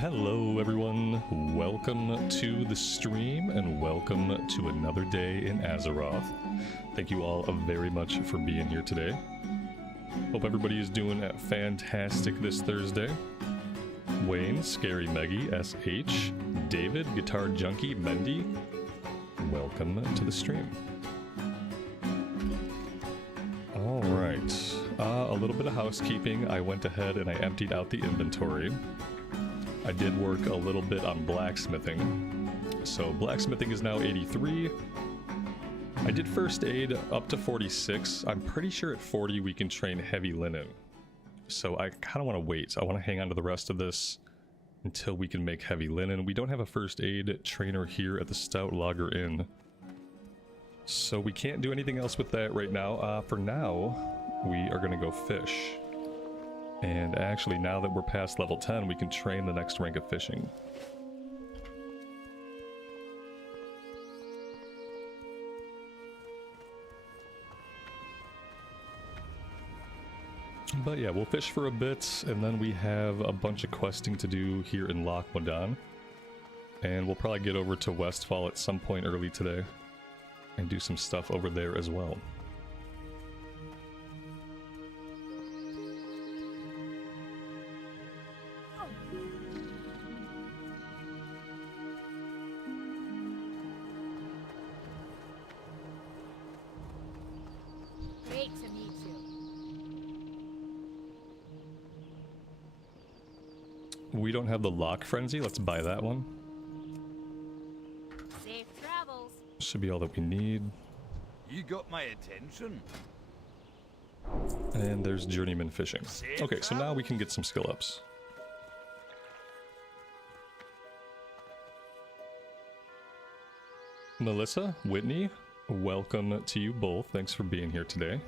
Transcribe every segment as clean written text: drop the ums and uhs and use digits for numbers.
Hello everyone, welcome to the stream and welcome to another day in Azeroth. Thank you all very much for being here today. Hope everybody is doing fantastic this Thursday. Wayne, Scary Meggie, SH, David, Guitar Junkie, Mendy, welcome to the stream. Alright, a little bit of housekeeping. I went ahead and I emptied out the inventory. I did work a little bit on blacksmithing. So blacksmithing is now 83. I did first aid up to 46. I'm pretty sure at 40 we can train heavy linen. So I kind of want to wait. I want to hang on to the rest of this until we can make heavy linen. We don't have a first aid trainer here at the Stout Lager Inn, so we can't do anything else with that right now. For now, we are going to go fish. And actually, now that we're past level 10, we can train the next rank of fishing. But yeah, we'll fish for a bit, and then we have a bunch of questing to do here in Loch Modan. And we'll probably get over to Westfall at some point early today and do some stuff over there as well. We don't have the lock frenzy. Let's buy that one. Safe travels. Should be all that we need. You got my attention. And there's journeyman fishing. Okay, so now we can get some skill ups. Melissa, Whitney, welcome to you both. Thanks for being here today.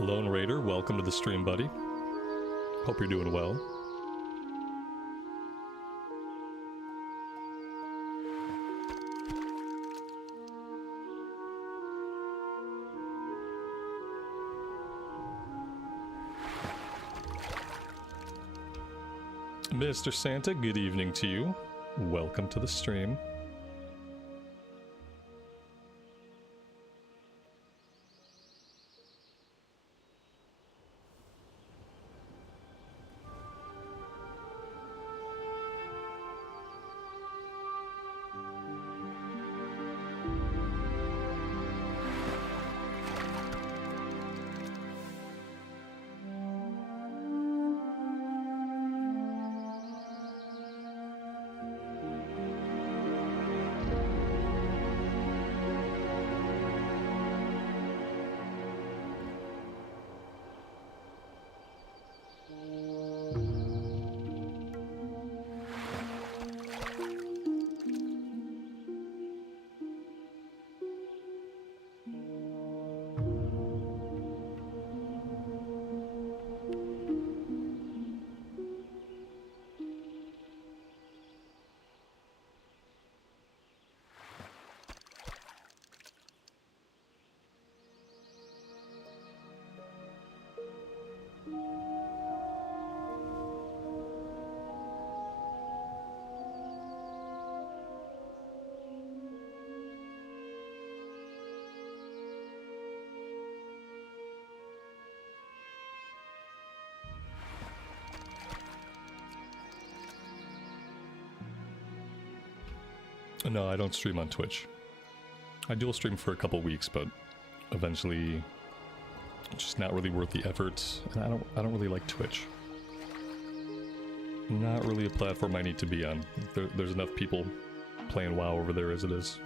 Lone Raider, welcome to the stream, buddy. Hope you're doing well. Mr. Santa, good evening to you. Welcome to the stream. No, I don't stream on Twitch. I dual stream for a couple weeks, but eventually it's just not really worth the effort, and I don't really like Twitch. Not really a platform I need to be on. There's enough people playing WoW over there as it is.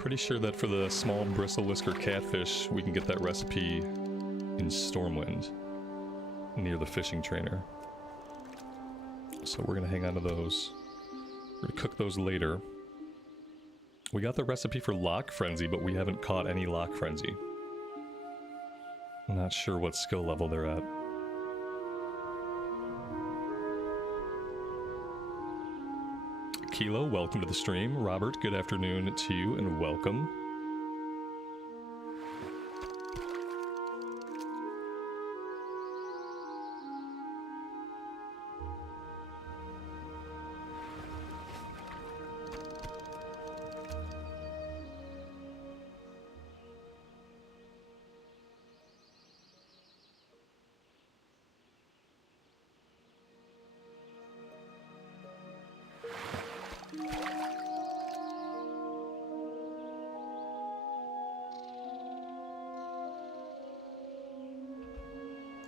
Pretty sure that for the small bristle whisker catfish, we can get that recipe in Stormwind, near the fishing trainer. So we're gonna hang on to those. We're gonna cook those later. We got the recipe for Lock Frenzy, but we haven't caught any Lock Frenzy. I'm not sure what skill level they're at. Kilo, welcome to the stream. Robert, good afternoon to you and welcome.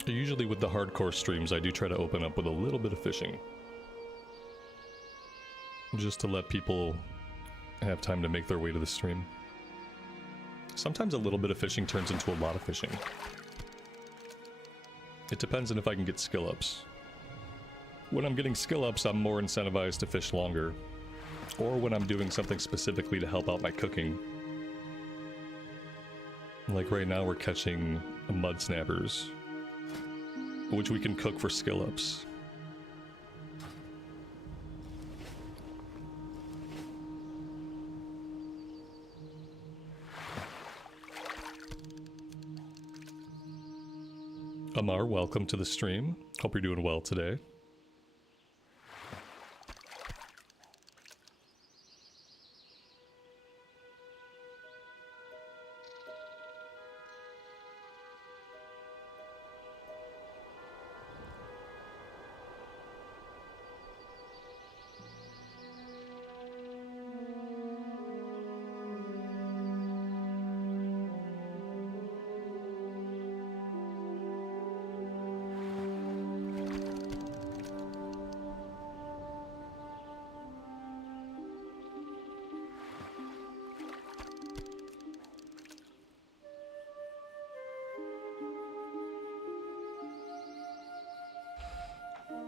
Usually with the hardcore streams, I do try to open up with a little bit of fishing. Just to let people have time to make their way to the stream. Sometimes a little bit of fishing turns into a lot of fishing. It depends on if I can get skill ups. When I'm getting skill ups, I'm more incentivized to fish longer. Or when I'm doing something specifically to help out my cooking. Like right now we're catching mud snappers, which we can cook for skill ups. Amar, welcome to the stream. Hope you're doing well today.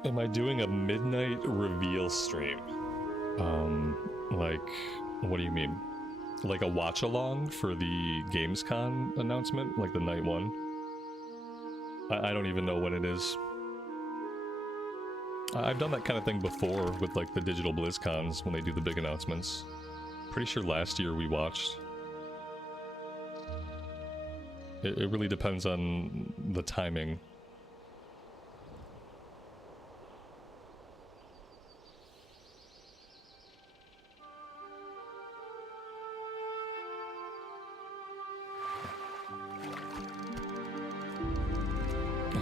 Am I doing a midnight reveal stream? Like, what do you mean? Like a watch along for the Gamescom announcement? Like the night one? I don't even know when it is. I've done that kind of thing before with like the digital BlizzCons when they do the big announcements. Pretty sure last year we watched. It really depends on the timing.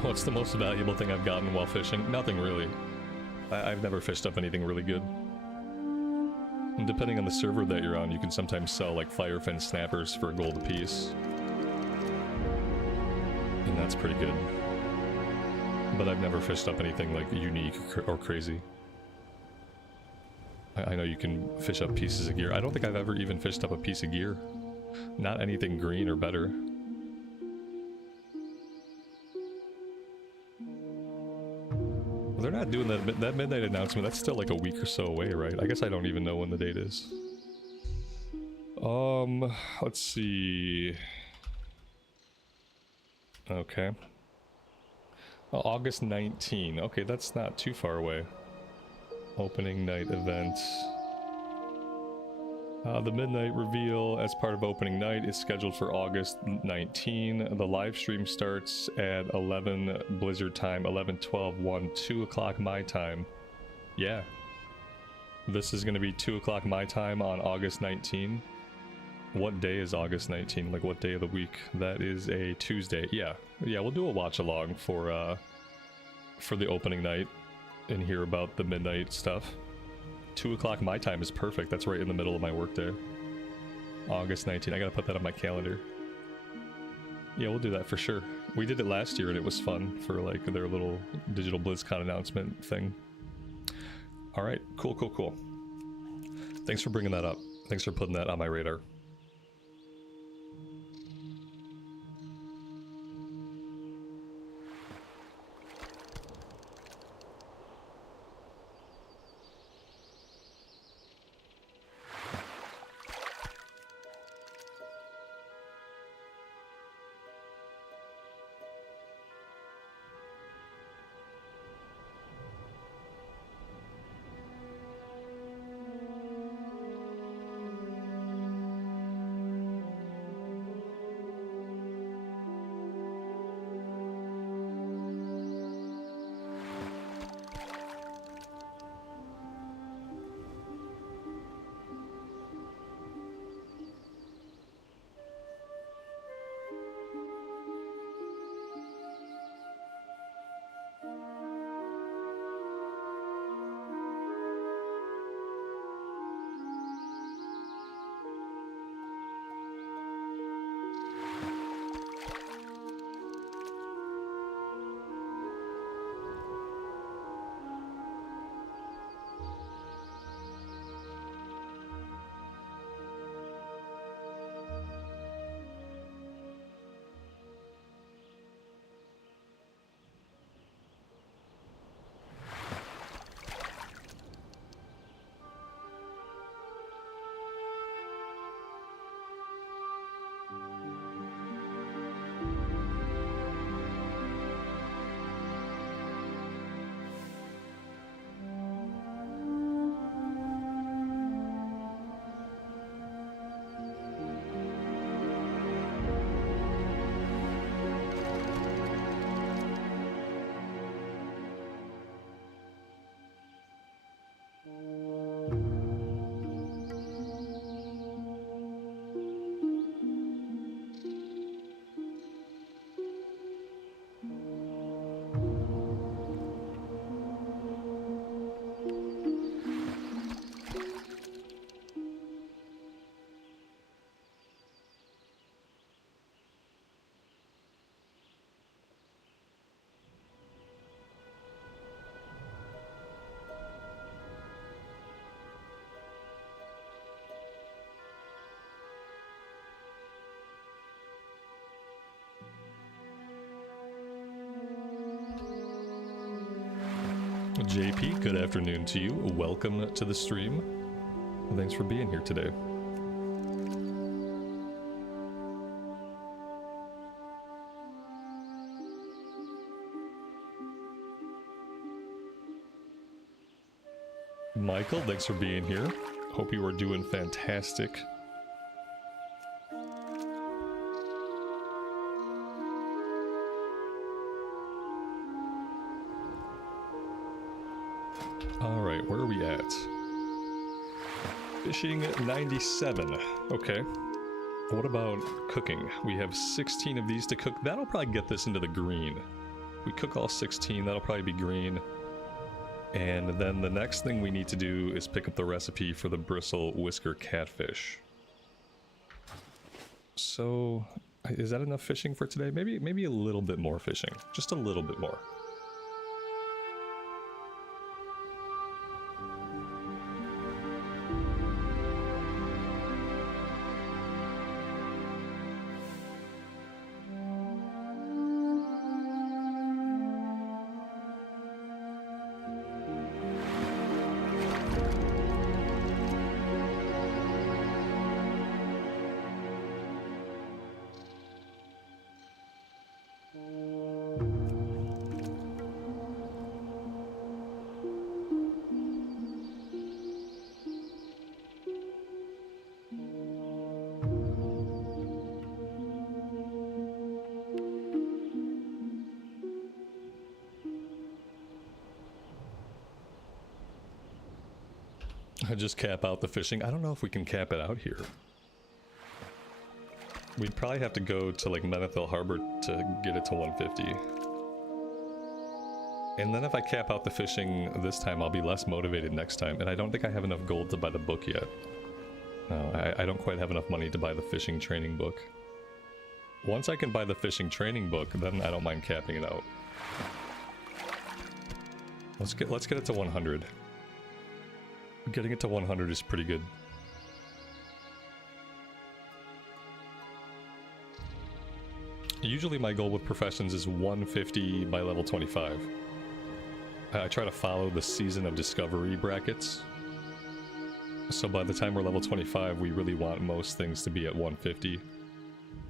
What's the most valuable thing I've gotten while fishing? Nothing really. I've never fished up anything really good. And depending on the server that you're on, you can sometimes sell like firefin snappers for a gold apiece. And that's pretty good. But I've never fished up anything like unique or crazy. I know you can fish up pieces of gear. I don't think I've ever even fished up a piece of gear. Not anything green or better. They're not doing that midnight announcement. That's still like a week or so away, right? I guess I don't even know when the date is. Let's see. Okay. August 19. Okay, that's not too far away. Opening night event. The midnight reveal as part of opening night is scheduled for August 19. The live stream starts at 11 Blizzard time, 11:12, 1, 2 o'clock my time. Yeah. This is going to be 2 o'clock my time on August 19. What day is August 19? Like what day of the week? That is a Tuesday. Yeah. Yeah, we'll do a watch along for the opening night and hear about the midnight stuff. 2 o'clock my time is perfect. That's right in the middle of my workday. August 19. I gotta put that on my calendar. Yeah, we'll do that for sure. We did it last year and it was fun for like their little digital BlizzCon announcement thing. Alright, cool. Thanks for bringing that up. Thanks for putting that on my radar. JP, good afternoon to you. Welcome to the stream. Thanks for being here today. Michael, thanks for being here. Hope you are doing fantastic. Alright, where are we at? Fishing 97. Okay. What about cooking? We have 16 of these to cook. That'll probably get this into the green. We cook all 16, that'll probably be green. And then the next thing we need to do is pick up the recipe for the bristle whisker catfish. So, is that enough fishing for today? Maybe a little bit more fishing. Just a little bit more. I just cap out the fishing. I don't know if we can cap it out here. We'd probably have to go to like Menethil Harbor to get it to 150. And then if I cap out the fishing this time, I'll be less motivated next time. And I don't think I have enough gold to buy the book yet. No, I don't quite have enough money to buy the fishing training book. Once I can buy the fishing training book, then I don't mind capping it out. Let's get it to 100. Getting it to 100 is pretty good. Usually my goal with professions is 150 by level 25. I try to follow the Season of Discovery brackets. So by the time we're level 25, we really want most things to be at 150.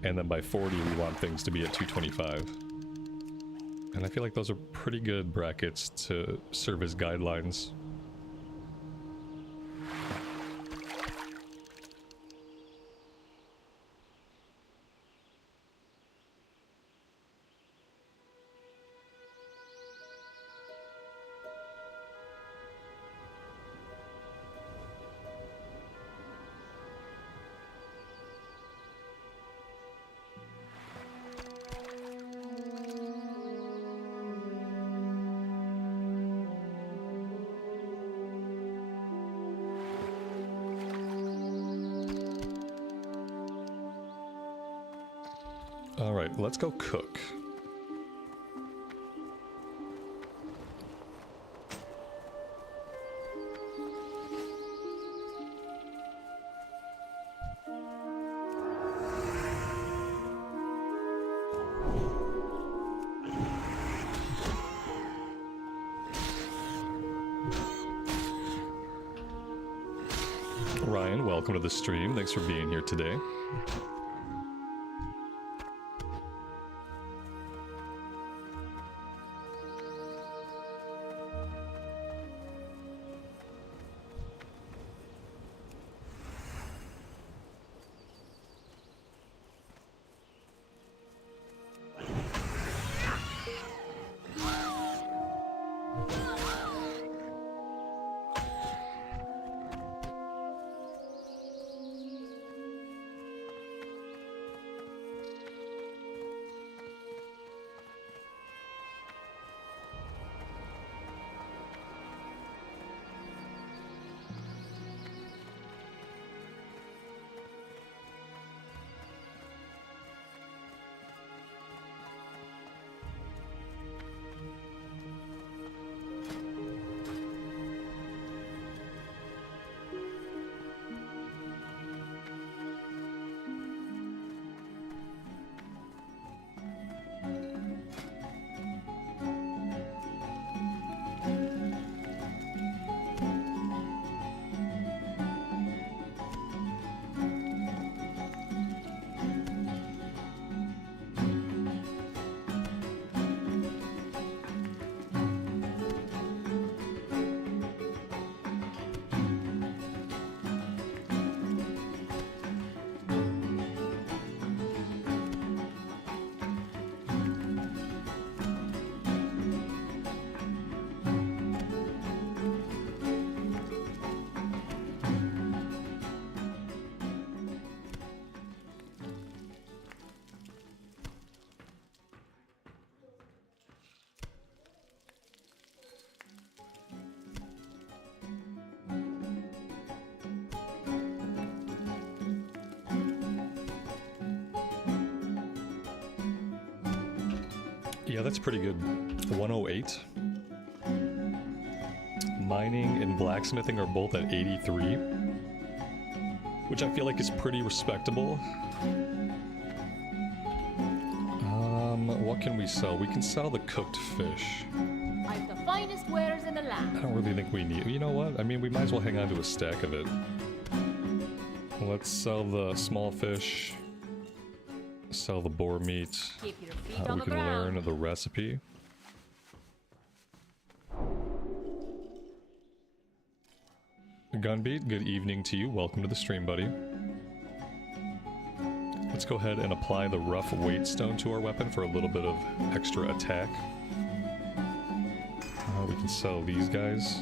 And then by 40, we want things to be at 225. And I feel like those are pretty good brackets to serve as guidelines. Alright, let's go cook. Ryan, welcome to the stream. Thanks for being here today. Yeah, that's pretty good. 108. Mining and blacksmithing are both at 83, which I feel like is pretty respectable. What can we sell? We can sell the cooked fish. I've the finest wares in the land. I don't really think we need... You know what? I mean, we might as well hang on to a stack of it. Let's sell the small fish. Sell the boar meat. Keep your feet on We the can ground. learn the recipe. Gunbeat, good evening to you. Welcome to the stream, buddy. Let's go ahead and apply the rough weight stone to our weapon for a little bit of extra attack. We can sell these guys.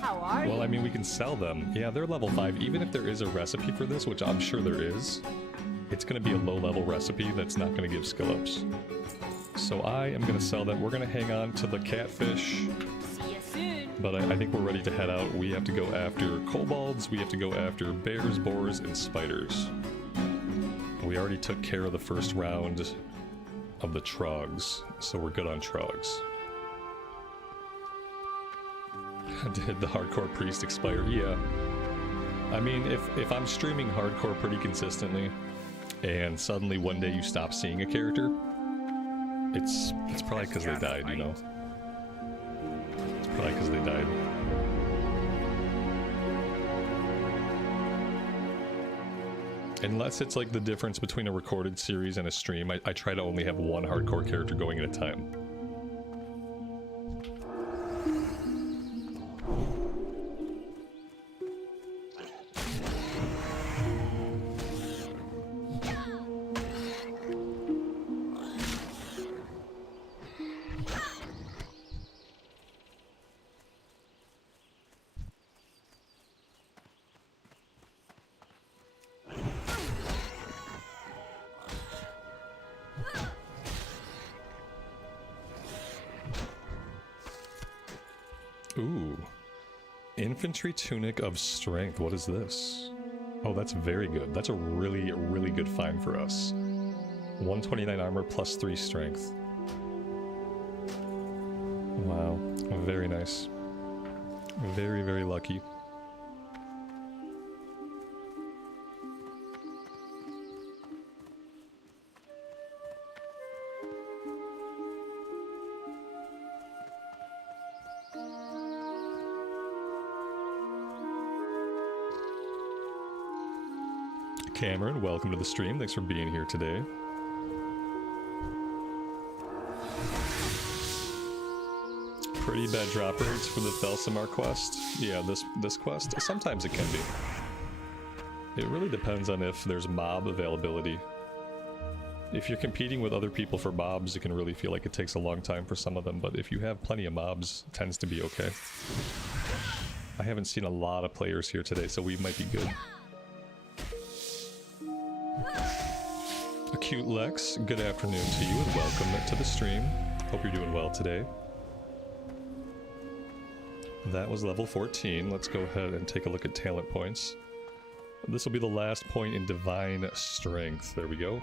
How are Well, you? I mean, we can sell them. Yeah, they're level 5. Even if there is a recipe for this, which I'm sure there is, it's going to be a low-level recipe that's not going to give skill ups. So I am going to sell that. We're going to hang on to the catfish. See you soon. But I think we're ready to head out. We have to go after kobolds, we have to go after bears, boars, and spiders. We already took care of the first round of the trogs, so we're good on trogs. Did the hardcore priest expire? Yeah. I mean, if I'm streaming hardcore pretty consistently, and suddenly one day you stop seeing a character, it's probably because they died, you know? It's probably because they died. Unless it's like the difference between a recorded series and a stream, I try to only have one hardcore character going at a time. Ooh. Infantry Tunic of Strength. What is this? Oh, that's very good. That's a really, really good find for us. 129 armor plus 3 strength. Wow. Very nice. Very, very lucky. Cameron, welcome to the stream. Thanks for being here today. Pretty bad drop rates for the Felsamar quest. Yeah, this quest, sometimes it can be. It really depends on if there's mob availability. If you're competing with other people for mobs, it can really feel like it takes a long time for some of them, but if you have plenty of mobs, it tends to be okay. I haven't seen a lot of players here today, so we might be good. Acute Lex, good afternoon to you and welcome to the stream. Hope you're doing well today. That was level 14. Let's go ahead and take a look at talent points. This will be the last point in Divine Strength. There we go.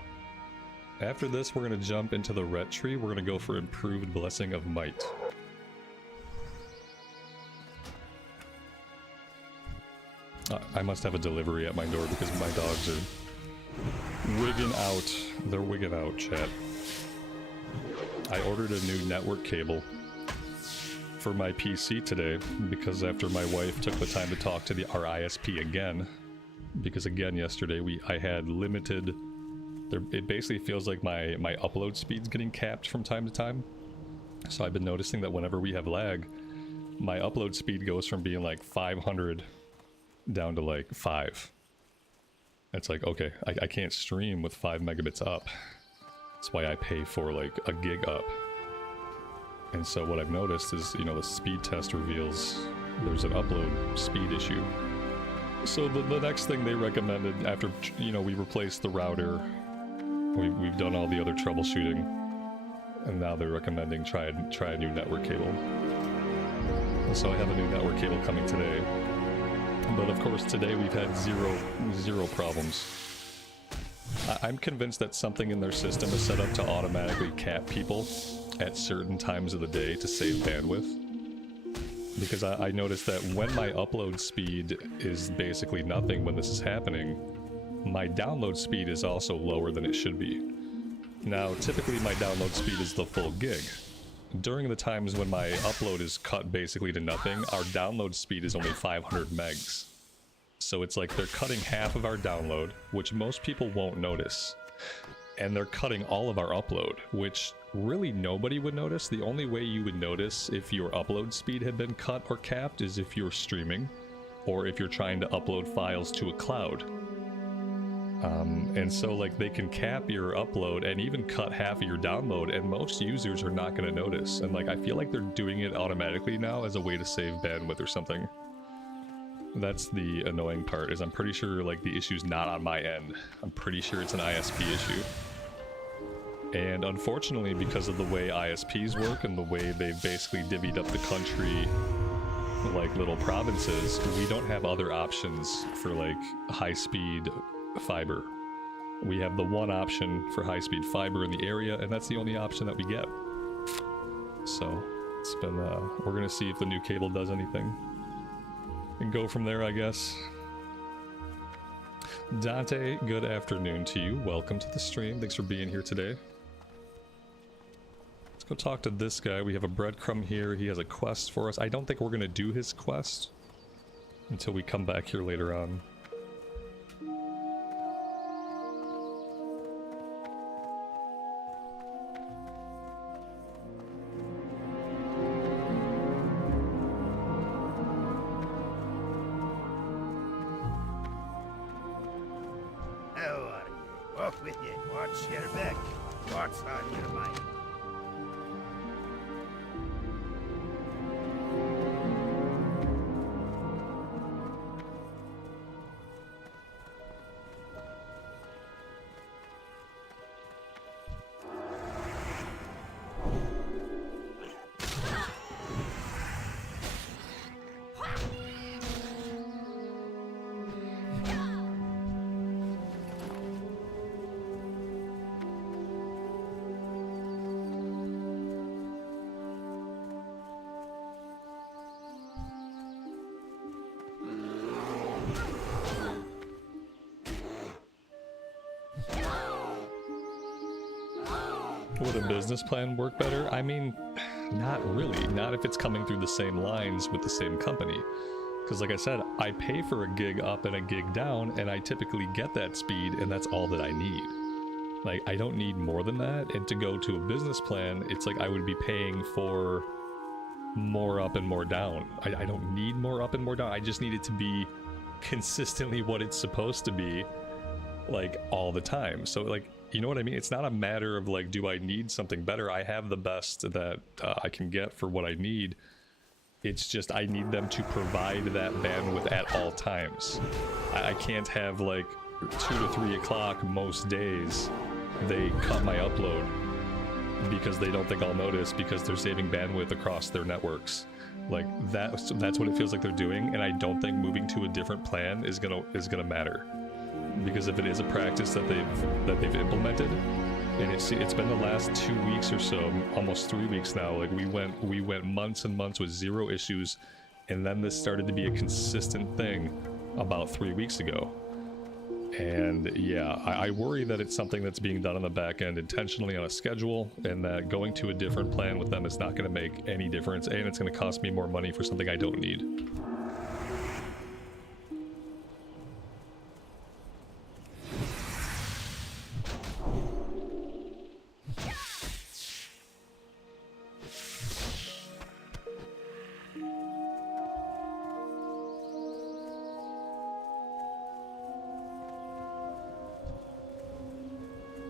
After this, we're going to jump into the Ret Tree. We're going to go for Improved Blessing of Might. I must have a delivery at my door because my dogs are wigging out. They're wigging out, chat. I ordered a new network cable for my PC today because after my wife took the time to talk to our ISP again, because again yesterday I had limited. It basically feels like my upload speed's getting capped from time to time. So I've been noticing that whenever we have lag, my upload speed goes from being like 500 down to like 5. It's like, okay, I can't stream with 5 megabits up. That's why I pay for like a gig up. And so what I've noticed is, you know, the speed test reveals there's an upload speed issue. So the next thing they recommended after, you know, we replaced the router, we've done all the other troubleshooting, and now they're recommending try a new network cable. And so I have a new network cable coming today. But of course today we've had zero problems. I'm convinced that something in their system is set up to automatically cap people at certain times of the day to save bandwidth. Because I noticed that when my upload speed is basically nothing when this is happening, my download speed is also lower than it should be. Now, typically my download speed is the full gig. During the times when my upload is cut basically to nothing, our download speed is only 500 megs. So it's like they're cutting half of our download, which most people won't notice. And they're cutting all of our upload, which really nobody would notice. The only way you would notice if your upload speed had been cut or capped is if you're streaming, or if you're trying to upload files to a cloud. And so like they can cap your upload and even cut half of your download, and most users are not going to notice. And like I feel like they're doing it automatically now as a way to save bandwidth or something. That's the annoying part, is I'm pretty sure like the issue's not on my end. I'm pretty sure it's an ISP issue. And unfortunately, because of the way ISPs work and the way they've basically divvied up the country like little provinces, we don't have other options for like high-speed fiber. We have the one option for high-speed fiber in the area, and that's the only option that we get. So it's been we're gonna see if the new cable does anything and go from there, I guess. Dante, good afternoon to you. Welcome to the stream. Thanks for being here today. Let's go talk to this guy. We have a breadcrumb here. He has a quest for us. I don't think we're gonna do his quest until we come back here later on. What's on your mind? Would a business plan work better? I mean, not really. Not if it's coming through the same lines with the same company. Because like I said, I pay for a gig up and a gig down, and I typically get that speed, and that's all that I need. Like, I don't need more than that, and to go to a business plan, it's like I would be paying for more up and more down. I don't need more up and more down. I just need it to be consistently what it's supposed to be, like, all the time. So, like, you know what I mean? It's not a matter of like, do I need something better? I have the best that I can get for what I need. It's just I need them to provide that bandwidth at all times. I can't have like 2 to 3 o'clock most days they cut my upload because they don't think I'll notice because they're saving bandwidth across their networks. Like that's what it feels like they're doing, and I don't think moving to a different plan is gonna matter. Because if it is a practice that they've implemented, and it's been the last 2 weeks or so, almost 3 weeks now, like we went months and months with 0 issues, and then this started to be a consistent thing about 3 weeks ago. And yeah, I worry that it's something that's being done on the back end intentionally on a schedule, and that going to a different plan with them is not going to make any difference, and it's going to cost me more money for something I don't need.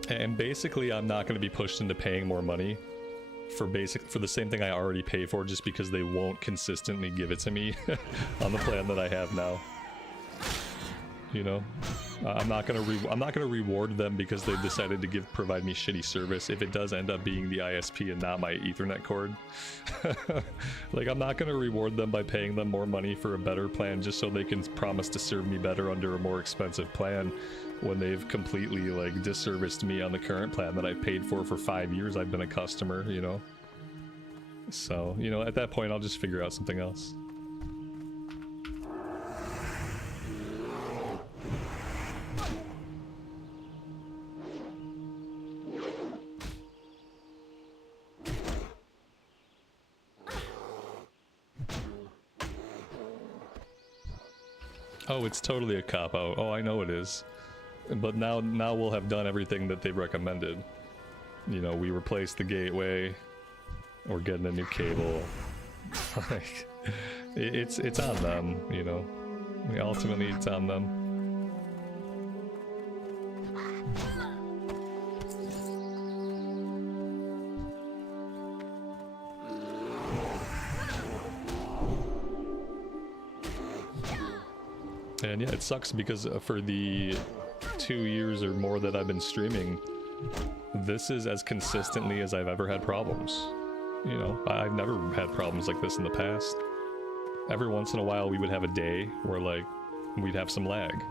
And basically, I'm not going to be pushed into paying more money for the same thing I already pay for, just because they won't consistently give it to me on the plan that I have now. You know, I'm not going to reward them because they've decided to provide me shitty service if it does end up being the ISP and not my Ethernet cord. Like, I'm not going to reward them by paying them more money for a better plan just so they can promise to serve me better under a more expensive plan. when they've completely like disserviced me on the current plan that I paid for 5 years. I've been a customer, you know. So, you know, at that point I'll just figure out something else. Oh, it's totally a cop-out. Oh, I know it is. But now we'll have done everything that they recommended. You know, we replaced the gateway. We're getting a new cable. Like, it's on them, you know. Ultimately, it's on them. And yeah, it sucks because for the 2 years or more that I've been streaming, this is as consistently as I've ever had problems. You know, I've never had problems like this in the past. Every once in a while we would have a day where like we'd have some lag,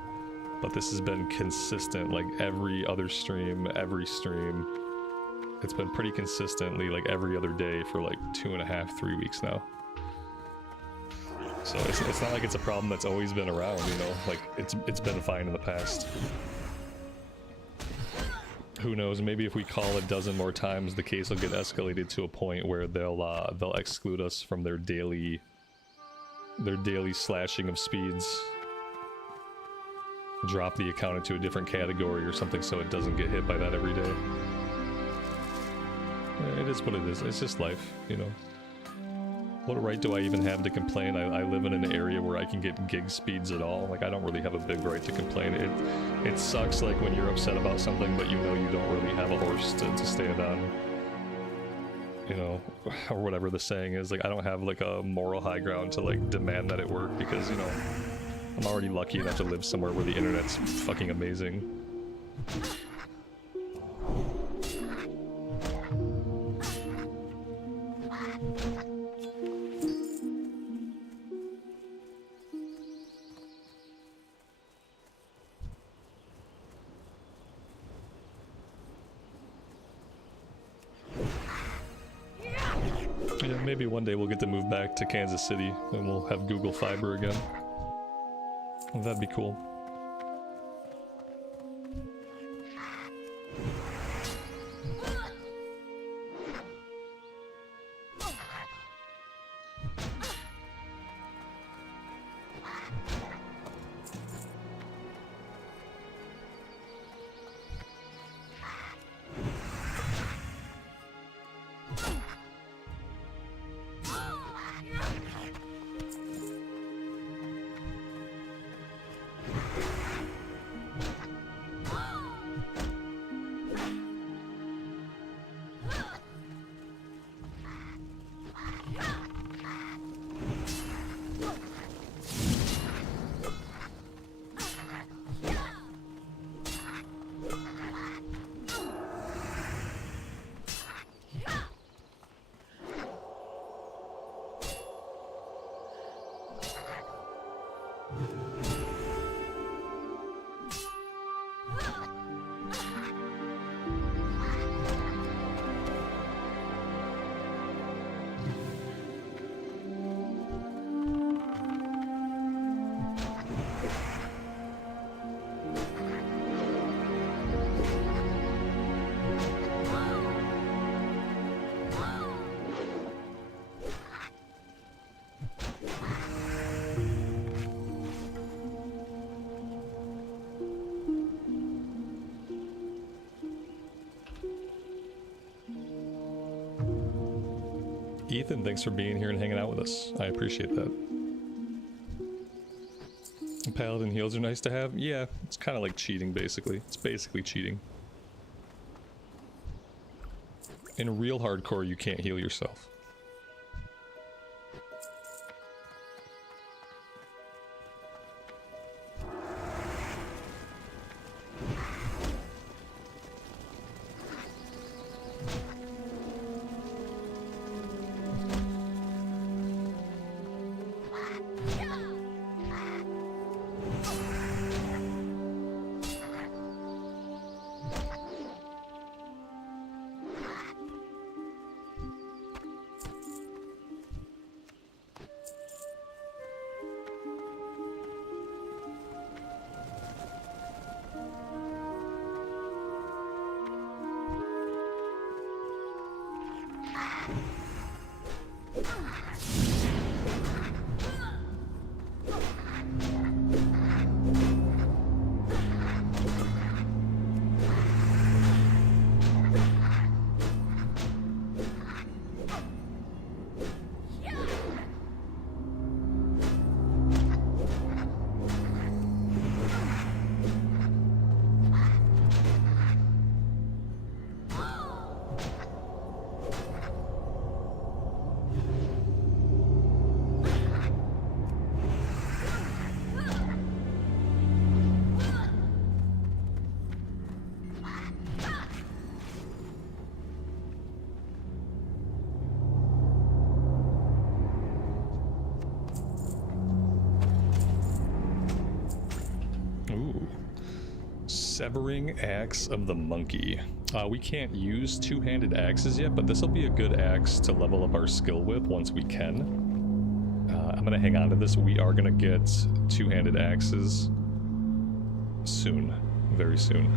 but this has been consistent. Like every other stream, every stream, it's been pretty consistently like every other day for like 2.5, 3 weeks now. So it's not like it's a problem that's always been around, you know, like it's been fine in the past. Who knows, maybe if we call a dozen more times, the case will get escalated to a point where they'll exclude us from their daily slashing of speeds. Drop the account into a different category or something so it doesn't get hit by that every day. It is what it is, it's just life, you know. What right do I even have to complain? I live in an area where I can get gig speeds at all. Like, I don't really have a big right to complain. It sucks, like, when you're upset about something, but you know you don't really have a horse to stand on. You know, or whatever the saying is. Like, I don't have, like, a moral high ground to, like, demand that it work because, you know, I'm already lucky enough to live somewhere where the internet's fucking amazing. Maybe one day we'll get to move back to Kansas City and we'll have Google Fiber again. Well, that'd be cool. Ethan, thanks for being here and hanging out with us. I appreciate that. Paladin heals are nice to have. Yeah, it's kind of like cheating, basically. It's basically cheating. In real hardcore, you can't heal yourself. Severing Axe of the Monkey. We can't use two-handed axes yet, but this will be a good axe to level up our skill with once we can. I'm gonna hang on to this. We are gonna get two-handed axes soon, very soon.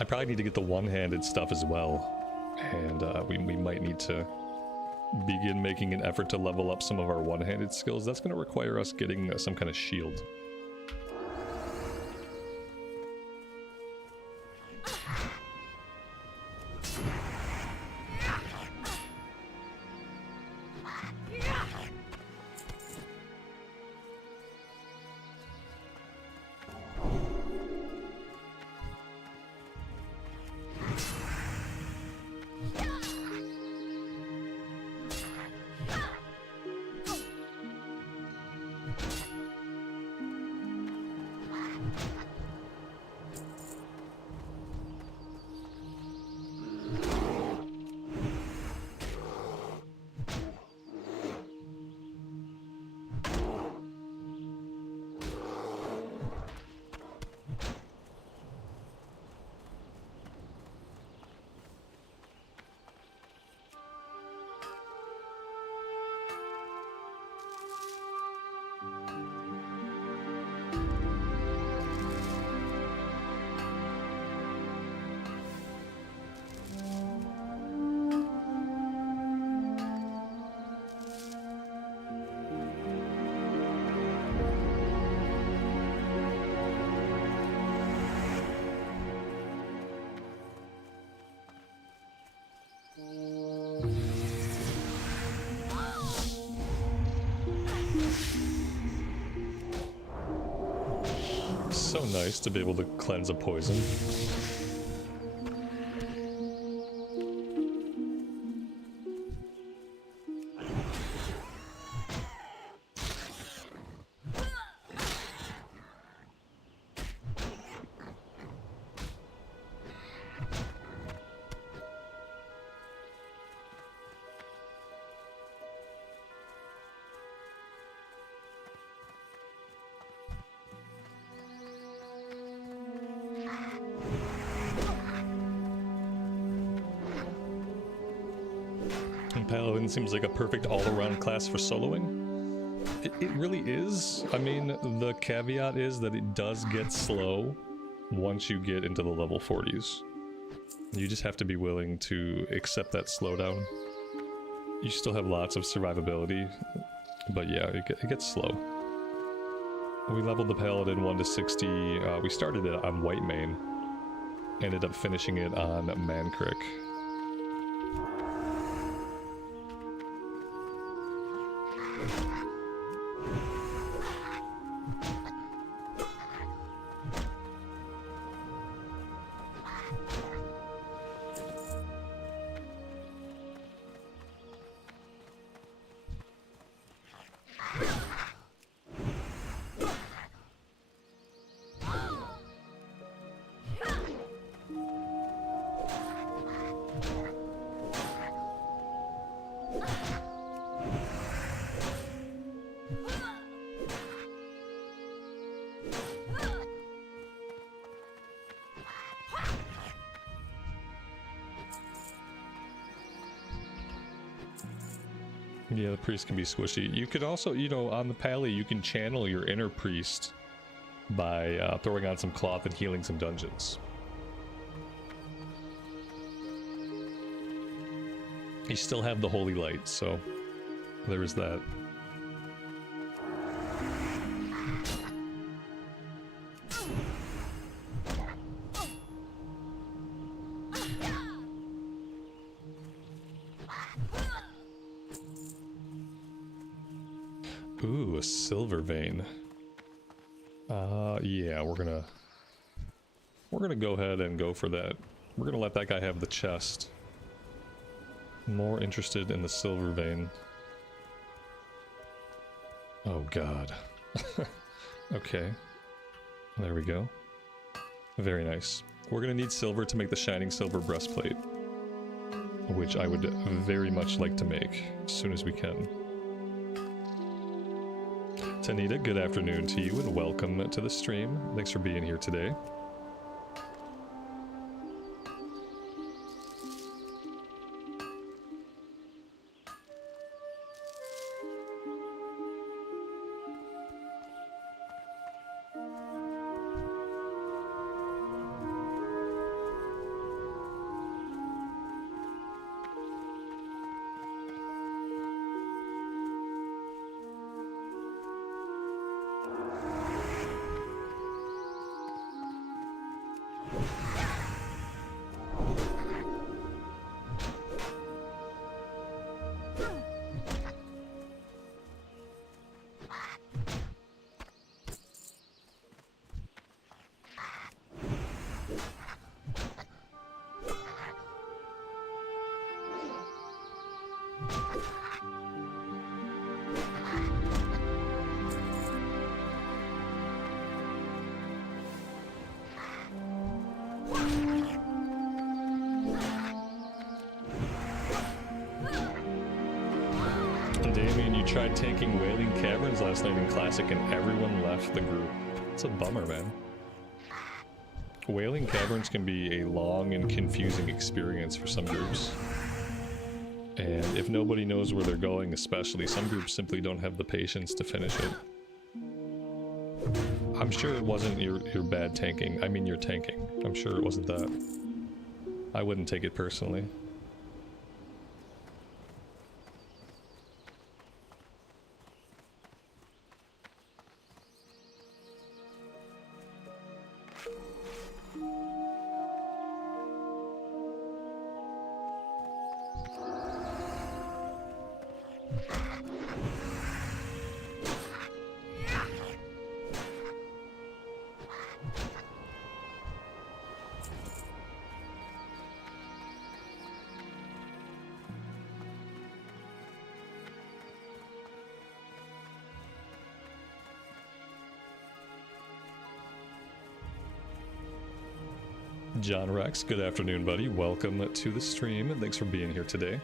I probably need to get the one-handed stuff as well, and we might need to begin making an effort to level up some of our one-handed skills. That's going to require us getting some kind of shield. So nice to be able to cleanse a poison. Paladin seems like a perfect all-around class for soloing. It really is. I mean, the caveat is that it does get slow once you get into the level 40s. You just have to be willing to accept that slowdown. You still have lots of survivability, but yeah, it gets slow. We leveled the Paladin 1 to 60. We started it on White Mane. Ended up finishing it on Mancrick. Yeah, the priest can be squishy. You could also, you know, on the pally, you can channel your inner priest by throwing on some cloth and healing some dungeons. You still have the holy light, so there is that. Ooh, a silver vein. Yeah, we're gonna go ahead and go for that. We're gonna let that guy have the chest. More interested in the silver vein. Oh god. Okay. There we go. Very nice. We're gonna need silver to make the shining silver breastplate, which I would very much like to make as soon as we can. Tanita, good afternoon to you and welcome to the stream. Thanks for being here today. Damien, you tried tanking Wailing Caverns last night in Classic and everyone left the group. It's a bummer, man. Wailing Caverns can be a long and confusing experience for some groups. And if nobody knows where they're going, especially, some groups simply don't have the patience to finish it. I'm sure it wasn't your bad tanking. I mean, your tanking. I'm sure it wasn't that. I wouldn't take it personally. John Rex, good afternoon, buddy. Welcome to the stream, and thanks for being here today.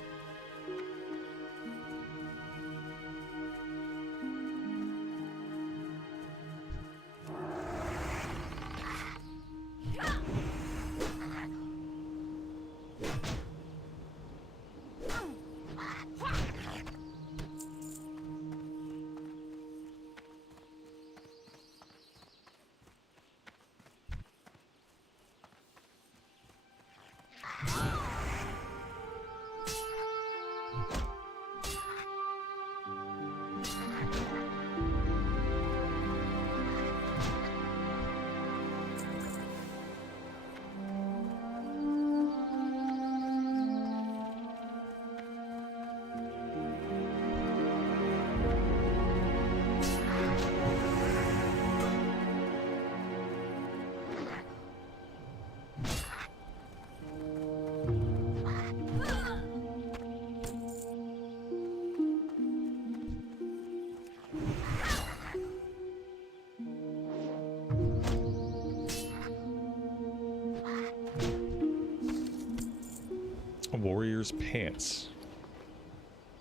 Warrior's Pants.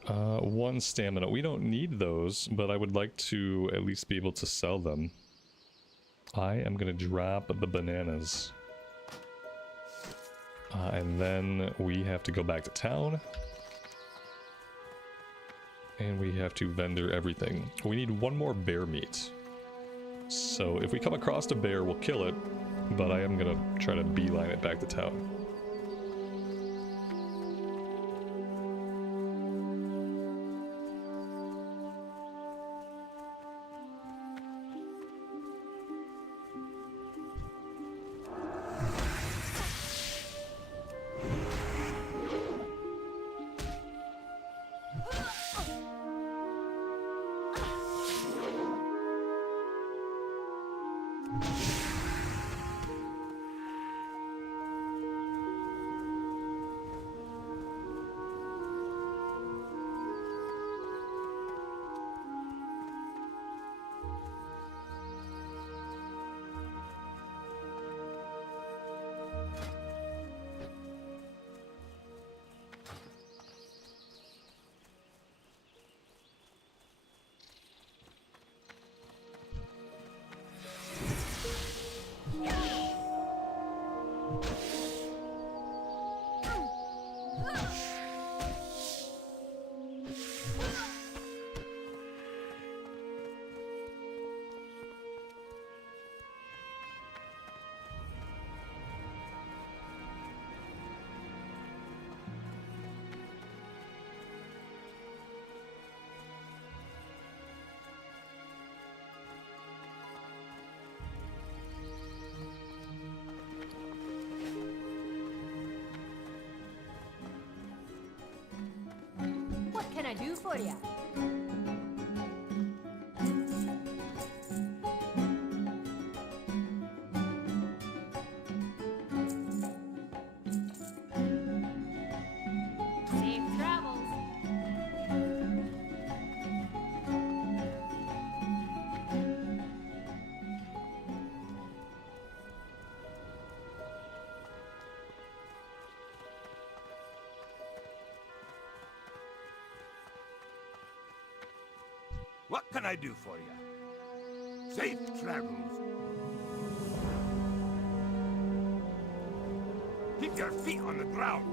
1 stamina. We don't need those, but I would like to at least be able to sell them. I am going to drop the bananas. And then we have to go back to town. And we have to vendor everything. We need 1 more bear meat. So if we come across a bear, we'll kill it. But I am going to try to beeline it back to town. I do for ya? Safe travels. What can I do for you? Safe travels. Keep your feet on the ground.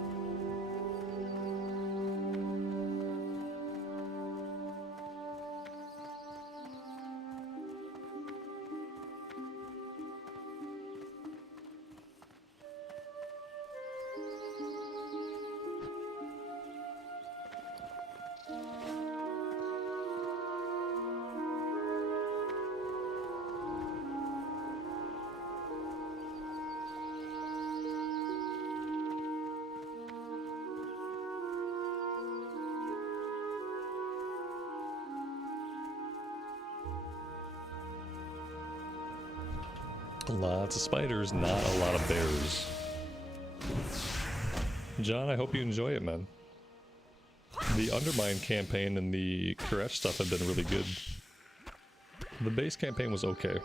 Lots of spiders, not a lot of bears. John, I hope you enjoy it, man. The Undermine campaign and the Koresh stuff have been really good. The base campaign was okay.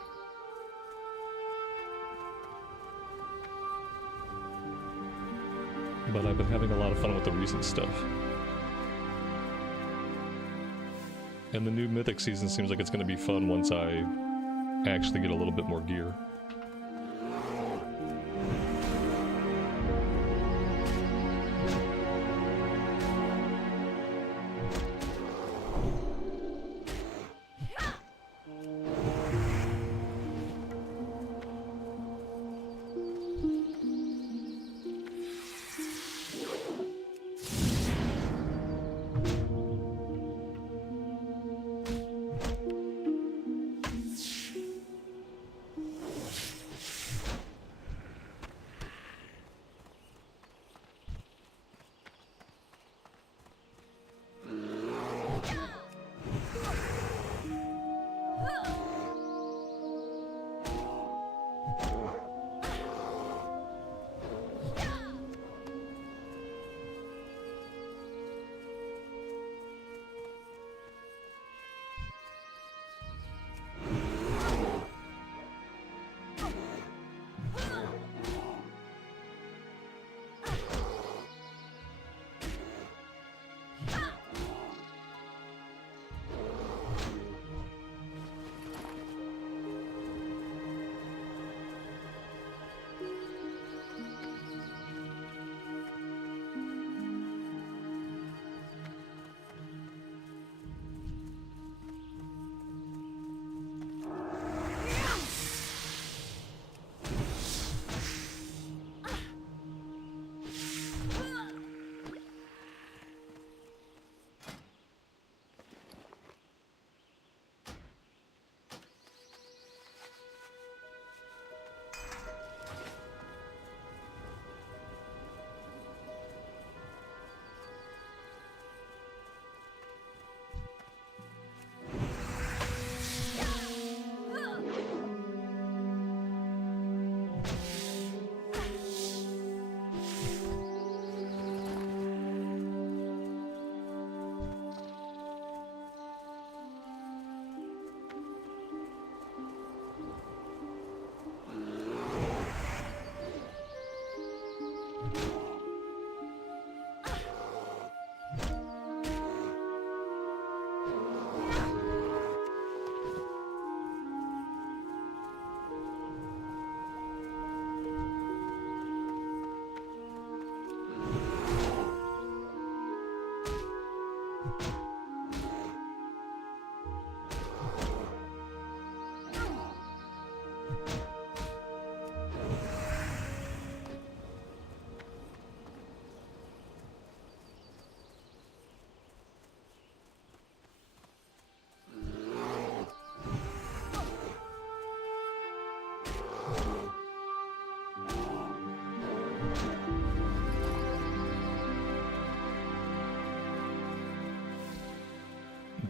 But I've been having a lot of fun with the recent stuff. And the new Mythic season seems like it's going to be fun once I actually get a little bit more gear.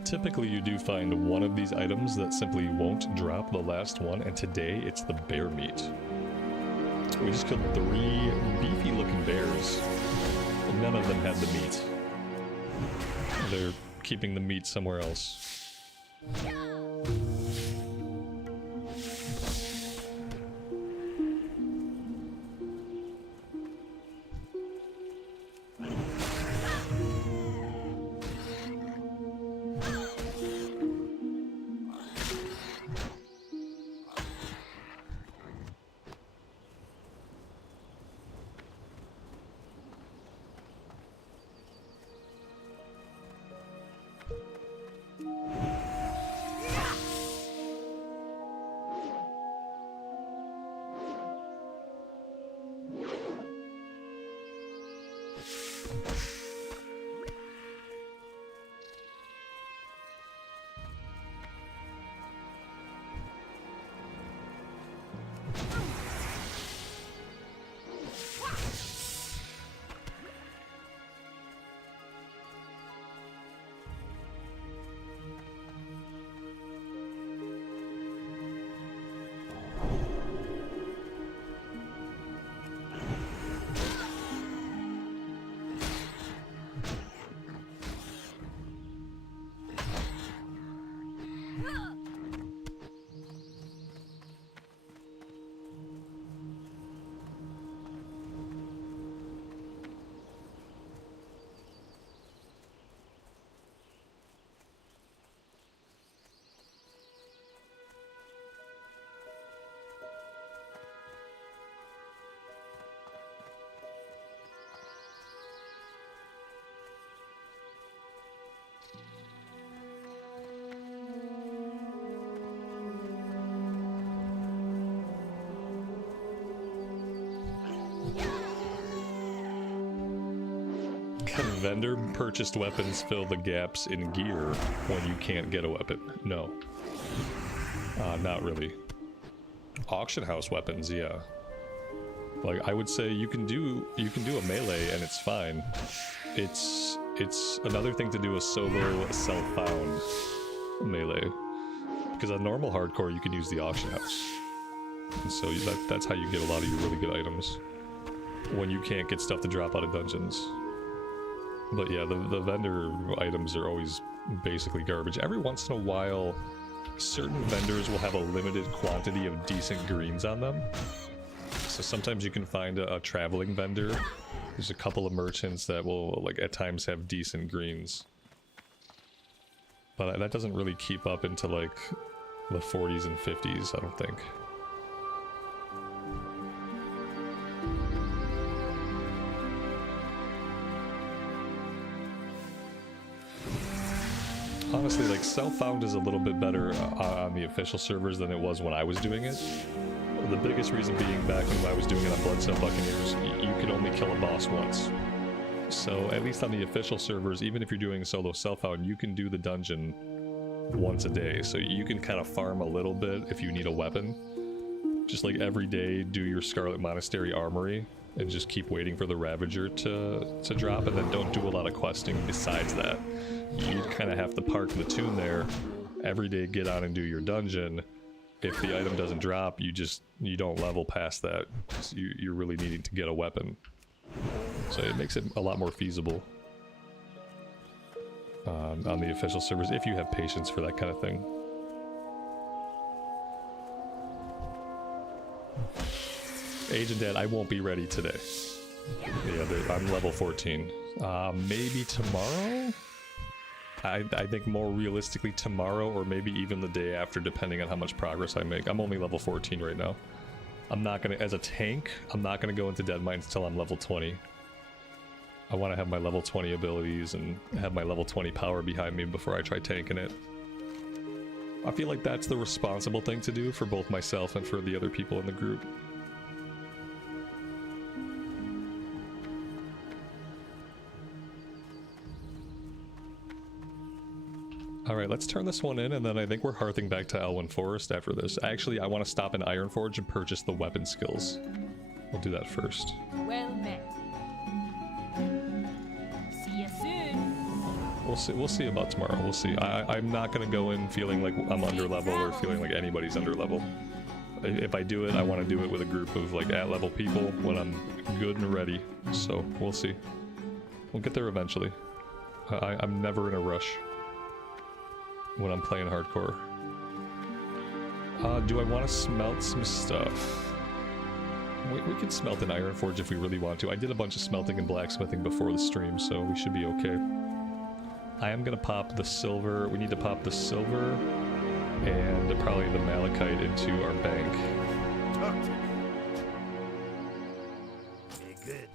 Typically you do find one of these items that simply won't drop the last one, and today it's the bear meat. We just killed 3 beefy looking bears. None of them had the meat. They're keeping the meat somewhere else. Can vendor purchased weapons fill the gaps in gear when you can't get a weapon? No. Not really. Auction house weapons, yeah. Like, I would say you can do a melee and it's fine. It's another thing to do a solo self-found melee. Because on normal hardcore you can use the auction house. And so that's how you get a lot of your really good items. When you can't get stuff to drop out of dungeons. But yeah, the vendor items are always basically garbage. Every once in a while, certain vendors will have a limited quantity of decent greens on them. So sometimes you can find a traveling vendor. There's a couple of merchants that will, like, at times have decent greens. But that doesn't really keep up into, like, the 40s and 50s, I don't think. Honestly, like, self-found is a little bit better on the official servers than it was when I was doing it. The biggest reason being back when I was doing it on Bloodstone Buccaneers, you could only kill a boss once. So at least on the official servers, even if you're doing solo self-found, you can do the dungeon once a day. So you can kind of farm a little bit if you need a weapon. Just like every day, do your Scarlet Monastery Armory and just keep waiting for the Ravager to drop, and then don't do a lot of questing besides that. You kind of have to park the tune there. Every day get on and do your dungeon. If the item doesn't drop, you don't level past that. So you're really needing to get a weapon. So it makes it a lot more feasible on the official servers if you have patience for that kind of thing. Agent Dad, I won't be ready today. Yeah, I'm level 14. Maybe tomorrow? I think more realistically tomorrow, or maybe even the day after, depending on how much progress I make. I'm only level 14 right now. I'm not gonna, as a tank, I'm not gonna go into Dead Mines until I'm level 20. I want to have my level 20 abilities and have my level 20 power behind me before I try tanking it. I feel like that's the responsible thing to do for both myself and for the other people in the group. Alright, let's turn this one in, and then I think we're hearthing back to Elwynn Forest after this. Actually, I want to stop in Ironforge and purchase the weapon skills. We'll do that first. Well met. See you soon. We'll see. We'll see about tomorrow. We'll see. I'm not gonna go in feeling like I'm under level or feeling like anybody's under level. If I do it, I want to do it with a group of like at level people when I'm good and ready. So we'll see. We'll get there eventually. I'm never in a rush when I'm playing hardcore. Do I want to smelt some stuff? We can smelt an Iron Forge if we really want to. I did a bunch of smelting and blacksmithing before the stream, so we should be okay. I am gonna pop the silver. We need to pop the silver and probably the malachite into our bank. Talk to me. Be good.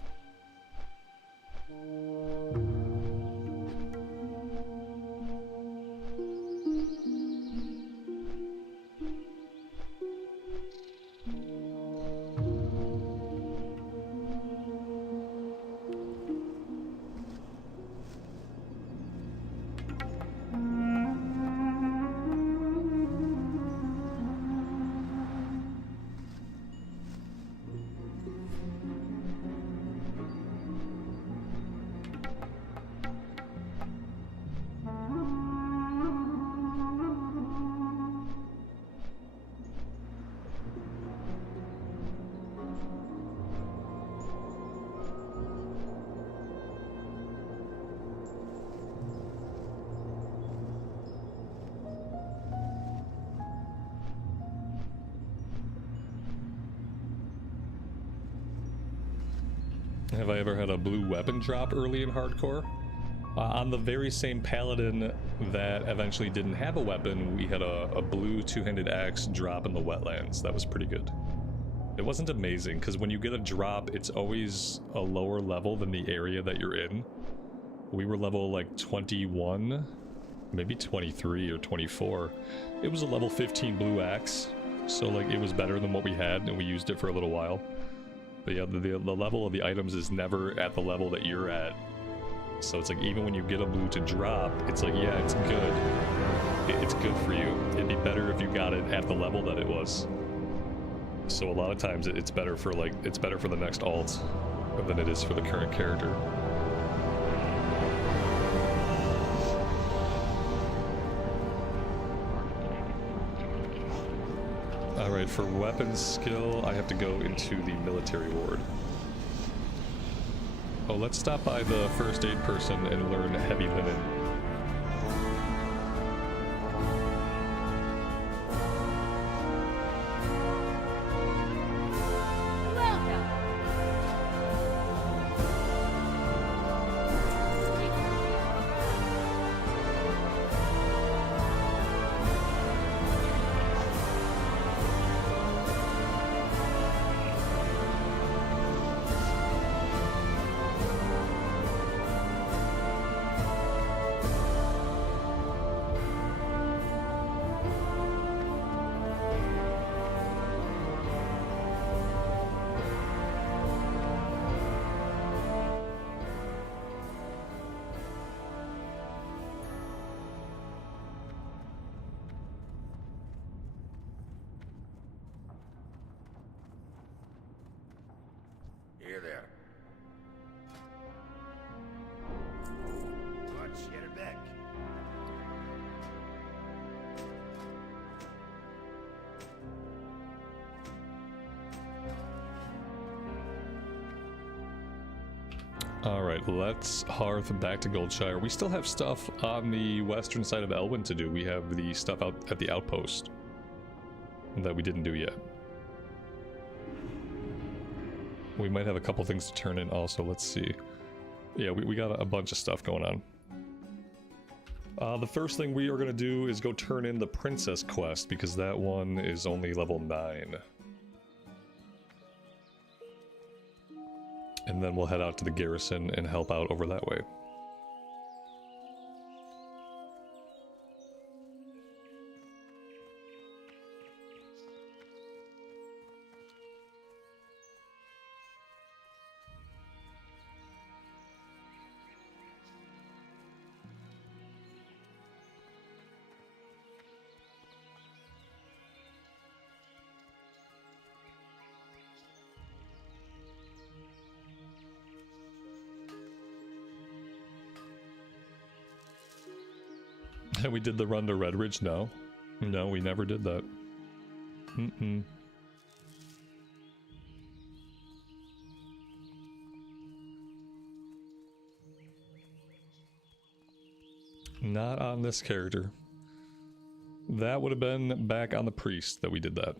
Have I ever had a blue weapon drop early in hardcore? On the very same paladin that eventually didn't have a weapon, we had a blue two-handed axe drop in the Wetlands. That was pretty good. It wasn't amazing, because when you get a drop, it's always a lower level than the area that you're in. We were level like 21, maybe 23 or 24. It was a level 15 blue axe, so like it was better than what we had, and we used it for a little while. But yeah, the level of the items is never at the level that you're at. So it's like, even when you get a blue to drop, it's like, yeah, it's good. It's good for you. It'd be better if you got it at the level that it was. So a lot of times it's better for like, it's better for the next alt than it is for the current character. Alright, for weapons skill, I have to go into the military ward. Oh, let's stop by the first aid person and learn heavy linen. Welcome. Here there. Watch, get her back. Alright, let's hearth back to Goldshire. We still have stuff on the western side of Elwynn to do. We have the stuff out at the outpost that we didn't do yet. We might have a couple things to turn in also, let's see. Yeah, we got a bunch of stuff going on. The first thing we are going to do is go turn in the princess quest, because that one is only level 9. And then we'll head out to the garrison and help out over that way. And we did the run to Redridge? No. No, we never did that. Mm-mm. Not on this character. That would have been back on the priest that we did that.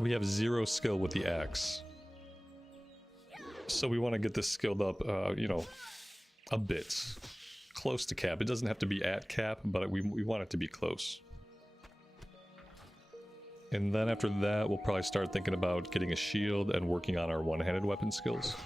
We have 0 skill with the axe. So we want to get this skilled up, you know, a bit. Close to cap. It doesn't have to be at cap, but we want it to be close. And then after that, we'll probably start thinking about getting a shield and working on our one-handed weapon skills.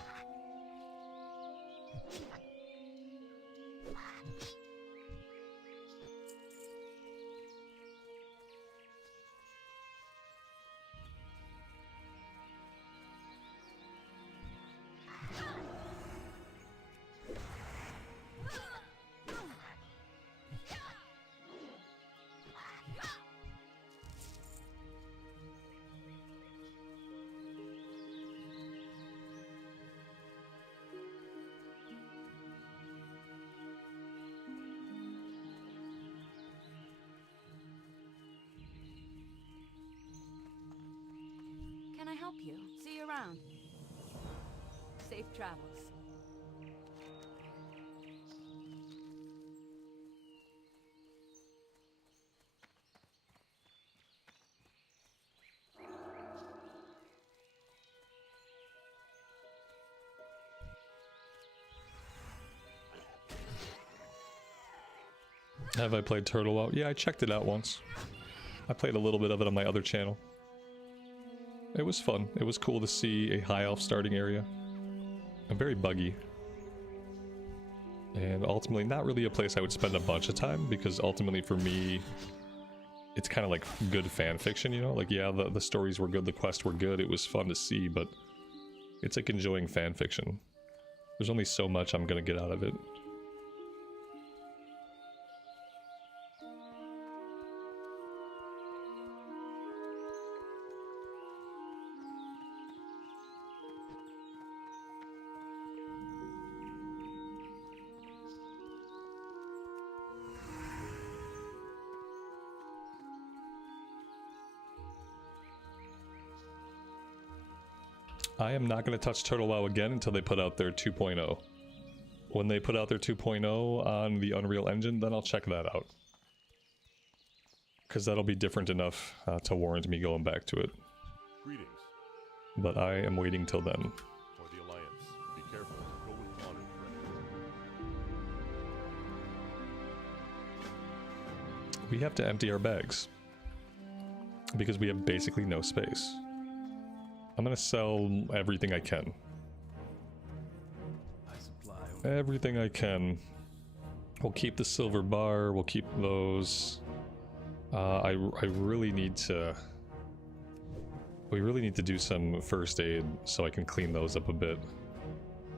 Can I help you? See you around. Safe travels. Have I played Turtle out? Yeah, I checked it out once. I played a little bit of it on my other channel. It was fun. It was cool to see a high elf starting area. And very buggy. And ultimately not really a place I would spend a bunch of time, because ultimately for me, it's kind of like good fan fiction, you know? Like, yeah, the stories were good, the quests were good, it was fun to see, but it's like enjoying fan fiction. There's only so much I'm gonna get out of it. I am not going to touch Turtle WoW again until they put out their 2.0. When they put out their 2.0 on the Unreal Engine, then I'll check that out. Because that'll be different enough to warrant me going back to it. Greetings. But I am waiting till then. For the Alliance. Be careful. Go with honor, friend. We have to empty our bags. Because we have basically no space. I'm gonna sell everything I can. Everything I can. We'll keep the silver bar, we'll keep those. I really need to... We really need to do some first aid so I can clean those up a bit.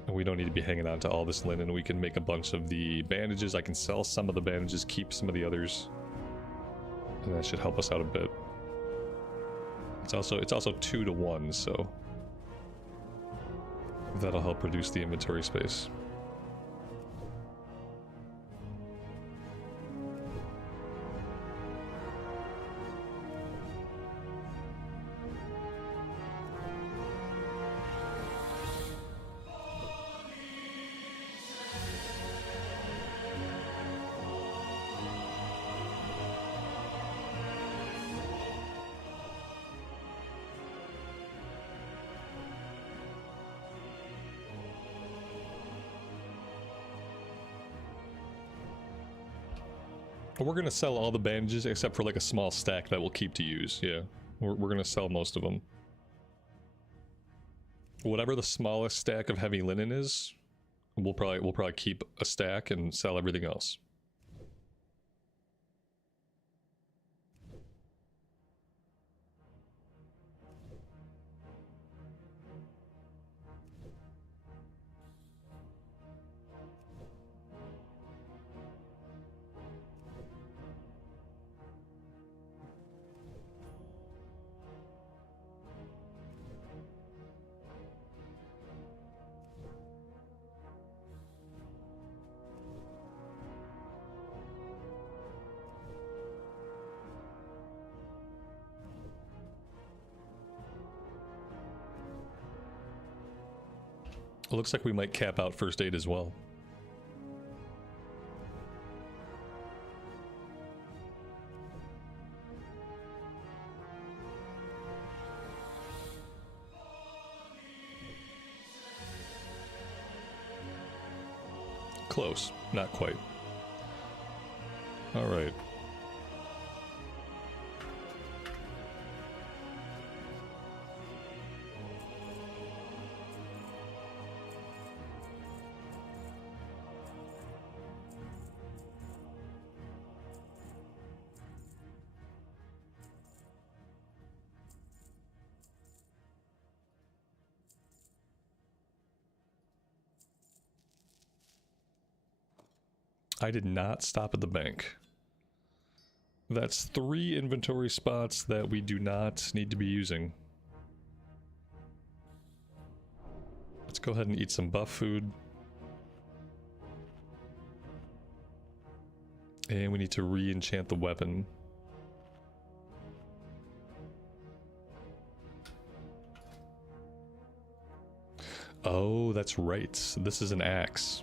And we don't need to be hanging on to all this linen. We can make a bunch of the bandages. I can sell some of the bandages, keep some of the others. And that should help us out a bit. It's also 2 to 1, so that'll help reduce the inventory space. We're gonna sell all the bandages except for like a small stack that we'll keep to use. Yeah, we're gonna sell most of them. Whatever the smallest stack of heavy linen is, we'll probably keep a stack and sell everything else. It looks like we might cap out first aid as well. Close, not quite. All right. I did not stop at the bank. That's 3 inventory spots that we do not need to be using. Let's go ahead and eat some buff food. And we need to re-enchant the weapon. Oh, that's right. This is an axe.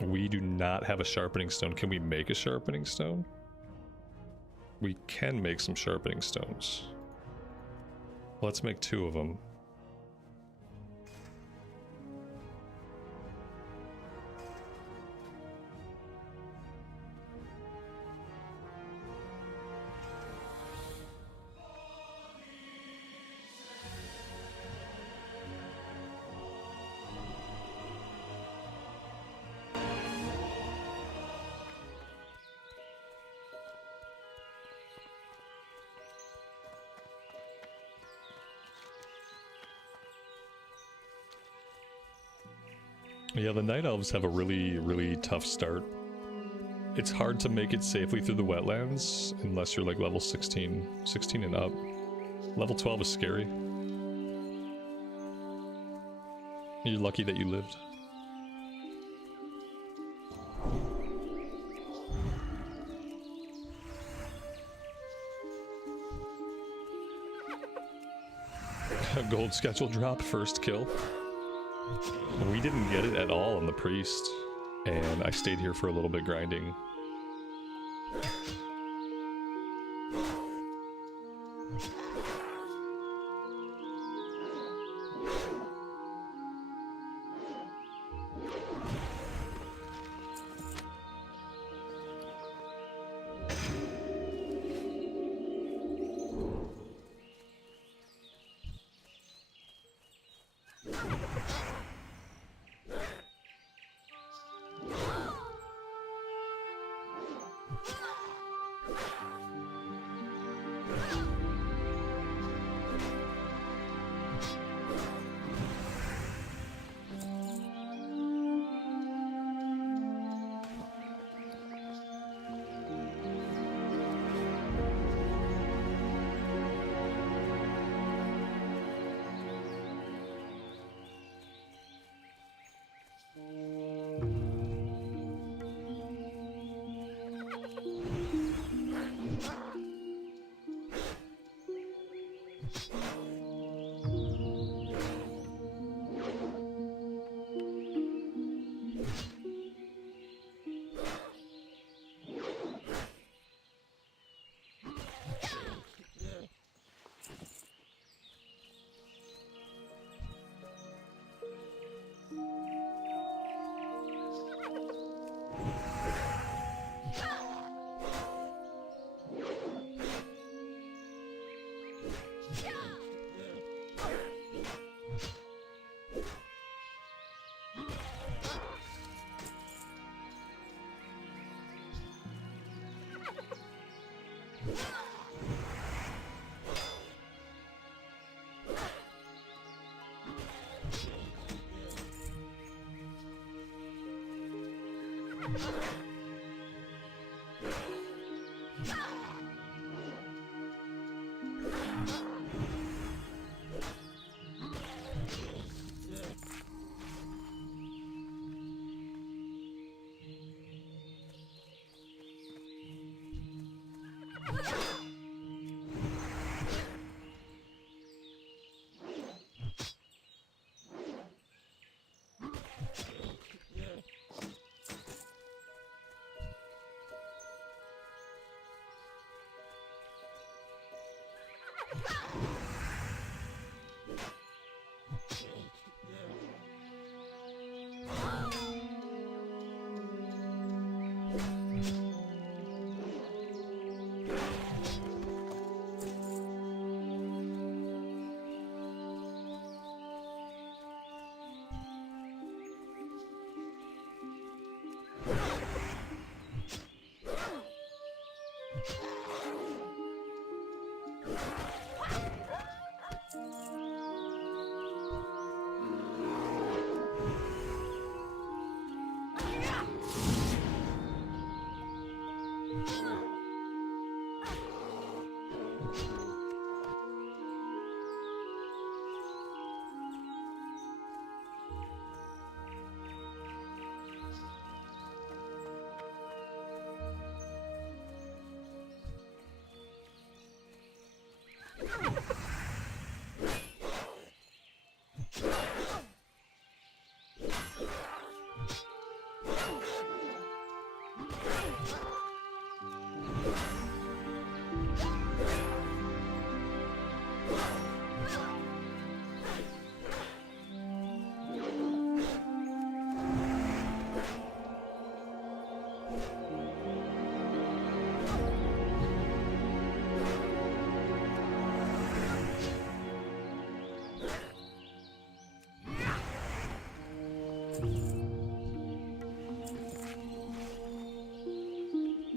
We do not have a sharpening stone. Can we make a sharpening stone? We can make some sharpening stones. Let's make 2 of them. Yeah, the Night Elves have a really tough start. It's hard to make it safely through the Wetlands unless you're like level 16 and up. Level 12 is scary. You're lucky that you lived. A gold schedule drop, first kill. We didn't get it at all on the priest, and I stayed here for a little bit grinding.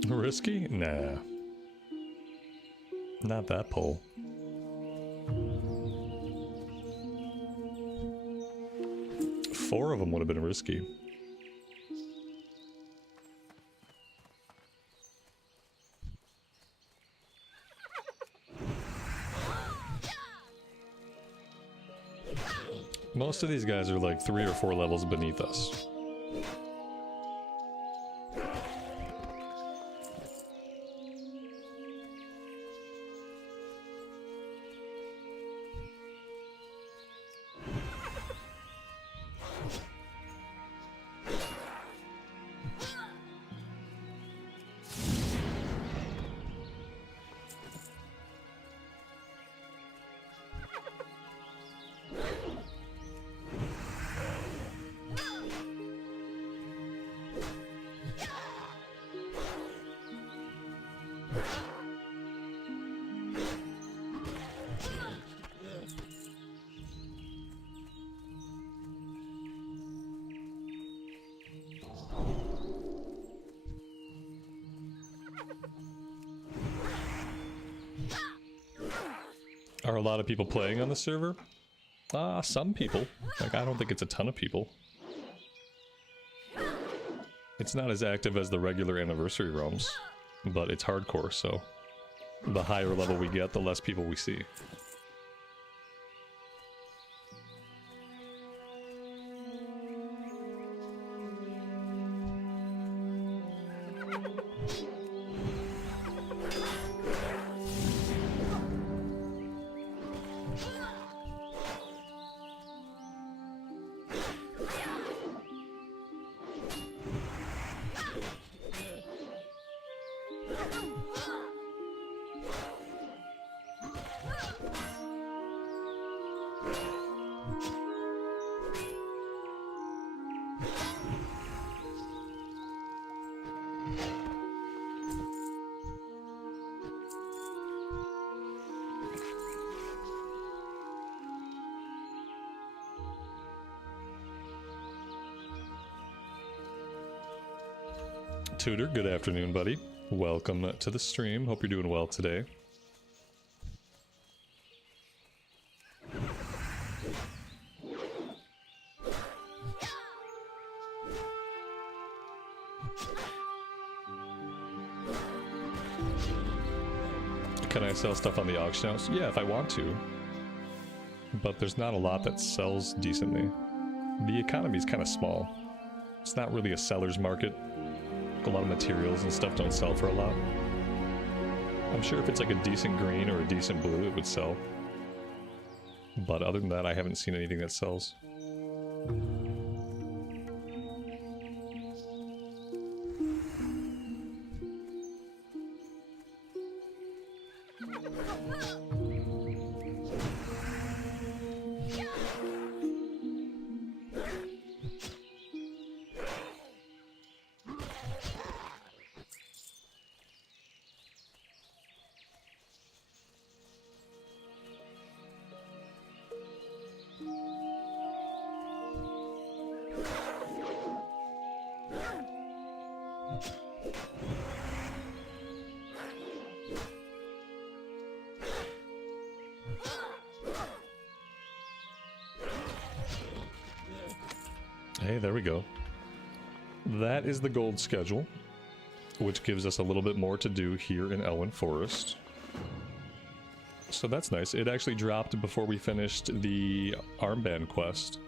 Risky? Nah. Not that pull. Four of them would have been risky. Most of these guys are like 3 or 4 levels beneath us. Are a lot of people playing on the server? Some people. Like, I don't think it's a ton of people. It's not as active as the regular anniversary realms, but it's hardcore, so the higher level we get, the less people we see. Tutor, good afternoon, buddy. Welcome to the stream. Hope you're doing well today. Can I sell stuff on the auction house? Yeah, if I want to. But there's not a lot that sells decently. The economy's kind of small. It's not really a seller's market. A lot of materials and stuff don't sell for a lot. I'm sure if it's like a decent green or a decent blue, it would sell. But other than that, I haven't seen anything that sells. Hey, there we go. That is the gold schedule, which gives us a little bit more to do here in Elwynn Forest. So that's nice. It actually dropped before we finished the armband quest.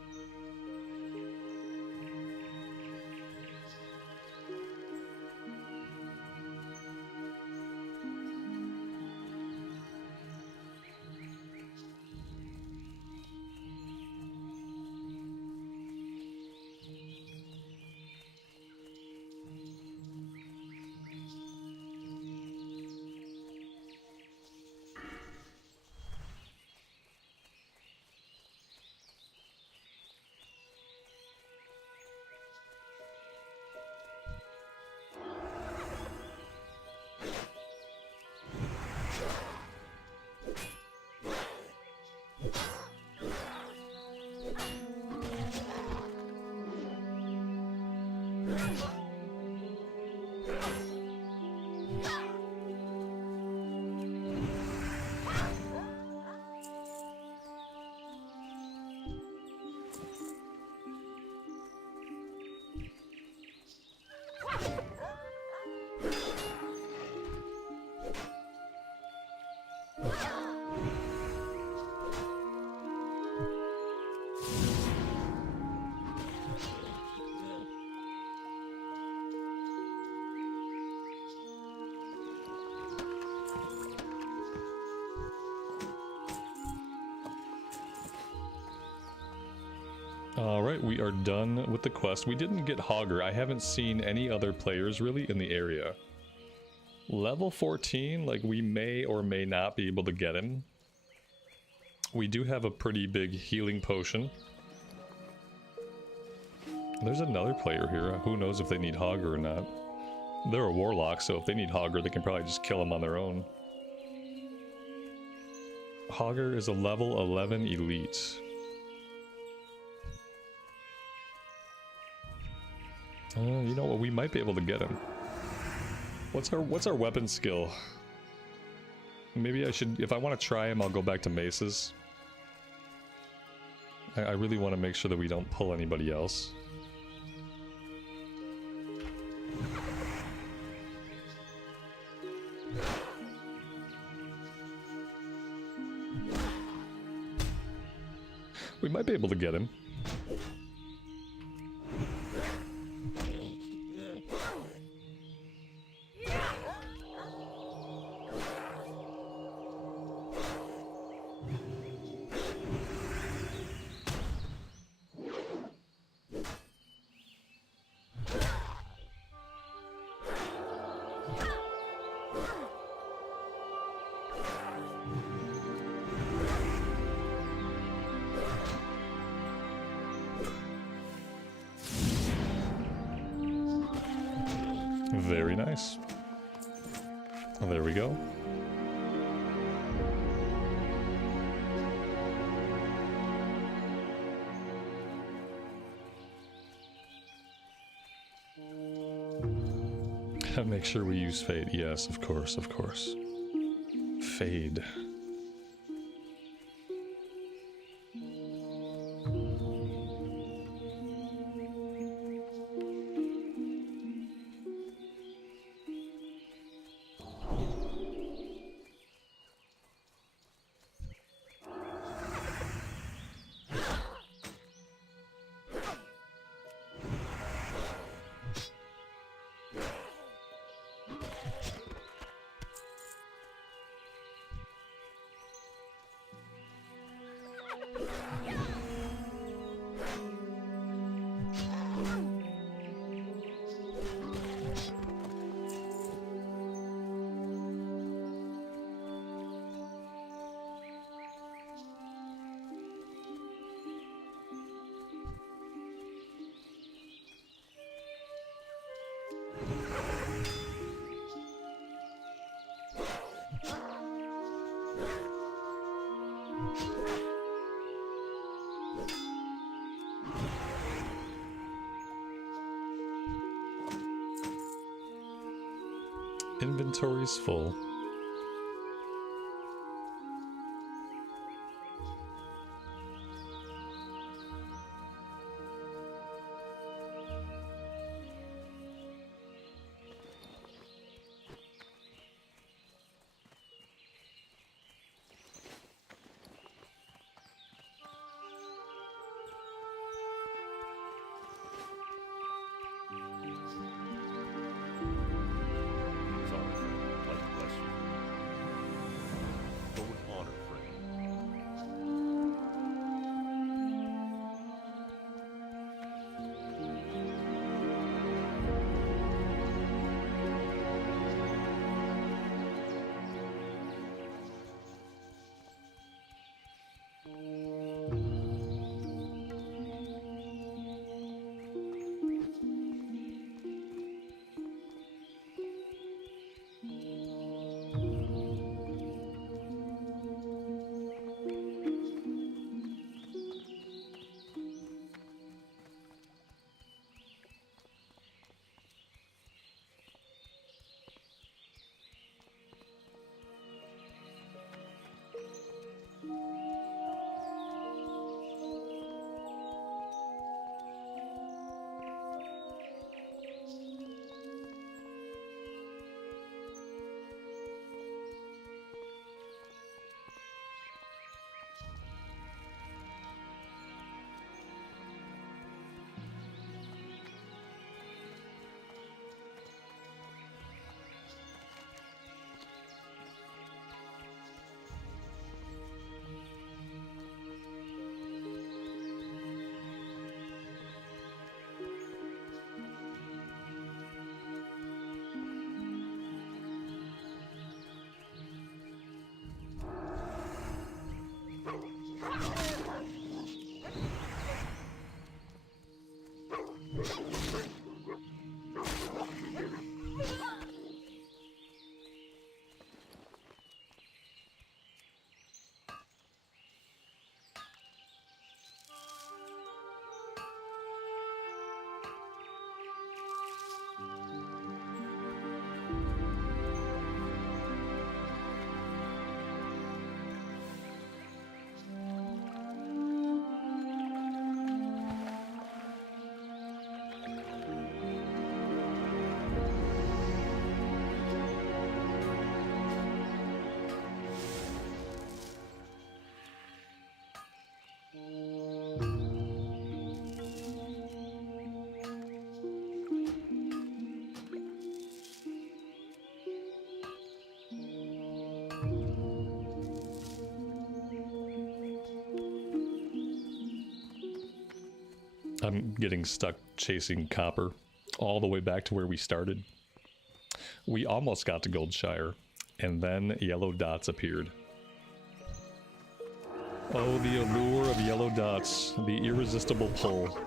Alright, we are done with the quest. We didn't get Hogger. I haven't seen any other players really in the area. Level 14, like we may or may not be able to get him. We do have a pretty big healing potion. There's another player here. Who knows if they need Hogger or not. They're a warlock, so if they need Hogger, they can probably just kill him on their own. Hogger is a level 11 elite. You know what? We might be able to get him. What's our weapon skill? Maybe I should, if I want to try him, I'll go back to maces. I really want to make sure that we don't pull anybody else. We might be able to get him. Very nice. There we go. Make sure we use Fade. Yes, of course, of course. Fade. Inventory's full. Sorry, friend. Life bless you. Go with honor, friend. I'm getting stuck chasing copper all the way back to where we started. We almost got to Goldshire, and then yellow dots appeared. Oh, the allure of yellow dots, the irresistible pull.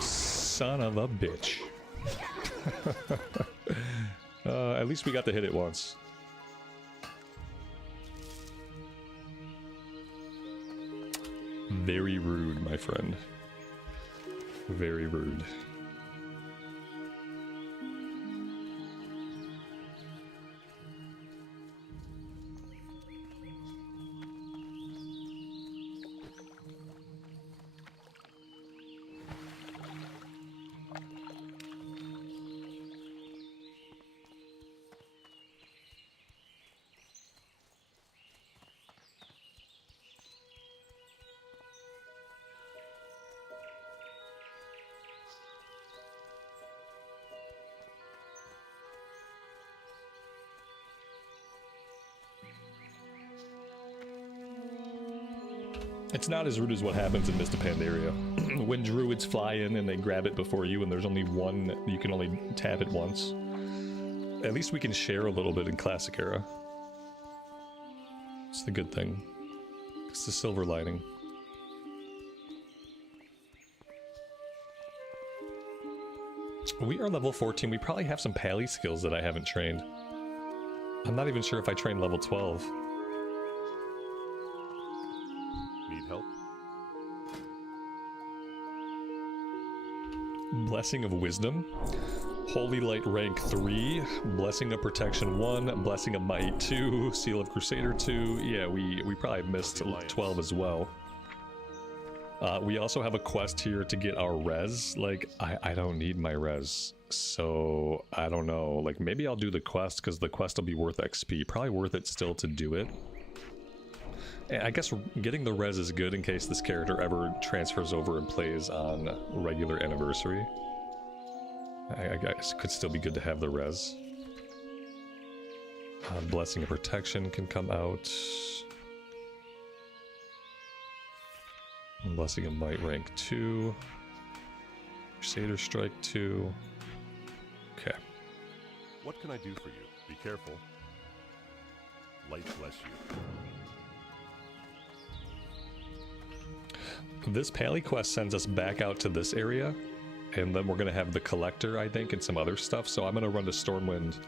Son of a bitch. At least we got to hit it once. Very rude, my friend. Very rude. It's not as rude as what happens in Mist of Pandaria. When druids fly in and they grab it before you and there's only one, you can only tap it once. At least we can share a little bit in Classic Era. It's the good thing. It's the silver lining. We are level 14. We probably have some pally skills that I haven't trained. I'm not even sure if I trained level 12. Need help? Blessing of Wisdom. Holy Light rank 3. Blessing of Protection 1. Blessing of Might 2. Seal of Crusader 2. Yeah, we probably missed 12 as well. We also have a quest here to get our res. Like, I don't need my res. So, I don't know. Like, maybe I'll do the quest because the quest will be worth XP. Probably worth it still to do it. And I guess getting the res is good in case this character ever transfers over and plays on regular anniversary. I guess it could still be good to have the res. Blessing of Protection can come out. Blessing of Might rank 2. Crusader Strike 2. Okay. What can I do for you? Be careful. Light bless you. This Pally quest sends us back out to this area, and then we're going to have the Collector, I think, and some other stuff, so I'm going to run to Stormwind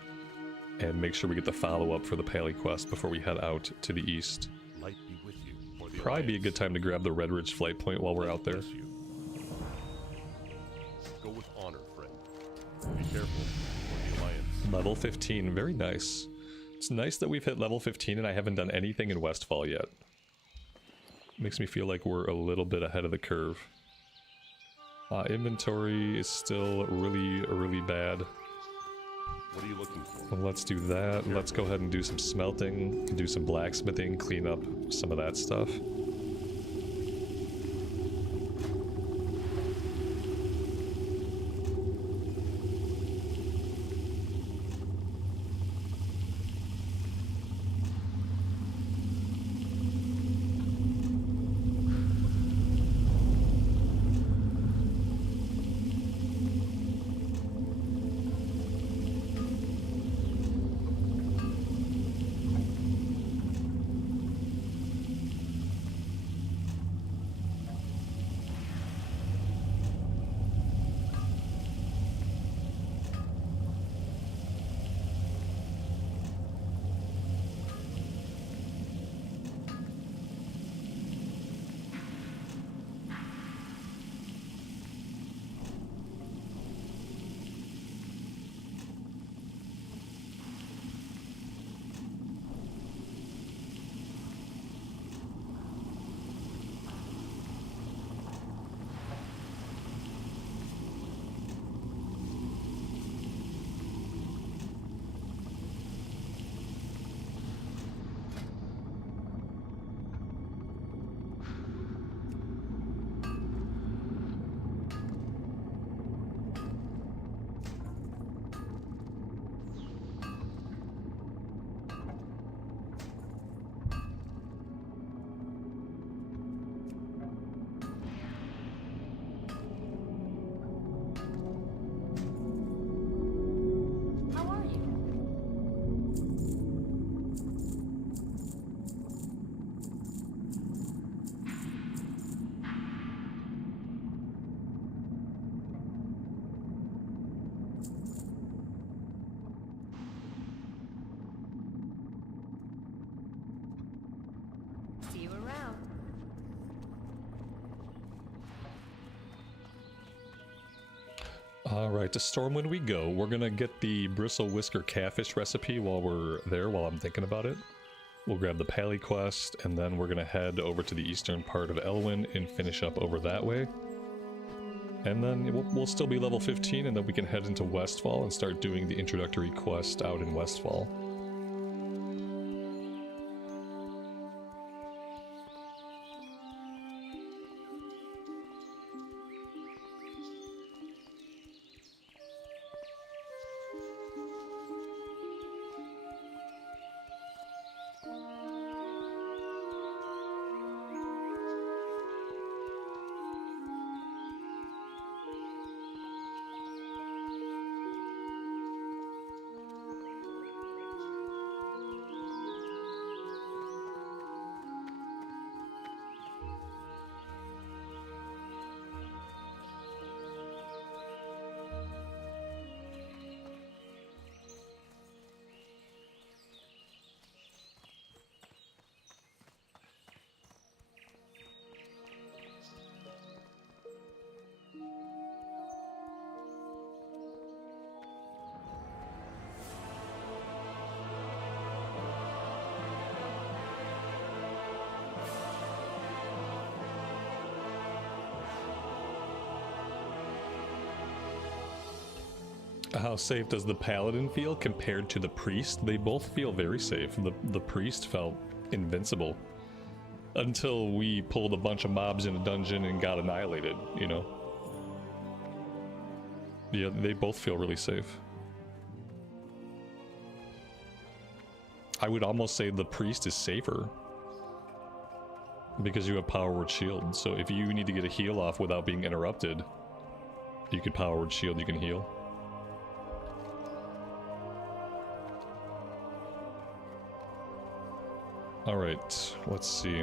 and make sure we get the follow-up for the Pally quest before we head out to the east. Light be with you. For the Probably be a Alliance. good time to grab the Red Ridge flight point while we're out there. Bless you. Go with honor, friend. Be careful. For the Alliance. Level 15, very nice. It's nice that we've hit level 15 and I haven't done anything in Westfall yet. Makes me feel like we're a little bit ahead of the curve. Inventory is still really bad. What are you looking for? Let's do that. Let's go ahead and do some smelting, do some blacksmithing, clean up some of that stuff. Alright, to Stormwind we go. We're gonna get the Bristle Whisker Catfish recipe while we're there, while I'm thinking about it. We'll grab the Pally quest, and then we're gonna head over to the eastern part of Elwynn and finish up over that way. And then we'll still be level 15, and then we can head into Westfall and start doing the introductory quest out in Westfall. How safe does the Paladin feel compared to the Priest? They both feel very safe. The Priest felt invincible. Until we pulled a bunch of mobs in a dungeon and got annihilated, you know? Yeah, they both feel really safe. I would almost say the Priest is safer. Because you have Power Word Shield, so if you need to get a heal off without being interrupted, you can Power Word Shield, you can heal. Alright, let's see.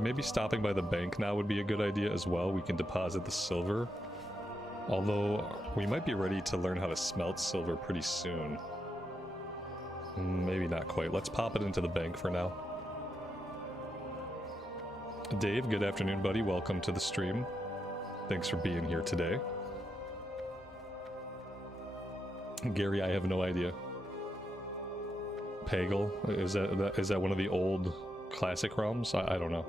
Maybe stopping by the bank now would be a good idea as well. We can deposit the silver. Although, we might be ready to learn how to smelt silver pretty soon. Maybe not quite. Let's pop it into the bank for now. Dave, good afternoon, buddy. Welcome to the stream. Thanks for being here today. Gary, I have no idea. Pagel? Is that one of the old classic realms? I don't know.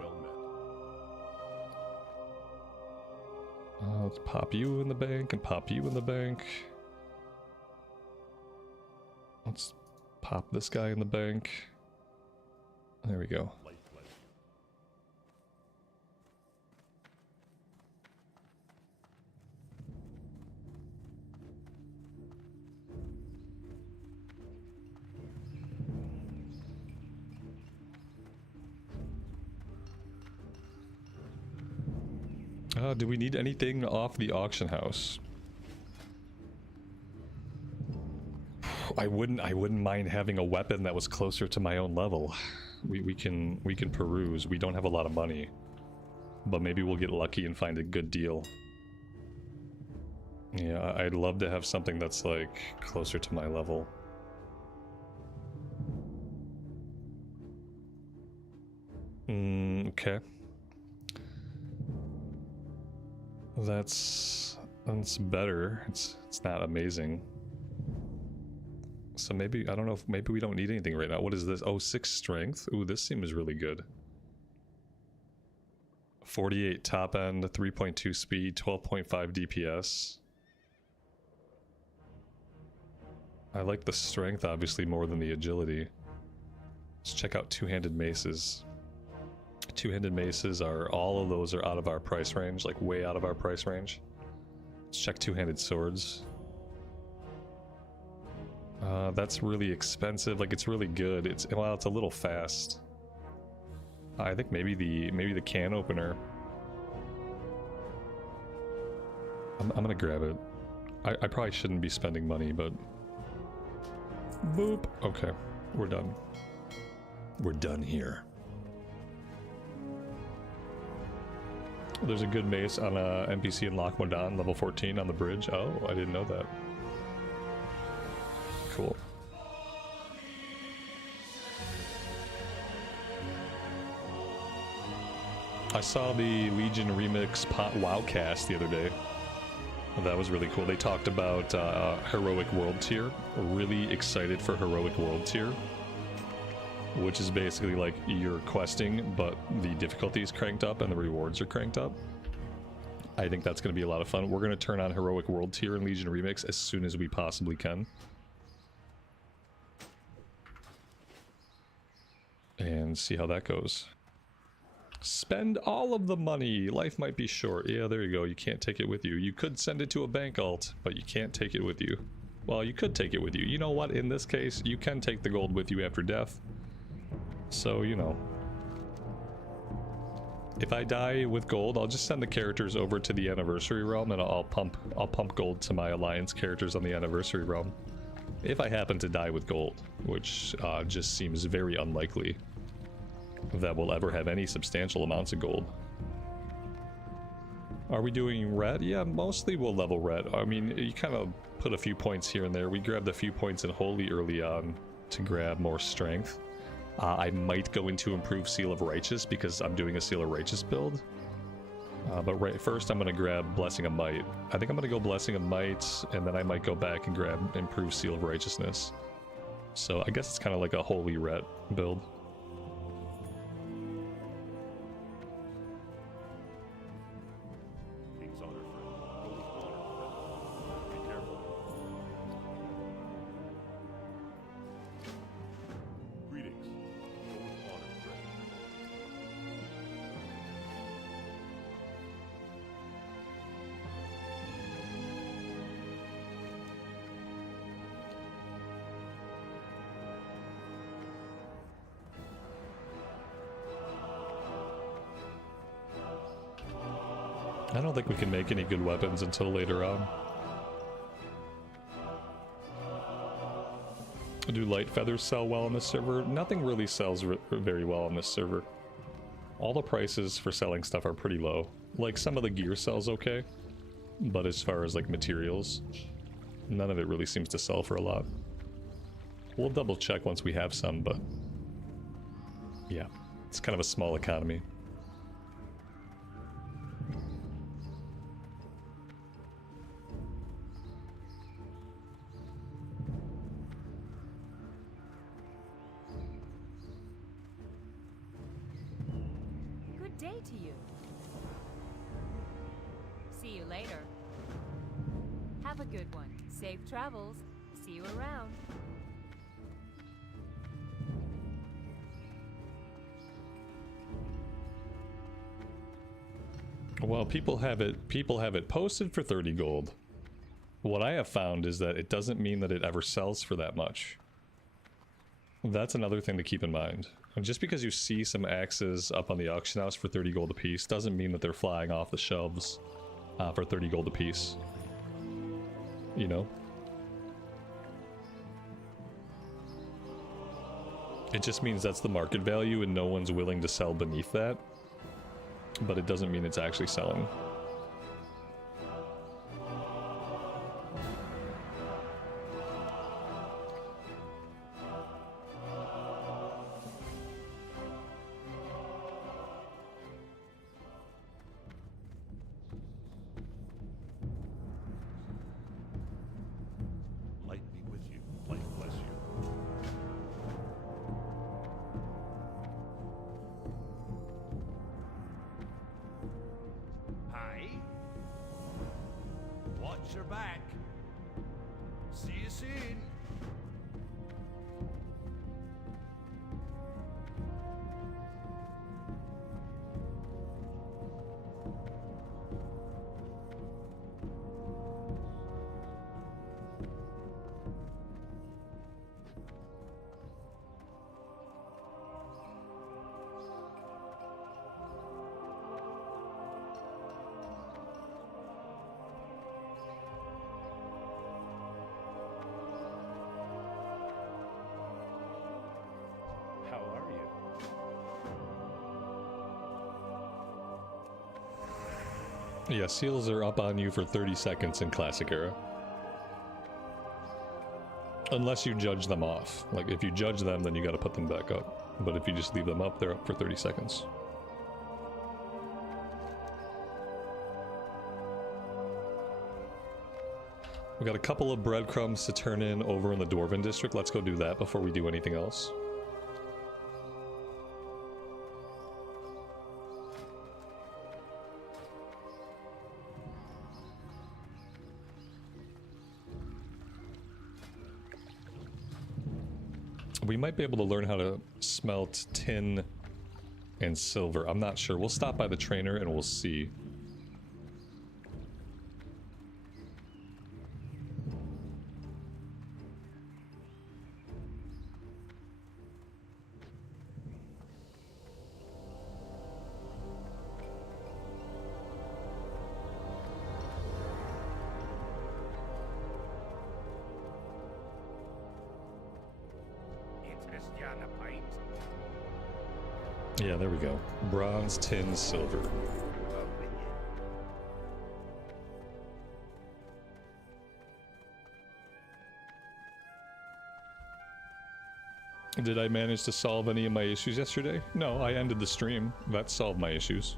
Let's pop you in the bank and pop you in the bank. Let's pop this guy in the bank. There we go. Do we need anything off the auction house? I wouldn't mind having a weapon that was closer to my own level. We can peruse. We don't have a lot of money, but maybe we'll get lucky and find a good deal. Yeah, I'd love to have something that's like closer to my level. Okay. That's better. It's not amazing. So maybe, I don't know, if maybe we don't need anything right now. What is this? Oh, 6 strength. Ooh, this seems really good. 48 top end, 3.2 speed, 12.5 DPS. I like the strength obviously more than the agility. Let's check out two-handed maces. Two-handed maces are, all of those are out of our price range, like way out of our price range. Let's check two-handed swords. That's really expensive, like it's really good. It's, well, it's a little fast. I think maybe the can opener. I'm gonna grab it. I probably shouldn't be spending money, but boop. Okay, we're done. We're done here. There's a good mace on a NPC in Loch Modan, level 14 on the bridge. Oh, I didn't know that. Cool. I saw the Legion Remix Pot Wowcast the other day. That was really cool. They talked about Heroic World Tier. Really excited for Heroic World Tier, which is basically like you're questing, but the difficulty is cranked up and the rewards are cranked up. I think that's going to be a lot of fun. We're going to turn on Heroic World Tier in Legion Remix as soon as we possibly can. And see how that goes. Spend all of the money. Life might be short. Yeah, there you go. You can't take it with you. You could send it to a bank alt, but you can't take it with you. Well, you could take it with you. You know what? In this case, you can take the gold with you after death. So, you know. If I die with gold, I'll just send the characters over to the Anniversary Realm and I'll pump gold to my Alliance characters on the Anniversary Realm. If I happen to die with gold, which just seems very unlikely that we'll ever have any substantial amounts of gold. Are we doing red? Yeah, mostly we'll level red. I mean, you kind of put a few points here and there. We grabbed a few points in Holy early on to grab more strength. I might go into Improved Seal of Righteous because I'm doing a Seal of Righteous build. But first I'm going to grab Blessing of Might. I think I'm going to go Blessing of Might, and then I might go back and grab Improved Seal of Righteousness. So I guess it's kind of like a Holy Ret build. I don't think we can make any good weapons until later on. Do light feathers sell well on this server? Nothing really sells very well on this server. All the prices for selling stuff are pretty low. Like, some of the gear sells okay, but as far as like materials, none of it really seems to sell for a lot. We'll double check once we have some, but yeah, it's kind of a small economy. To you. See you later. Have a good one. Safe travels. See you around. Well, people have it posted for 30 gold. What I have found is that it doesn't mean that it ever sells for that much. That's another thing to keep in mind. And just because you see some axes up on the auction house for 30 gold apiece doesn't mean that they're flying off the shelves for 30 gold apiece. You know? It just means that's the market value and no one's willing to sell beneath that. But it doesn't mean it's actually selling. Yeah, seals are up on you for 30 seconds in Classic Era. Unless you judge them off. Like, if you judge them, then you gotta put them back up. But if you just leave them up, they're up for 30 seconds. We got a couple of breadcrumbs to turn in over in the Dwarven district. Let's go do that before we do anything else. We might be able to learn how to smelt tin and silver. I'm not sure. We'll stop by the trainer and we'll see. Yeah, there we go. Bronze, tin, silver. Did I manage to solve any of my issues yesterday? No, I ended the stream. That solved my issues.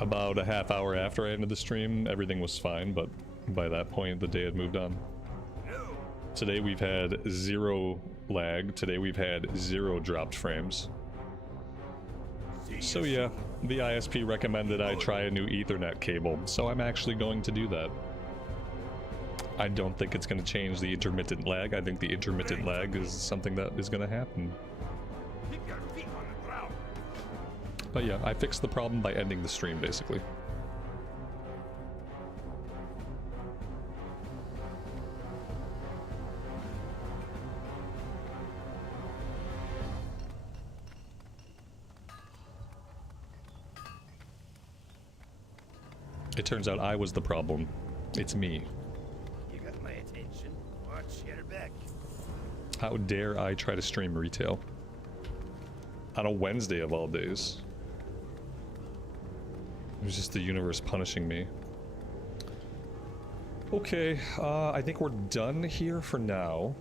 About a half hour after I ended the stream, everything was fine, but by that point, the day had moved on. Today we've had 0 lag. Today we've had 0 dropped frames. So yeah, the ISP recommended I try a new Ethernet cable, so I'm actually going to do that. I don't think it's going to change the intermittent lag. I think the intermittent lag is something that is going to happen. But yeah, I fixed the problem by ending the stream, basically. It turns out I was the problem. It's me. You got my attention. Watch your back. How dare I try to stream retail? On a Wednesday of all days. It was just the universe punishing me. Okay, I think we're done here for now.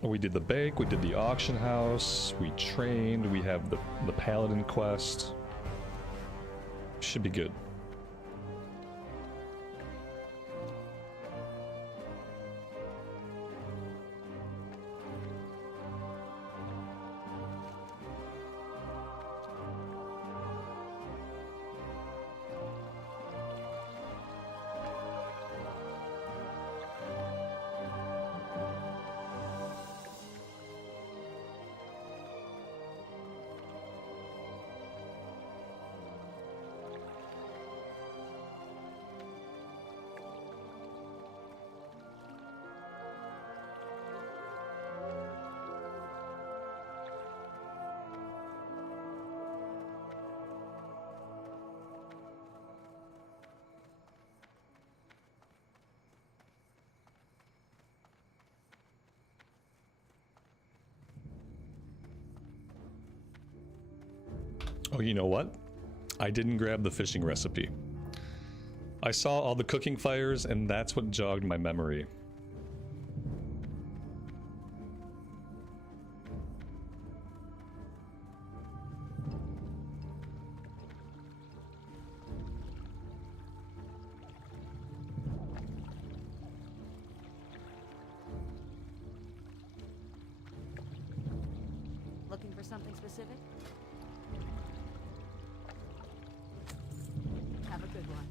We did the bank, we did the auction house, we trained, we have the Paladin quest. Should be good. Oh, you know what? I didn't grab the fishing recipe. I saw all the cooking fires, and that's what jogged my memory. Looking for something specific? Have a good one.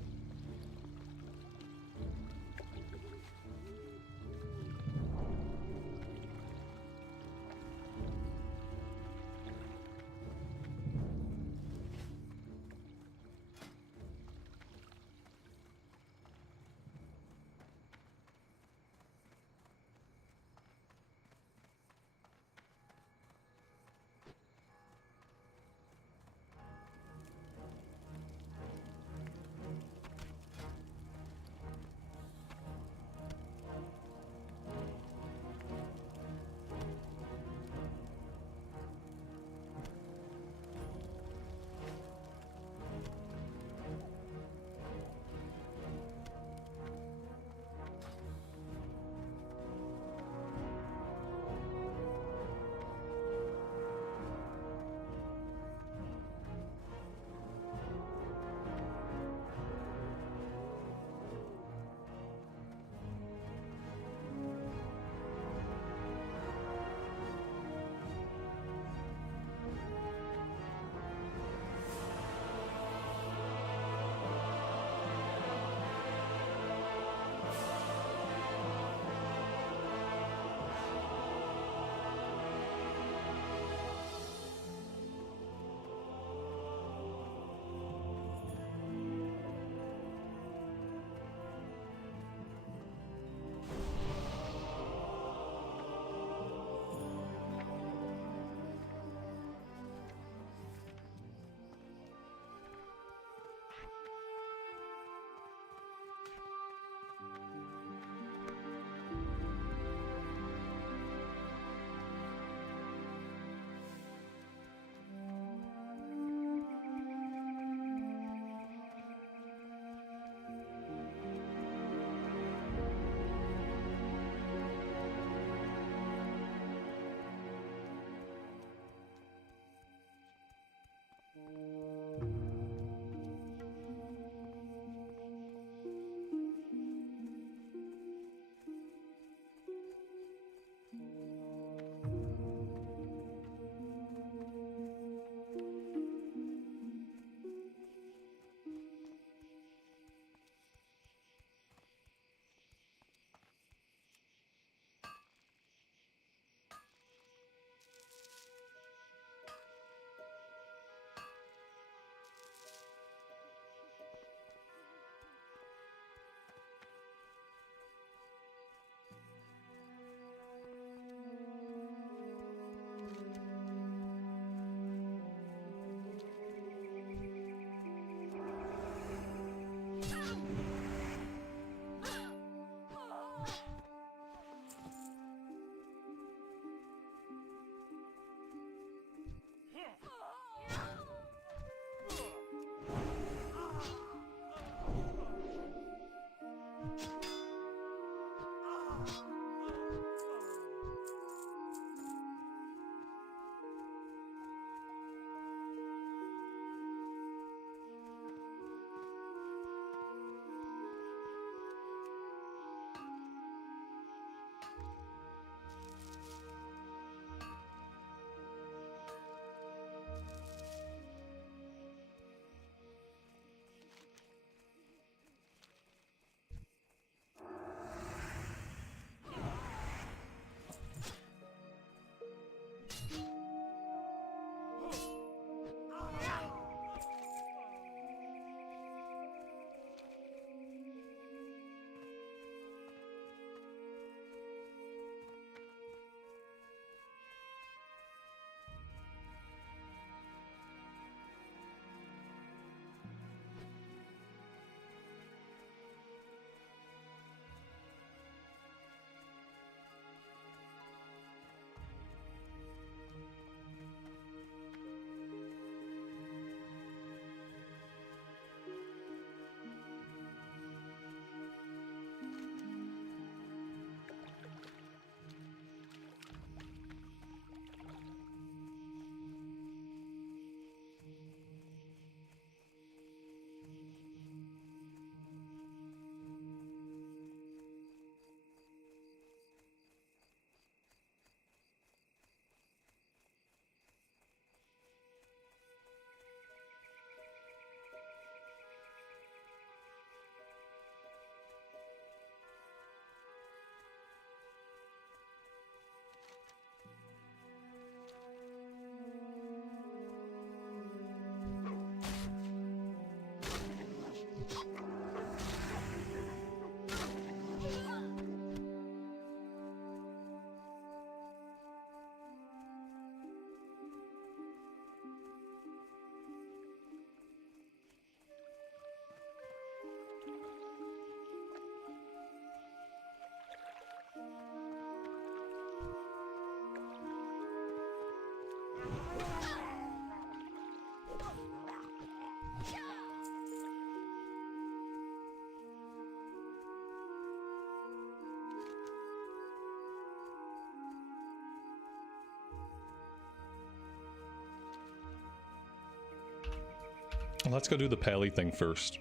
Let's go do the pally thing first.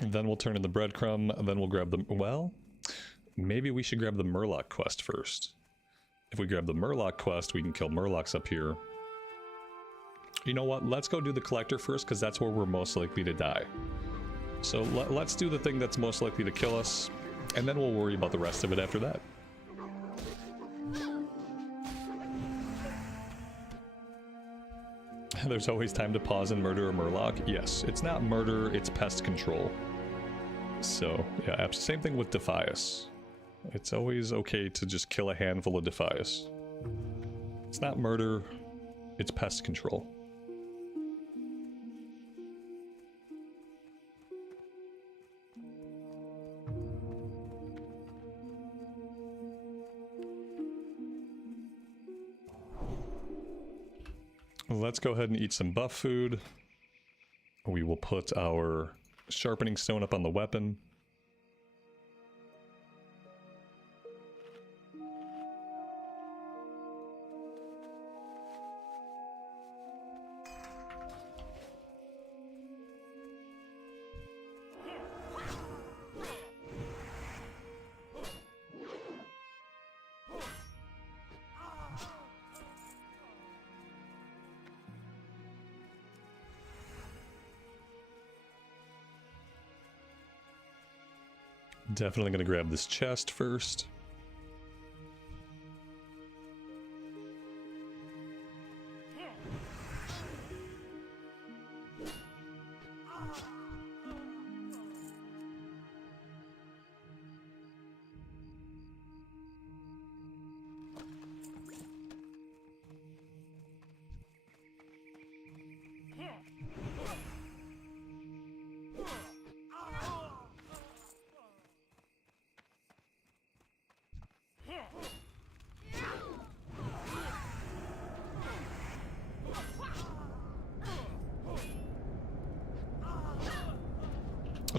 And then we'll turn in the breadcrumb, and then we'll grab the... Well, maybe we should grab the Murloc quest first. If we grab the Murloc quest, we can kill Murlocs up here. You know what? Let's go do the collector first, because that's where we're most likely to die. So let's do the thing that's most likely to kill us, and then we'll worry about the rest of it after that. There's always time to pause and murder a Murloc. Yes, it's not murder, it's pest control. So, yeah, same thing with Defias. It's always okay to just kill a handful of Defias. It's not murder, it's pest control. Let's go ahead and eat some buff food. We will put our sharpening stone up on the weapon. Definitely gonna grab this chest first.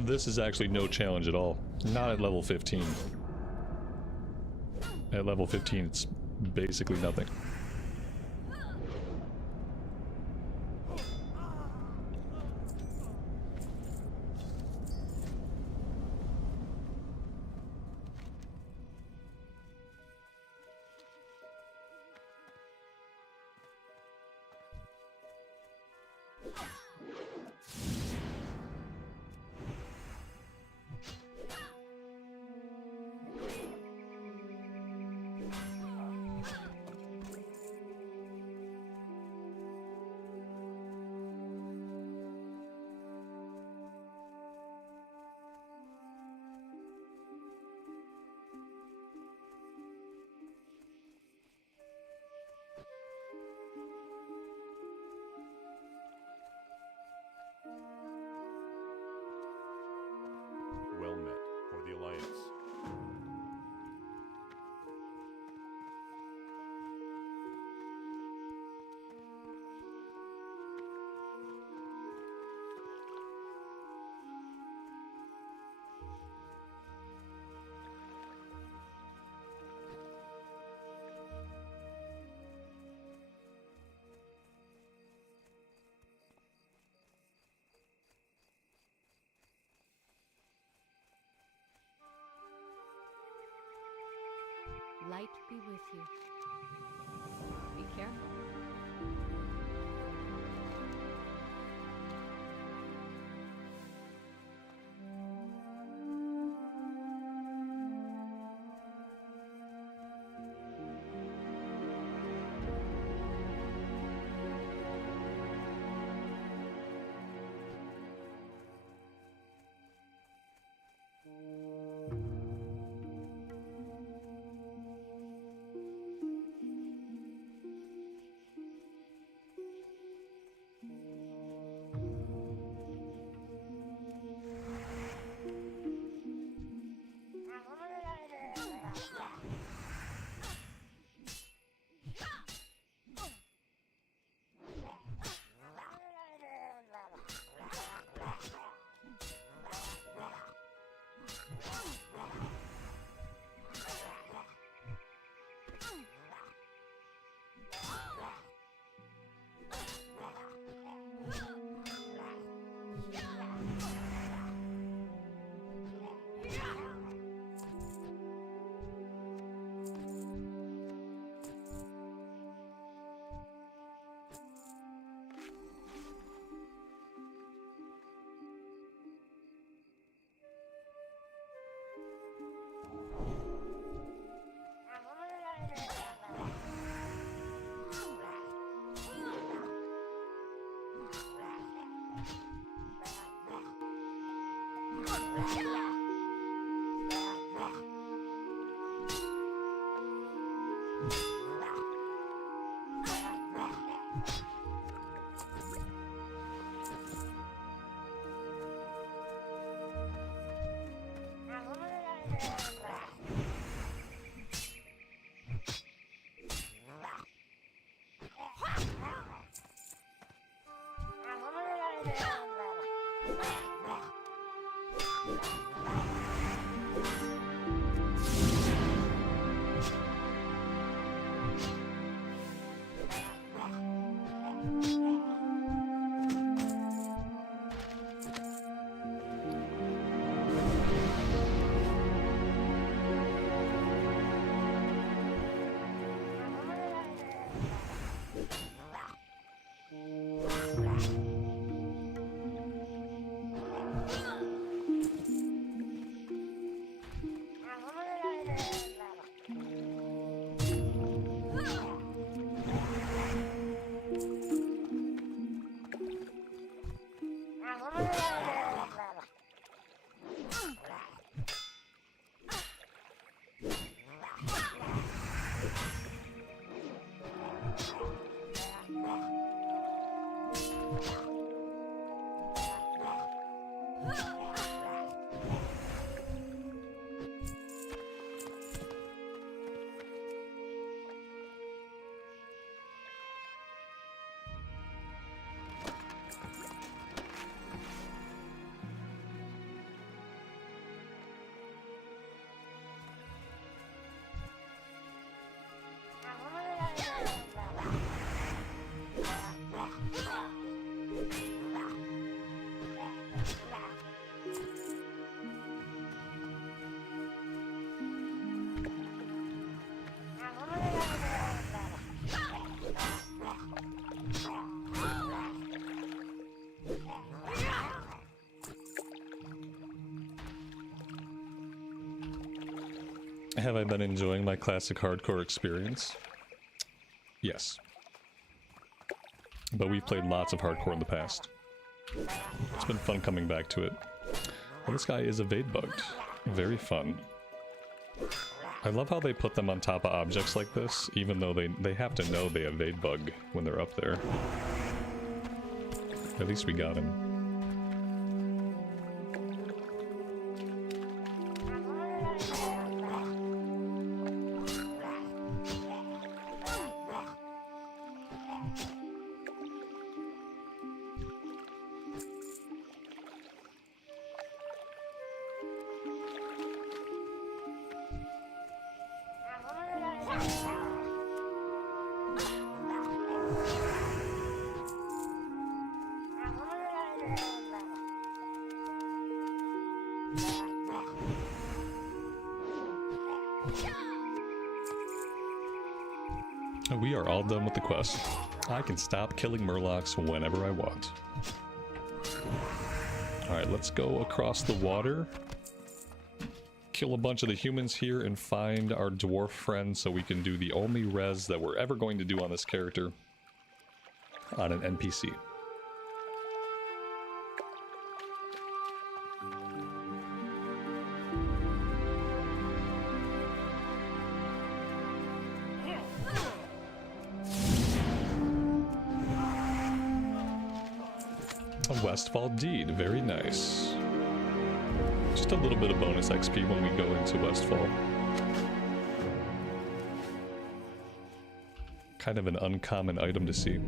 This is actually no challenge at all. Not at level 15. At level 15, it's basically nothing. Well met for the Alliance. Light be with you. Be careful. Have I been enjoying my classic hardcore experience? Yes. But we've played lots of hardcore in the past. It's been fun coming back to it. Well, this guy is evade bugged. Very fun. I love how they put them on top of objects like this, even though they have to know they evade bug when they're up there. At least we got him. We are all done with the quest. I can stop killing Murlocs whenever I want. Alright, let's go across the water. Kill a bunch of the humans here and find our dwarf friend so we can do the only res that we're ever going to do on this character on an NPC. Westfall Deed, very nice. Just a little bit of bonus XP when we go into Westfall. Kind of an uncommon item to see.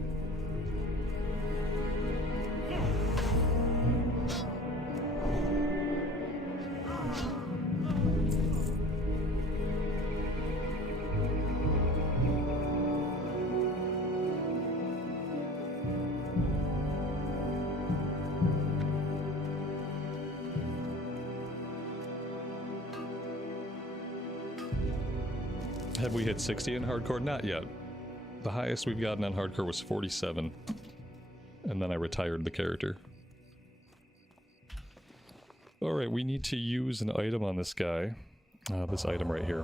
Have we hit 60 in hardcore? Not yet. The highest we've gotten on hardcore was 47. And then I retired the character. Alright, we need to use an item on this guy. This item right here.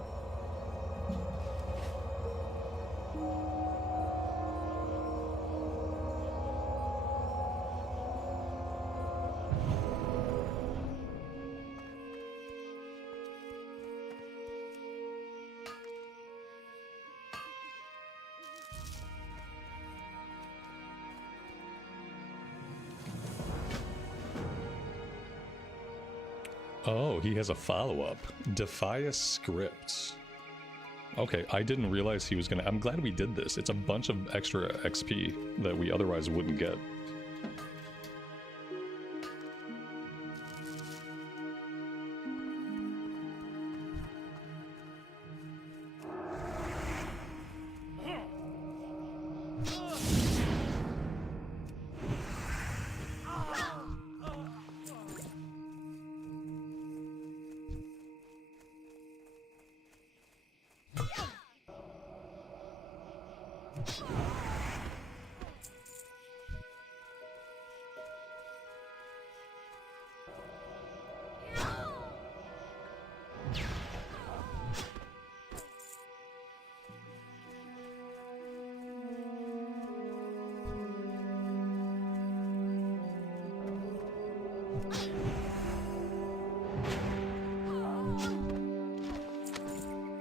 Oh, he has a follow-up. Defy a script. Okay, I didn't realize he was gonna... I'm glad we did this. It's a bunch of extra XP that we otherwise wouldn't get.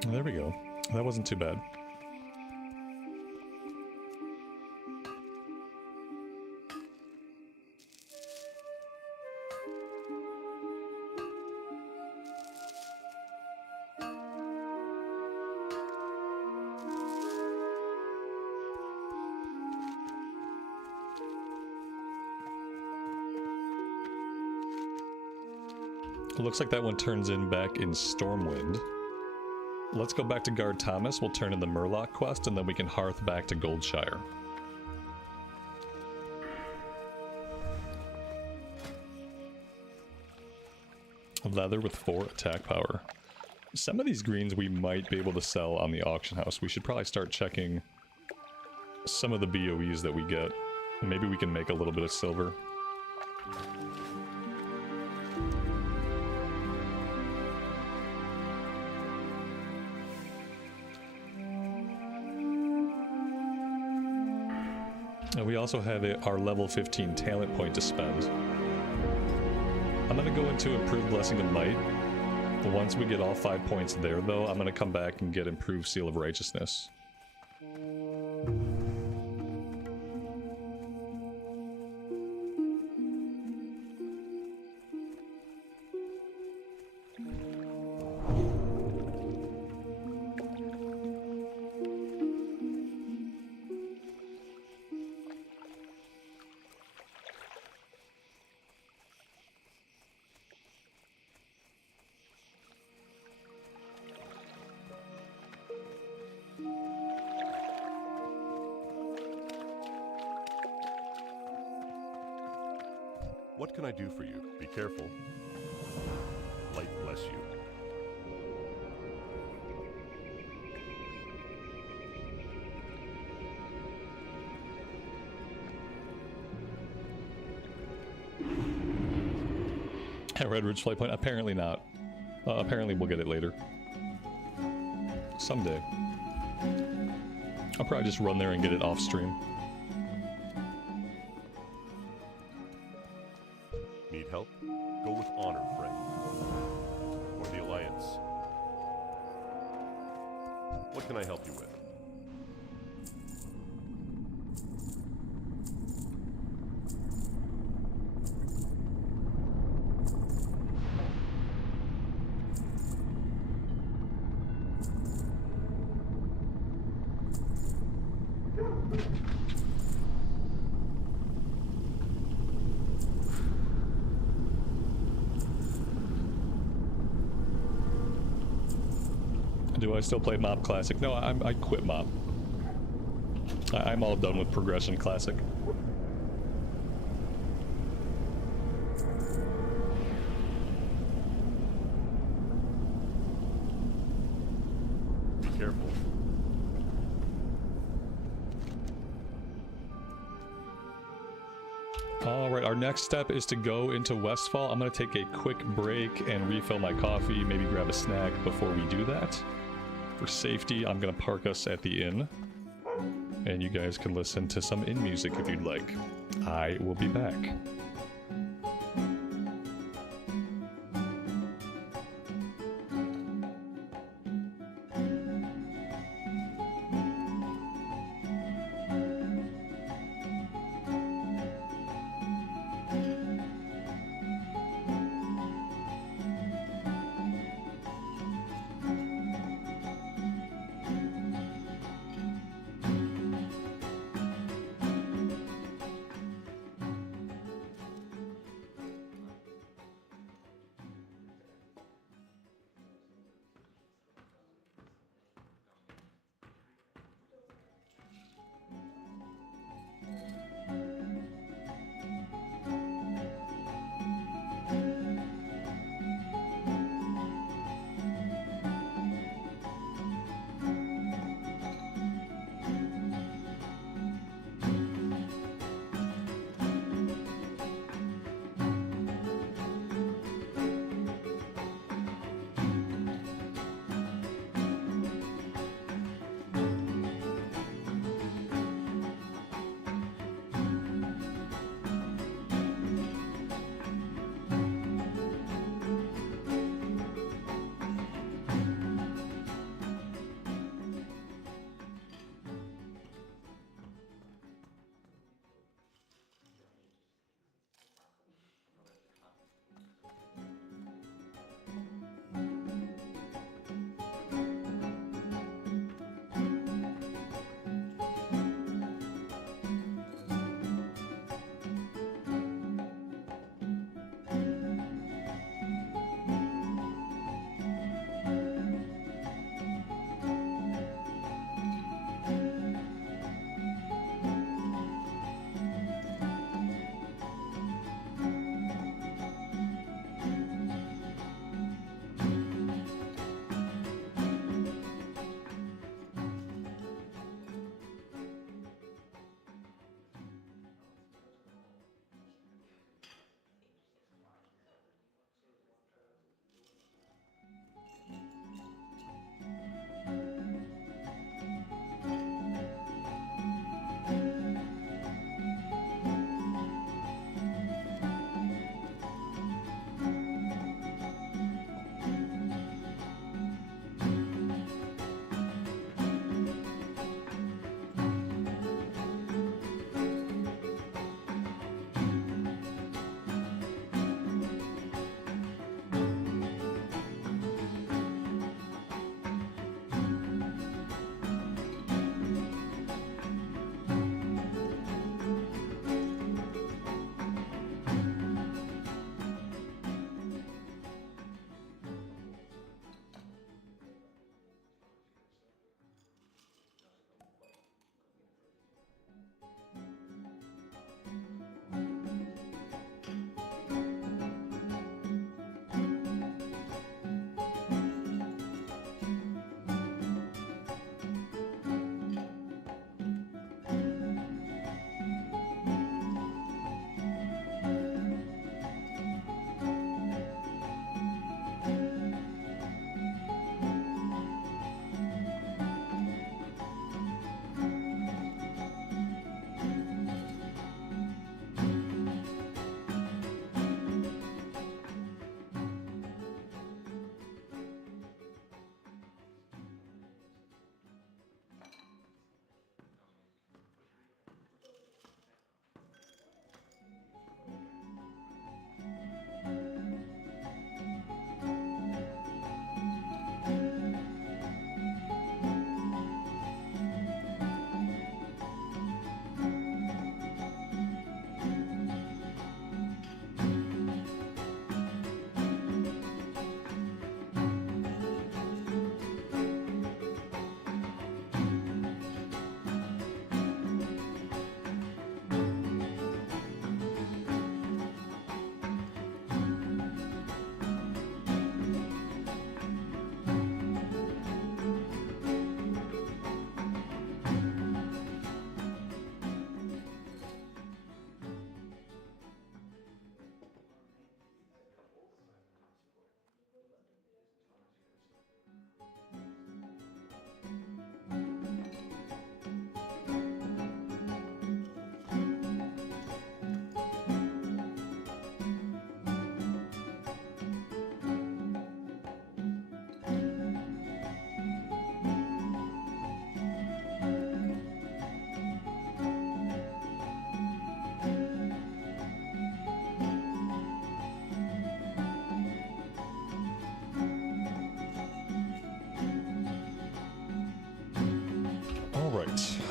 There we go. That wasn't too bad. It looks like that one turns in back in Stormwind. Let's go back to Guard Thomas, we'll turn in the Murloc quest, and then we can hearth back to Goldshire. Leather with 4 attack power. Some of these greens we might be able to sell on the auction house. We should probably start checking some of the BOEs that we get. Maybe we can make a little bit of silver. And we also have our level 15 talent point to spend. I'm going to go into Improved Blessing of Might. Once we get all 5 points there, though, I'm going to come back and get Improved Seal of Righteousness. What can I do for you? Be careful. Light bless you. Red Ridge Flight Point? Apparently not. Apparently we'll get it later. Someday. I'll probably just run there and get it off stream. Need help? Go with honor, friend. Or the Alliance. What can I help you with? Do I still play MOP Classic? No, I quit MOP. I'm all done with Progression Classic. Be careful. Alright, our next step is to go into Westfall. I'm going to take a quick break and refill my coffee, maybe grab a snack before we do that. For safety, I'm going to park us at the inn, and you guys can listen to some inn music if you'd like. I will be back.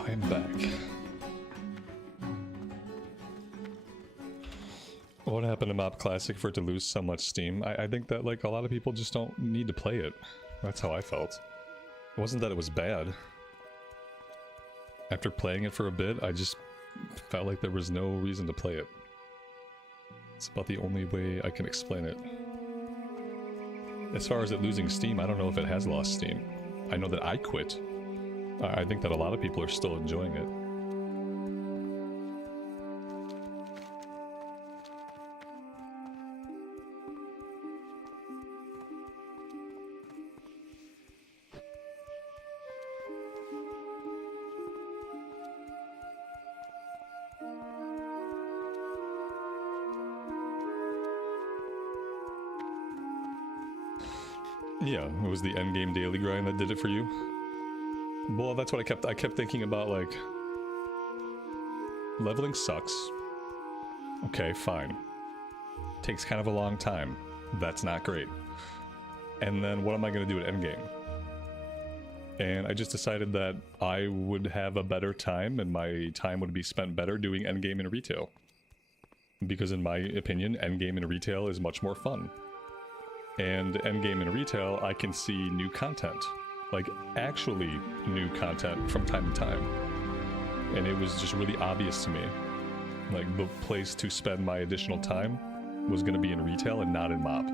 I'm back. What happened to MOP Classic for it to lose so much steam? I think that, like, a lot of people just don't need to play it. That's how I felt. It wasn't that it was bad. After playing it for a bit, I just felt like there was no reason to play it. It's about the only way I can explain it. As far as it losing steam, I don't know if it has lost steam. I know that I quit. I think that a lot of people are still enjoying it. Yeah, it was the endgame daily grind that did it for you. Well, that's what I kept thinking about, like, leveling sucks. Okay, fine. Takes kind of a long time. That's not great. And then what am I going to do at endgame? And I just decided that I would have a better time and my time would be spent better doing endgame in retail. Because in my opinion, endgame in retail is much more fun. And endgame in retail, I can see new content. Like, actually new content from time to time. And it was just really obvious to me. Like, the place to spend my additional time was going to be in retail and not in MOP.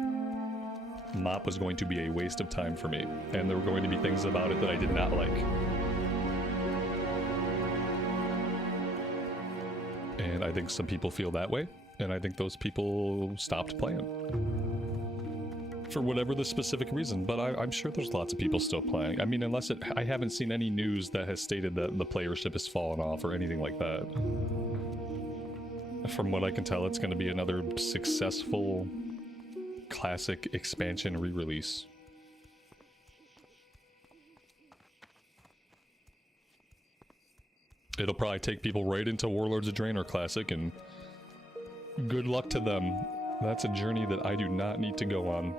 MOP was going to be a waste of time for me. And there were going to be things about it that I did not like. And I think some people feel that way. And I think those people stopped playing. For whatever the specific reason, but I'm sure there's lots of people still playing. I mean, I haven't seen any news that has stated that the playership has fallen off or anything like that. From what I can tell, it's going to be another successful classic expansion re-release. It'll probably take people right into Warlords of Draenor Classic, and good luck to them. That's a journey that I do not need to go on.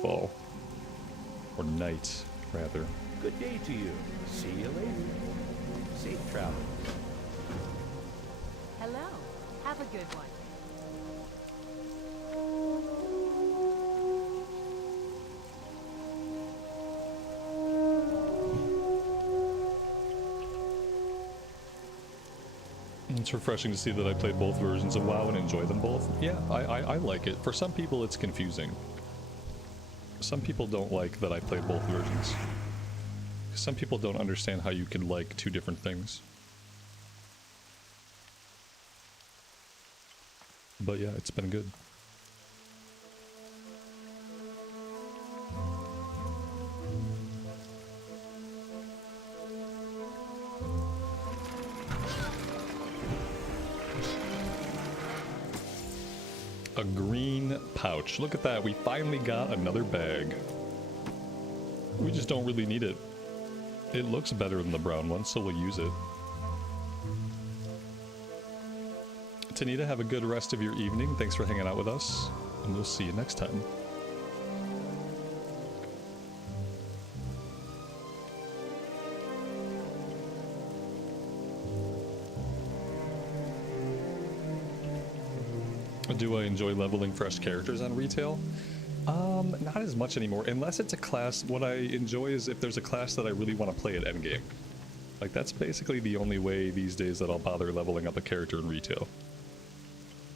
Fall. Or night, rather. Good day to you. See you later. Safe travel. Hello. Have a good one. It's refreshing to see that I played both versions of WoW and enjoy them both. Yeah, I like it. For some people, it's confusing. Some people don't like that I played both versions. Some people don't understand how you can like two different things. But yeah, it's been good. A green pouch. Look at that. We finally got another bag. We just don't really need it. It looks better than the brown one, so we'll use it. Tanita, have a good rest of your evening. Thanks for hanging out with us, and we'll see you next time. Do I enjoy leveling fresh characters on retail? Not as much anymore, unless it's a class. What I enjoy is if there's a class that I really want to play at endgame. Like, that's basically the only way these days that I'll bother leveling up a character in retail.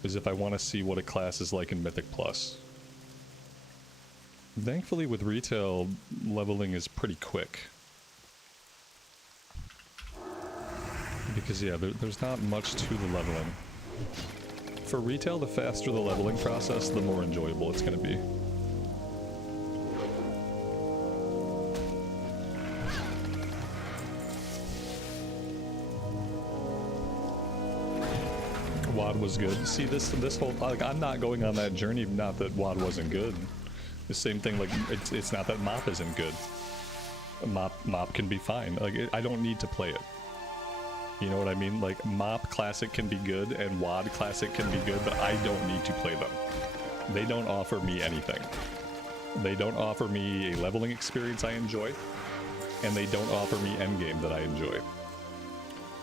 Is if I want to see what a class is like in Mythic Plus. Thankfully with retail, leveling is pretty quick. Because yeah, there's not much to the leveling. For retail, the faster the leveling process, the more enjoyable it's going to be. WoD was good. See, this whole, like, I'm not going on that journey, not that WoD wasn't good. The same thing, like, it's not that MOP isn't good. MOP can be fine. Like, I don't need to play it. You know what I mean? Like, MOP Classic can be good, and WoD Classic can be good, but I don't need to play them. They don't offer me anything. They don't offer me a leveling experience I enjoy, and they don't offer me endgame that I enjoy.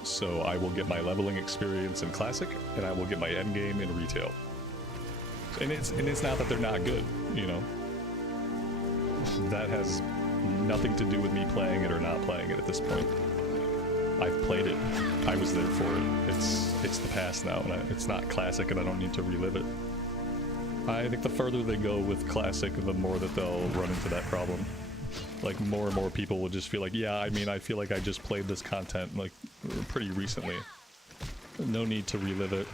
So I will get my leveling experience in Classic, and I will get my endgame in Retail. And it's not that they're not good, you know? That has nothing to do with me playing it or not playing it at this point. I've played it. I was there for it. It's the past now, and it's not Classic, and I don't need to relive it. I think the further they go with Classic, the more that they'll run into that problem. Like, more and more people will just feel like, yeah, I mean, I feel like I just played this content, like, pretty recently. No need to relive it.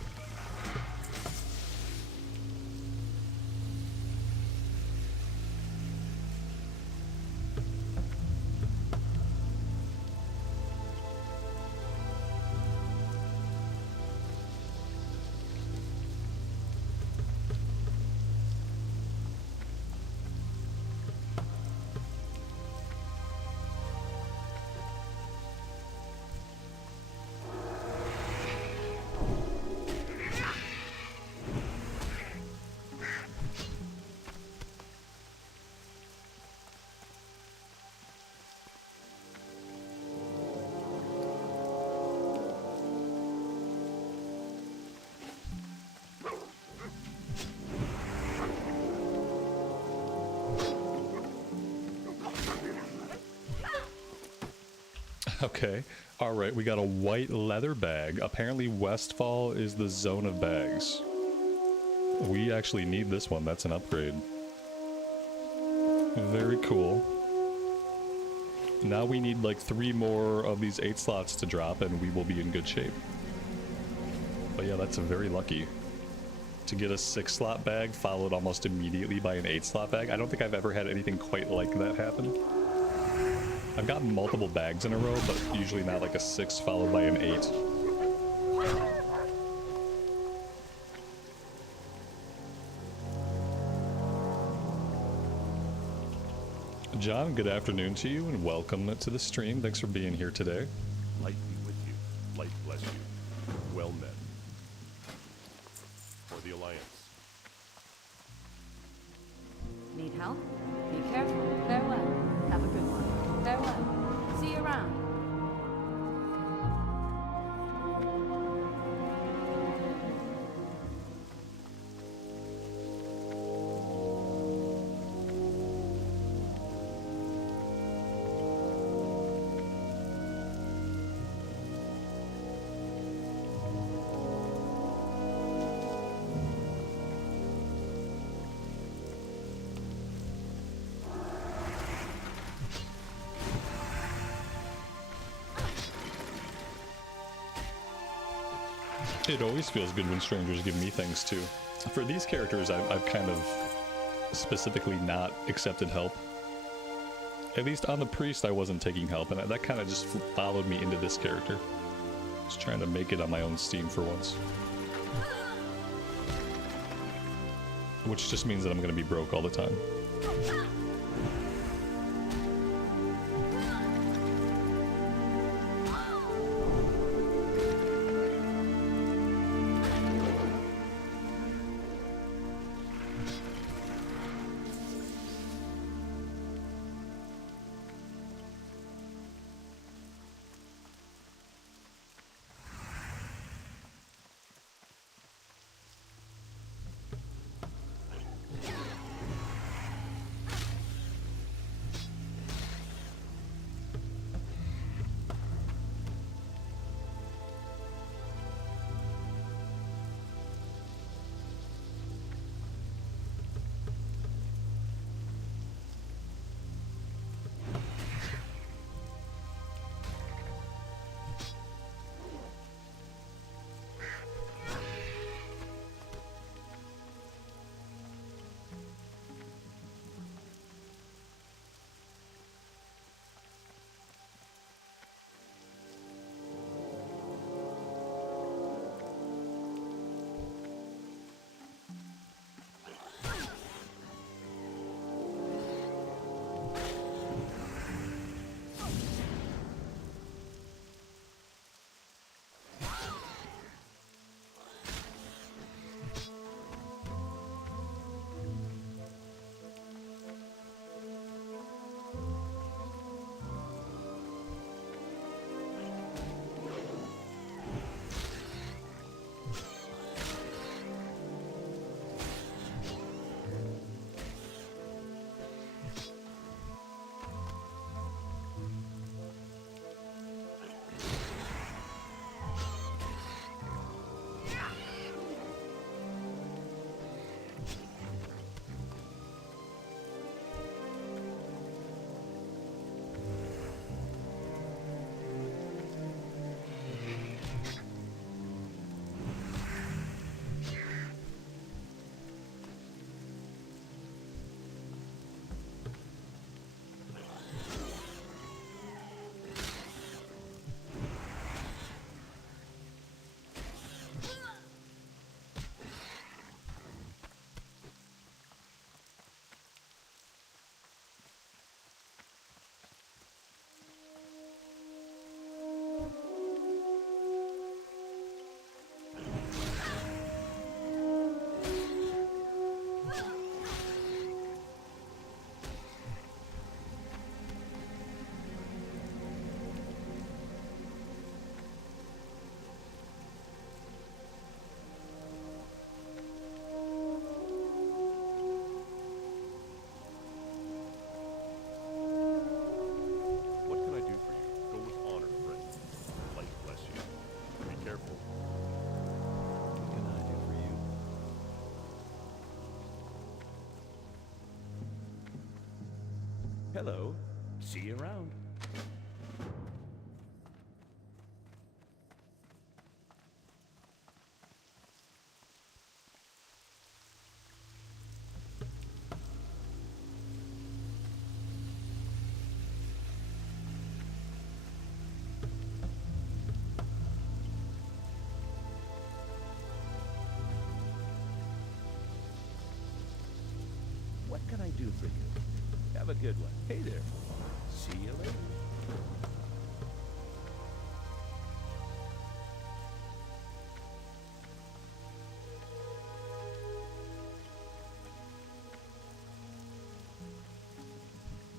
Okay, alright, we got a white leather bag. Apparently Westfall is the zone of bags. We actually need this one, that's an upgrade. Very cool. Now we need like 3 more of these 8 slots to drop and we will be in good shape. But yeah, that's very lucky. To get a 6 slot bag followed almost immediately by an 8 slot bag. I don't think I've ever had anything quite like that happen. I've gotten multiple bags in a row, but usually not like a 6 followed by an 8. John, good afternoon to you and welcome to the stream. Thanks for being here today. Light be with you. Light bless you. Well met. For the Alliance. Need help? Be careful. Farewell. Have a good one. Farewell. See you around. It always feels good when strangers give me things too. For these characters, I've kind of specifically not accepted help. At least on the priest, I wasn't taking help, and that kind of just followed me into this character. Just trying to make it on my own steam for once. Which just means that I'm going to be broke all the time. Hello. See you around. What can I do for you? Have a good one. Hey there. See you later.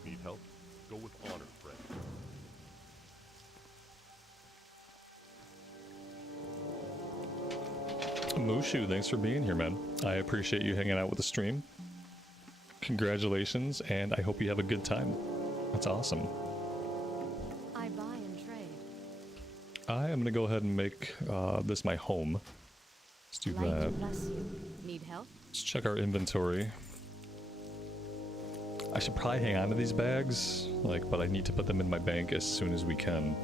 Need help? Go with honor, friend. Mushu, thanks for being here, man. I appreciate you hanging out with the stream. Congratulations, and I hope you have a good time. That's awesome. I buy and trade. I am gonna go ahead and make this my home. Let's do Light to that. bless you. Need help? Let's check our inventory. I should probably hang on to these bags, but I need to put them in my bank as soon as we can.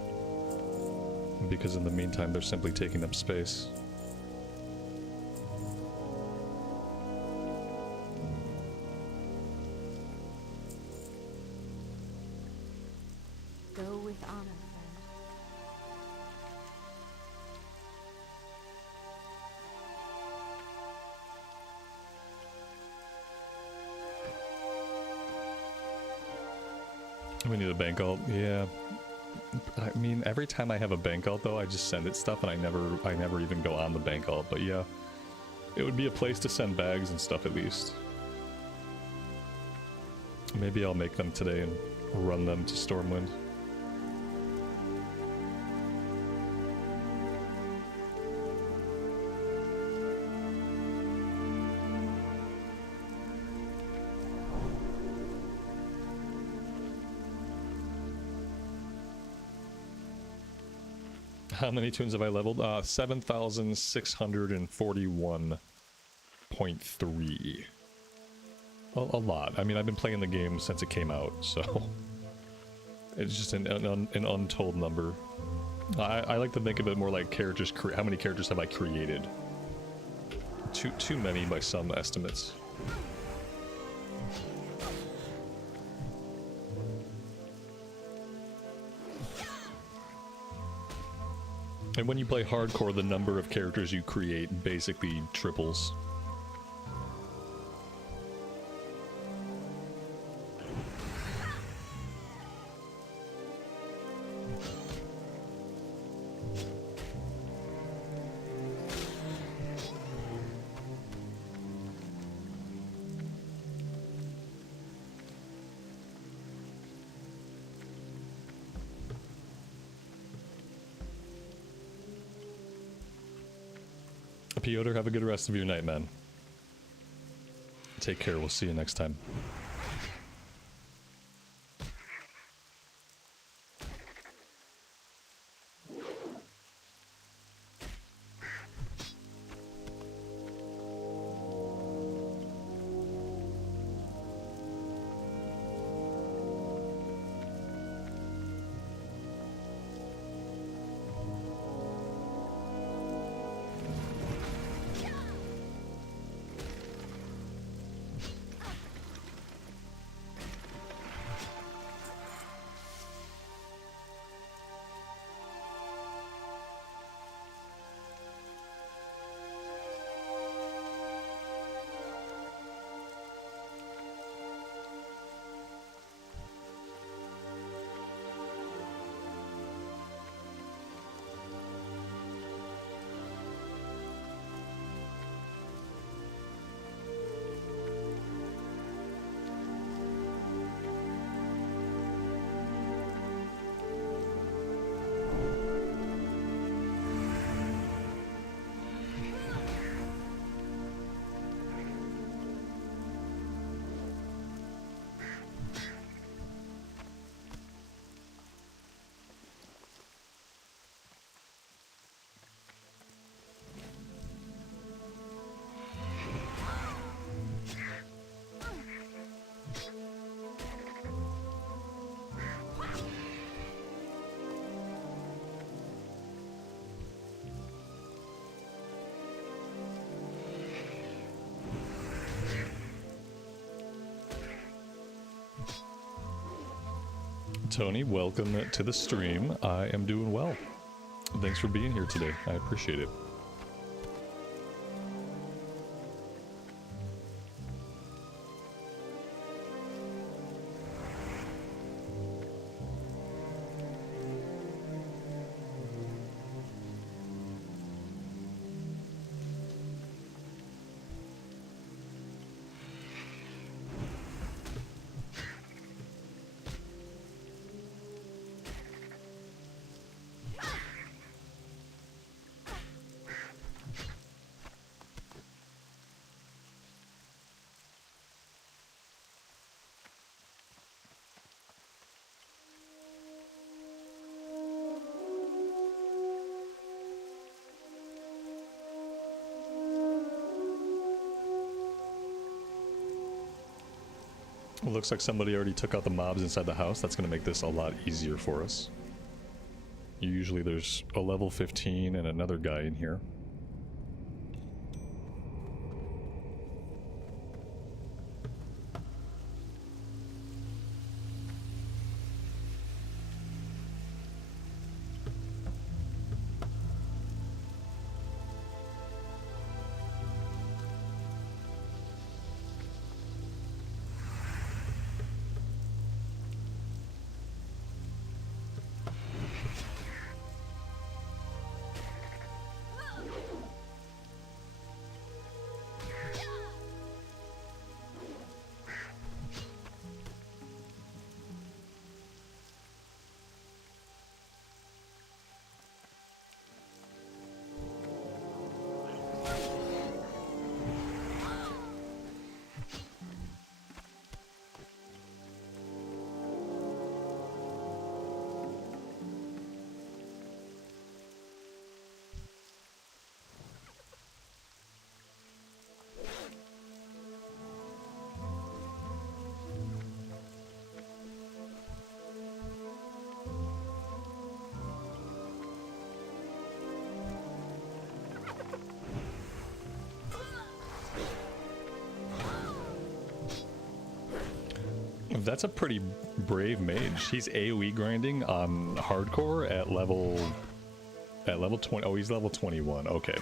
Because in the meantime, they're simply taking up space. Go with honor, friend. We need a bank alt, yeah. I mean, every time I have a bank alt though, I just send it stuff and I never even go on the bank alt, but yeah. It would be a place to send bags and stuff at least. Maybe I'll make them today and run them to Stormwind. How many tunes have I leveled? 7,641.3. A lot. I mean, I've been playing the game since it came out, so it's just an untold number. I like to think of it more like characters. How many characters have I created? Too many by some estimates. And when you play hardcore, the number of characters you create basically triples. Piotr, have a good rest of your night, man. Take care, we'll see you next time. Tony, welcome to the stream. I am doing well. Thanks for being here today. I appreciate it. It looks like somebody already took out the mobs inside the house. That's going to make this a lot easier for us. Usually there's a level 15 and another guy in here. That's a pretty brave mage. He's AoE grinding on hardcore at level 20. Oh, he's level 21. Okay.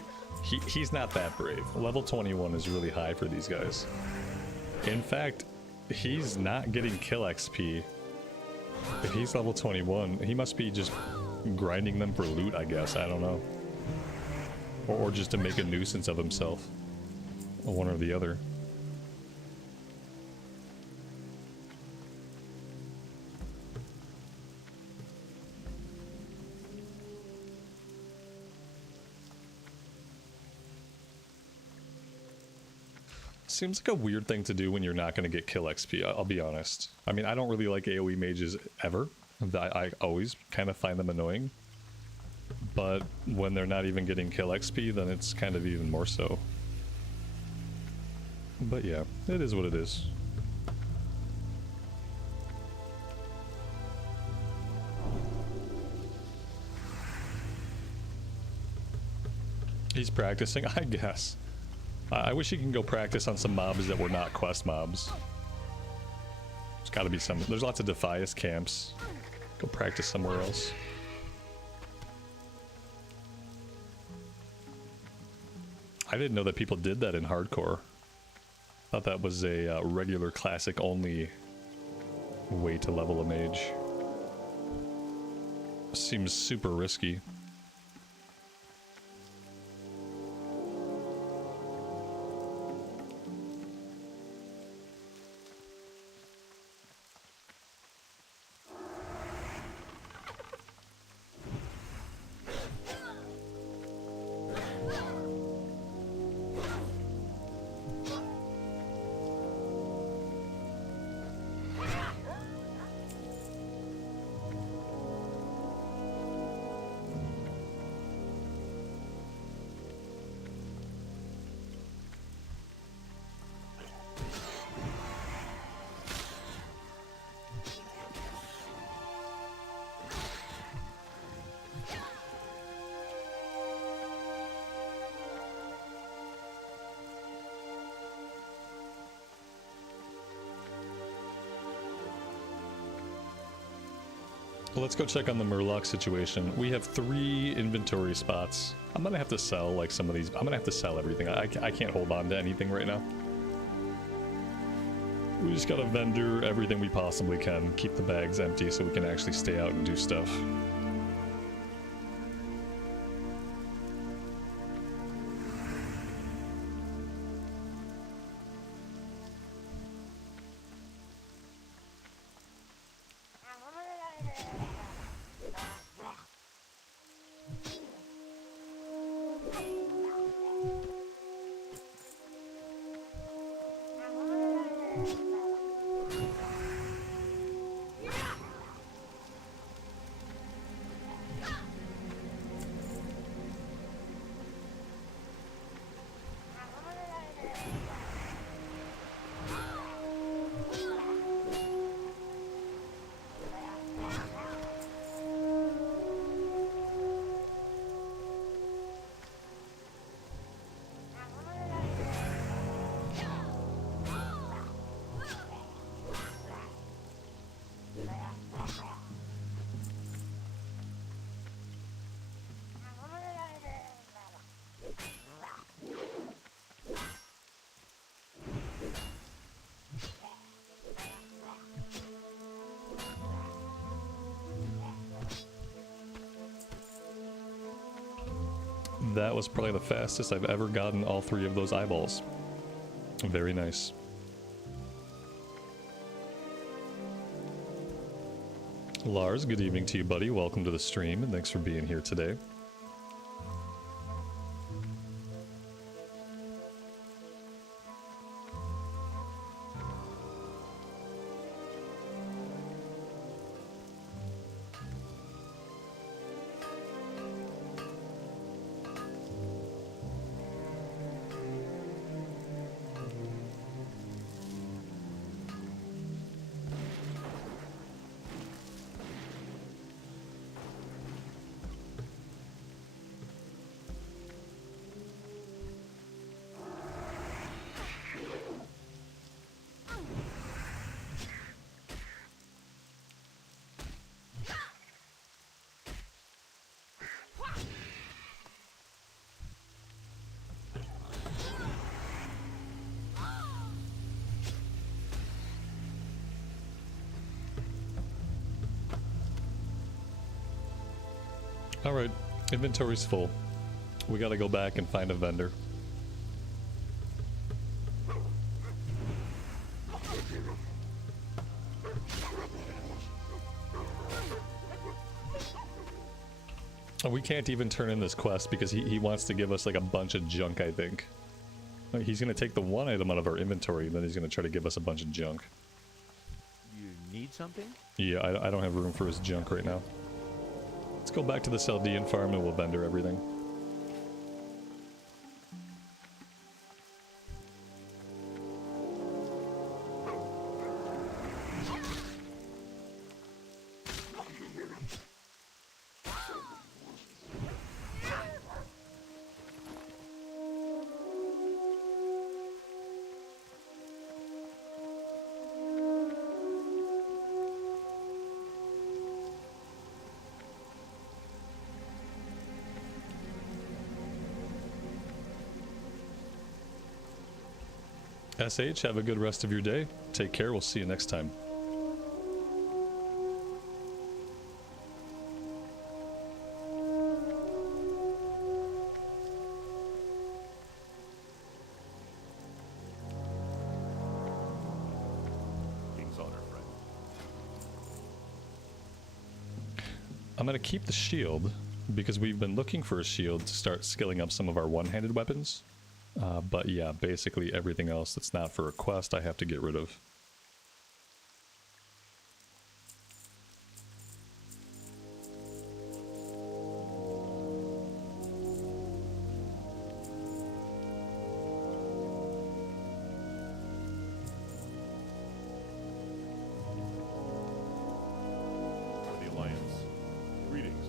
He's not that brave. Level 21 is really high for these guys. In fact, he's not getting kill XP. If he's level 21, he must be just grinding them for loot, I guess. I don't know. Or just to make a nuisance of himself. One or the other. Seems like a weird thing to do when you're not going to get kill XP, I'll be honest. I mean, I don't really like AoE mages ever. I always kind of find them annoying. But when they're not even getting kill XP, then it's kind of even more so. But yeah, it is what it is. He's practicing, I guess. I wish he can go practice on some mobs that were not quest mobs. There's gotta be some. There's lots of Defias camps. Go practice somewhere else. I didn't know that people did that in hardcore. Thought that was a regular classic only way to level a mage. Seems super risky. Well, let's go check on the Murloc situation. We have 3 inventory spots. I'm gonna have to sell like some of these. I'm gonna have to sell everything. I can't hold on to anything right now. We just gotta vendor everything we possibly can. Keep the bags empty so we can actually stay out and do stuff. That was probably the fastest I've ever gotten all 3 of those eyeballs. Very nice. Lars, good evening to you, buddy. Welcome to the stream, and thanks for being here today. Alright, inventory's full. We gotta go back and find a vendor. We can't even turn in this quest because he wants to give us like a bunch of junk, I think. He's gonna take the one item out of our inventory and then he's gonna try to give us a bunch of junk. You need something? Yeah, I don't have room for his junk right now. Let's go back to the Saldean farm and we'll vendor everything. SH, have a good rest of your day. Take care, we'll see you next time. King's honor, friend. I'm gonna keep the shield because we've been looking for a shield to start skilling up some of our one-handed weapons. But yeah, basically everything else that's not for a quest I have to get rid of. The Alliance. Greetings.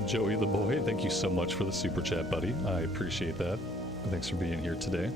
Joey the boy, thank you so much for the super chat, buddy. I appreciate that. Thanks for being here today.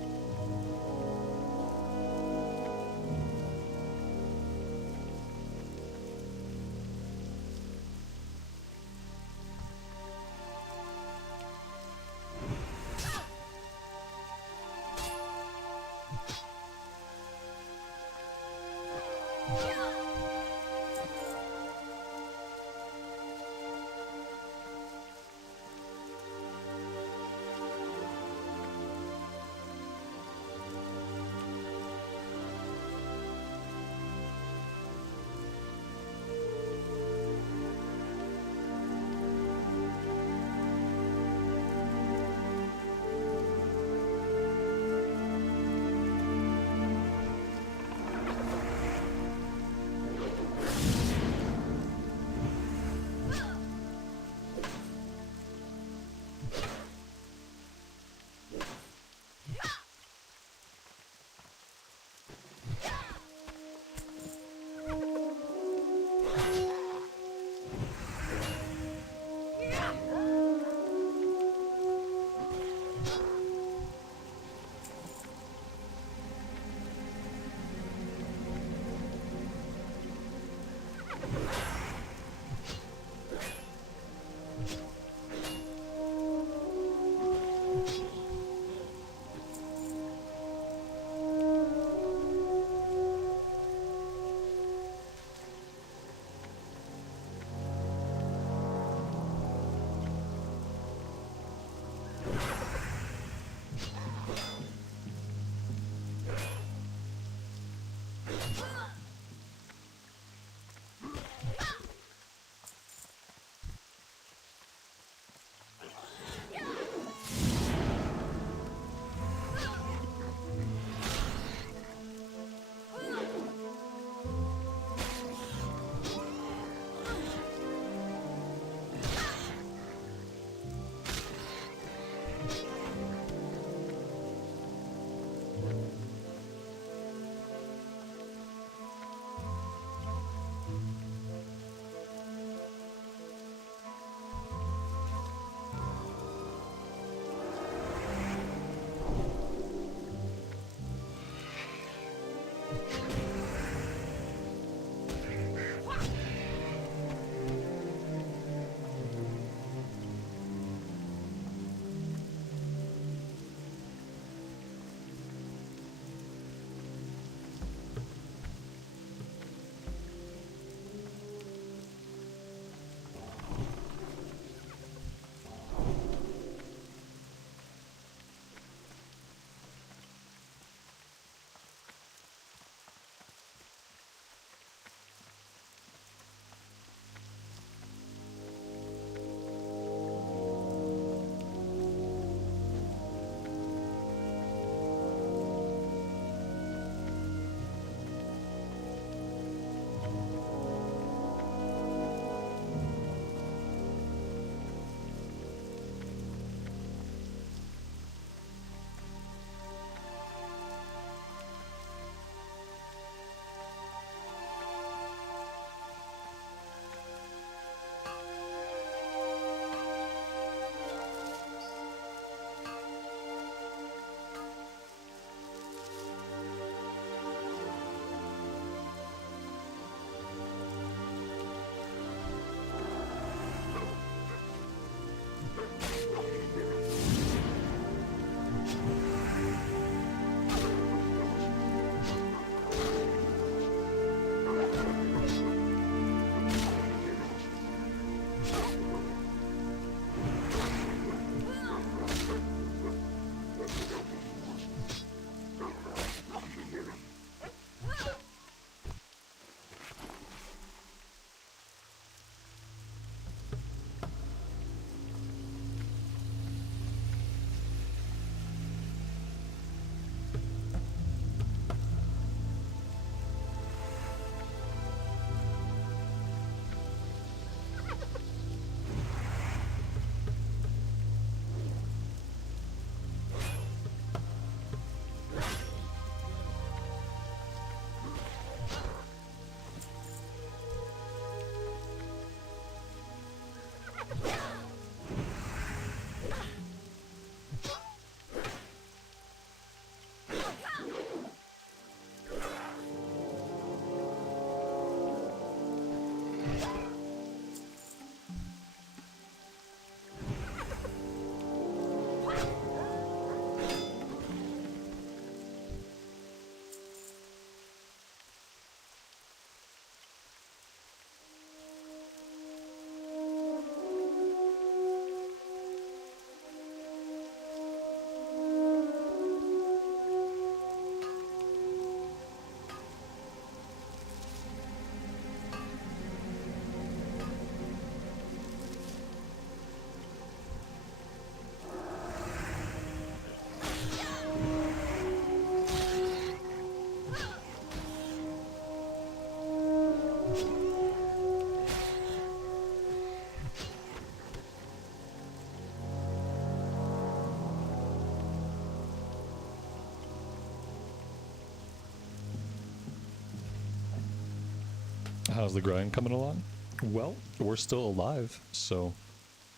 How's the grind coming along? Well, we're still alive, so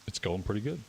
it's going pretty good.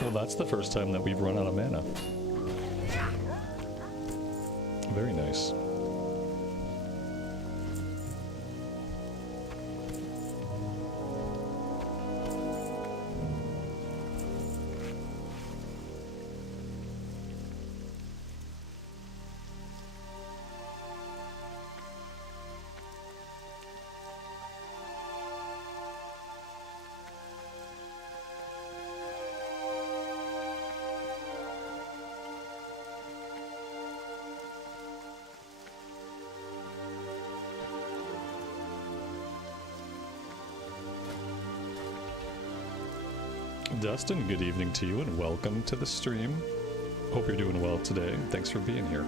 Well, that's the first time that we've run out of mana. Very nice. Dustin, good evening to you and welcome to the stream. Hope you're doing well today. Thanks for being here.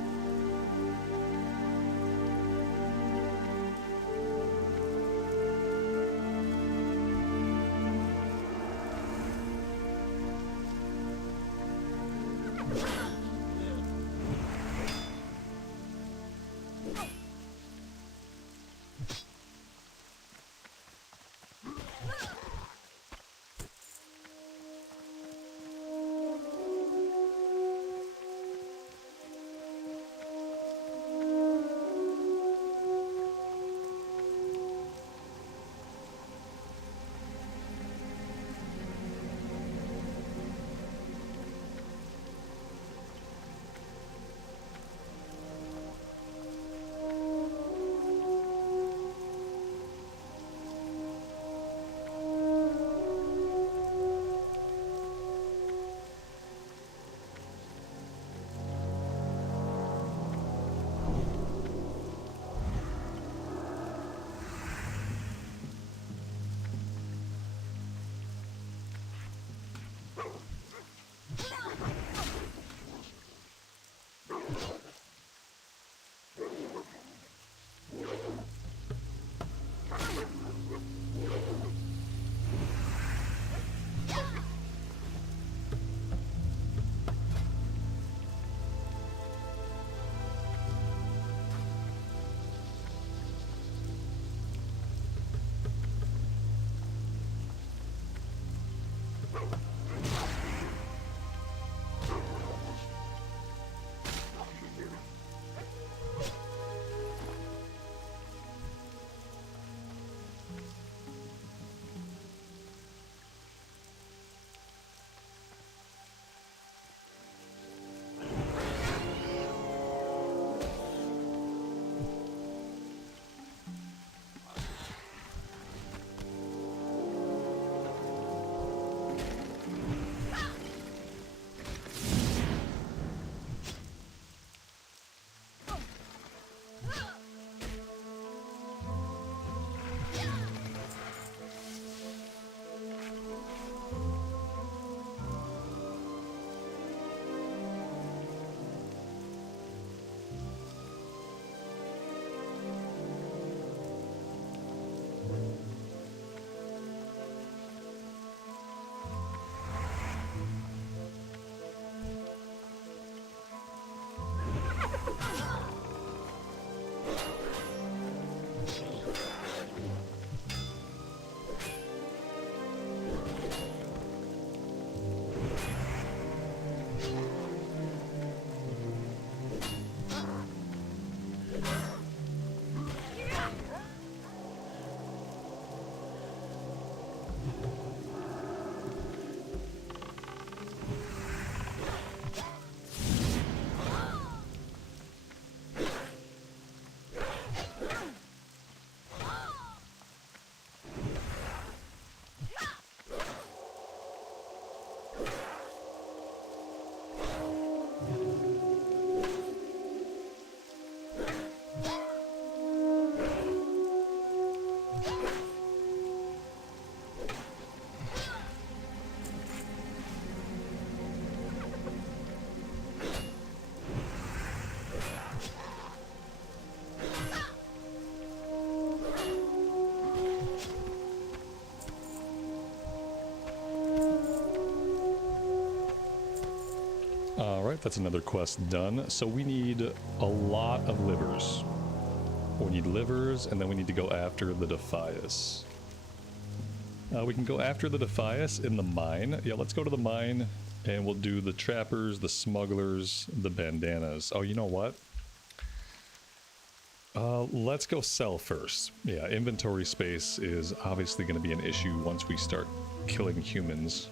Alright, that's another quest done. So we need a lot of livers. We need livers, and then we need to go after the Defias. We can go after the Defias in the mine. Yeah, let's go to the mine, and we'll do the trappers, the smugglers, the bandanas. Oh, you know what? Let's go sell first. Yeah, inventory space is obviously going to be an issue once we start killing humans.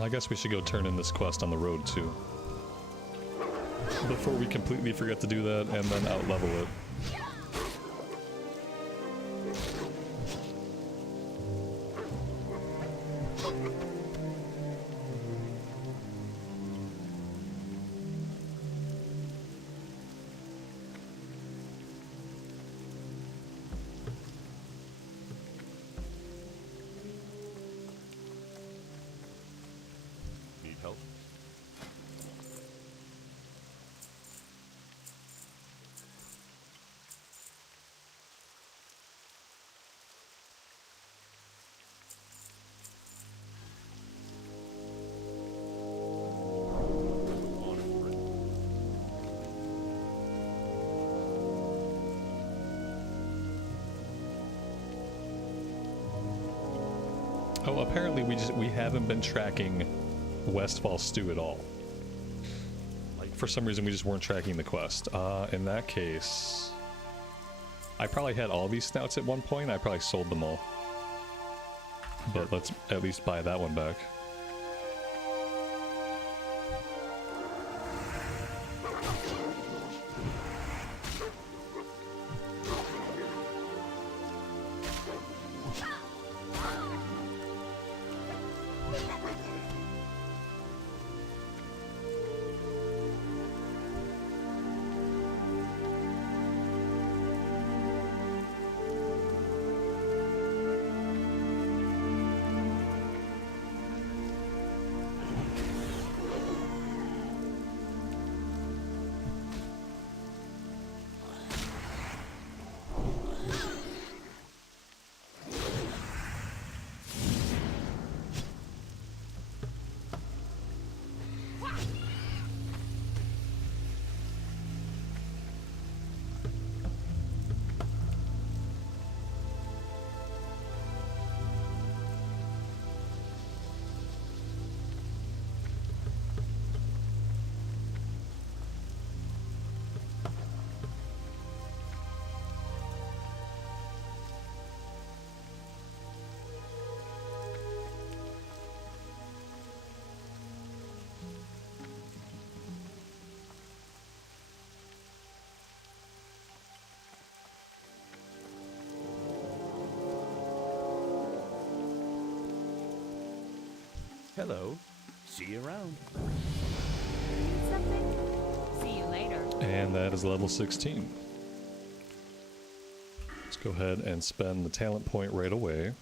I guess we should go turn in this quest on the road too, before we completely forget to do that and then out-level it. Need help? On it, friend. Oh, apparently we haven't been tracking Westfall Stew at all. For some reason we just weren't tracking the quest. In that case, I probably had all these snouts at one point. I probably sold them all. But let's at least buy that one back. Hello. See you around. Something? See you later. And that is level 16. Let's go ahead and spend the talent point right away.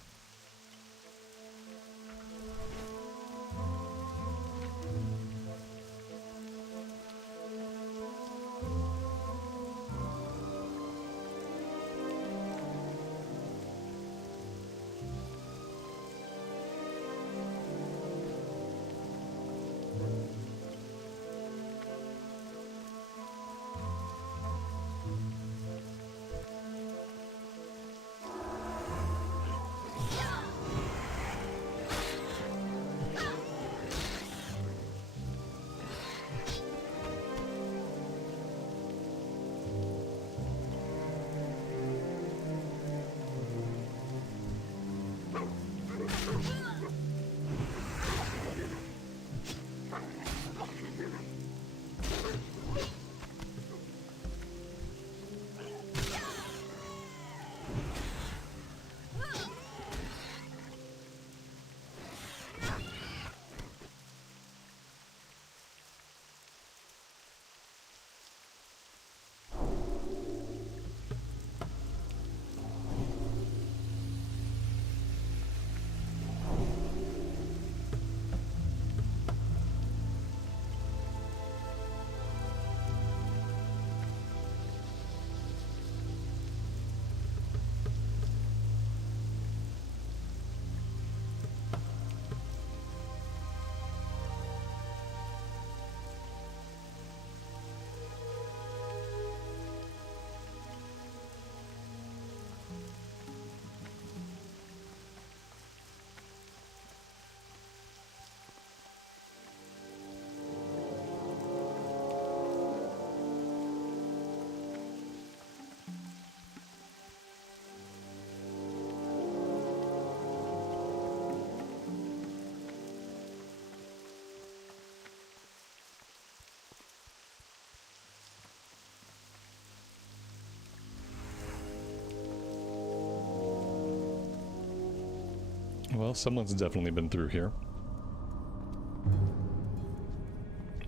Well, someone's definitely been through here.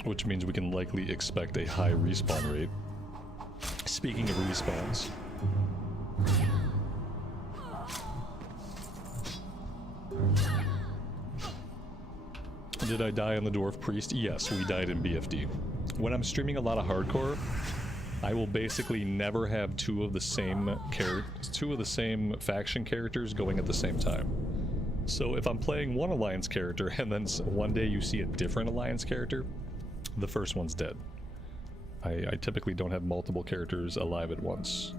Which means we can likely expect a high respawn rate. Speaking of respawns. Did I die on the Dwarf Priest? Yes, we died in BFD. When I'm streaming a lot of hardcore, I will basically never have two of the same faction characters going at the same time. So if I'm playing one Alliance character and then one day you see a different Alliance character, the first one's dead. I typically don't have multiple characters alive at once.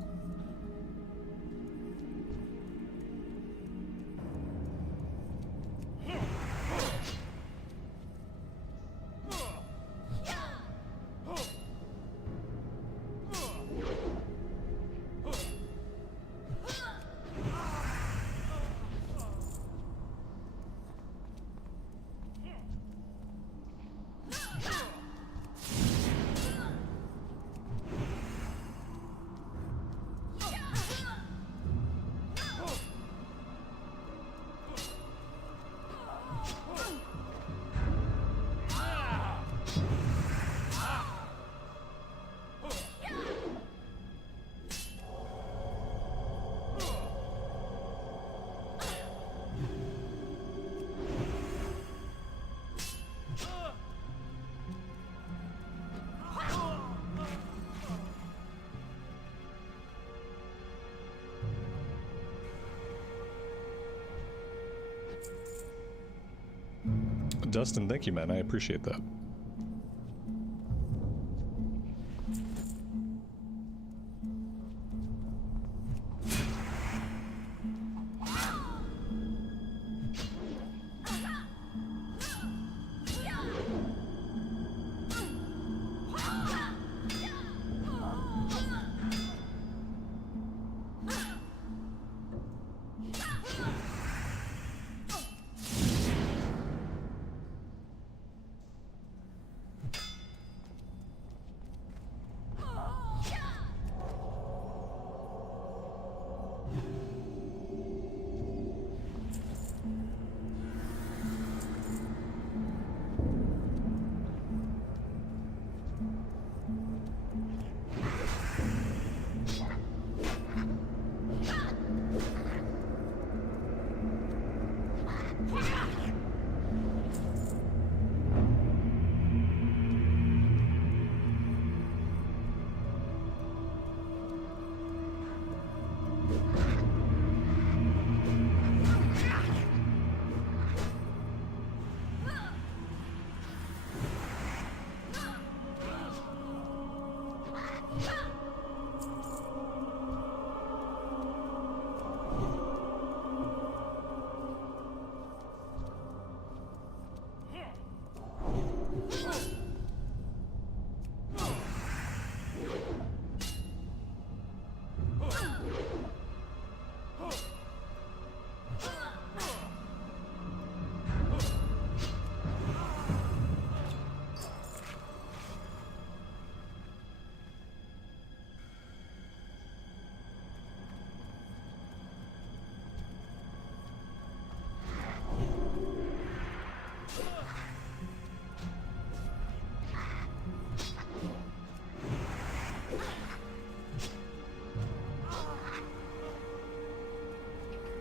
Dustin, thank you, man. I appreciate that.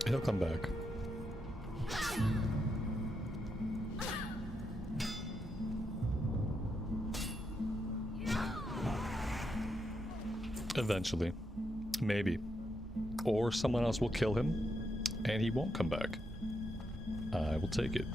He'll come back. Eventually. Maybe. Or someone else will kill him, and he won't come back. I will take it.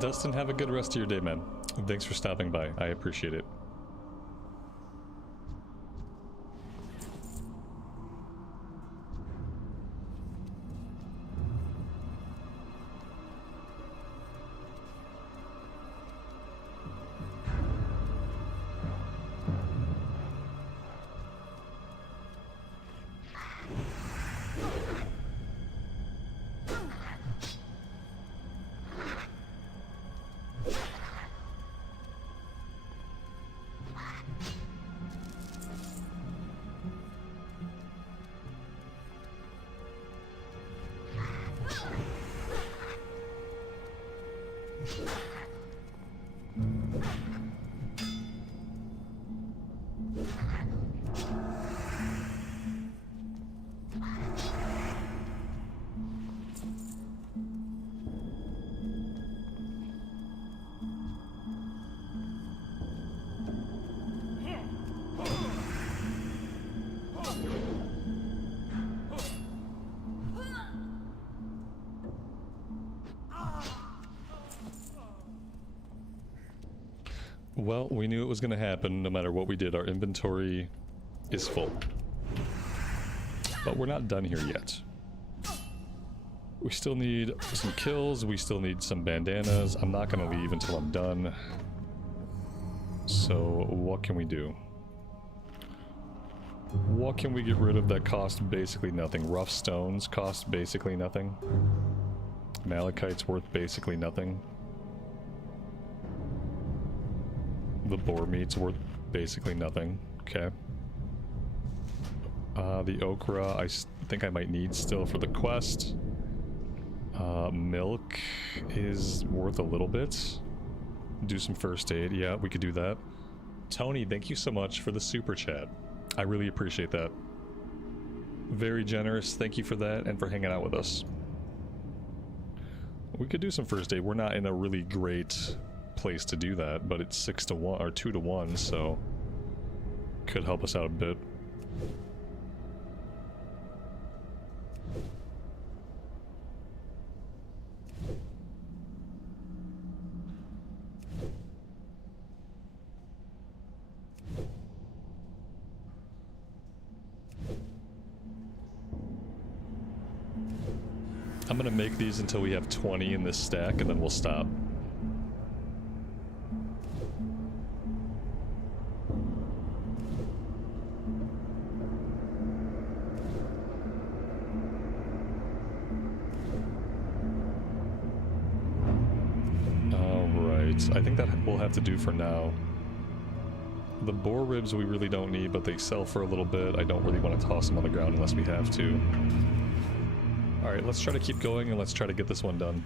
Dustin, have a good rest of your day, man. Thanks for stopping by. I appreciate it. Well, we knew it was going to happen no matter what we did. Our inventory is full. But we're not done here yet. We still need some kills. We still need some bandanas. I'm not going to leave until I'm done. So, what can we do? What can we get rid of that cost basically nothing? Rough stones cost basically nothing. Malachite's worth basically nothing. The boar meat's worth basically nothing. Okay. The okra I think I might need still for the quest. Milk is worth a little bit. Do some first aid. Yeah, we could do that. Tony, thank you so much for the super chat. I really appreciate that. Very generous. Thank you for that and for hanging out with us. We could do some first aid. We're not in a really great place to do that, but it's 6 to 1 or 2 to 1, so could help us out a bit. I'm gonna make these until we have 20 in this stack and then we'll stop. I think that will have to do for now. The boar ribs we really don't need, but they sell for a little bit. I don't really want to toss them on the ground unless we have to. Alright, let's try to keep going and let's try to get this one done.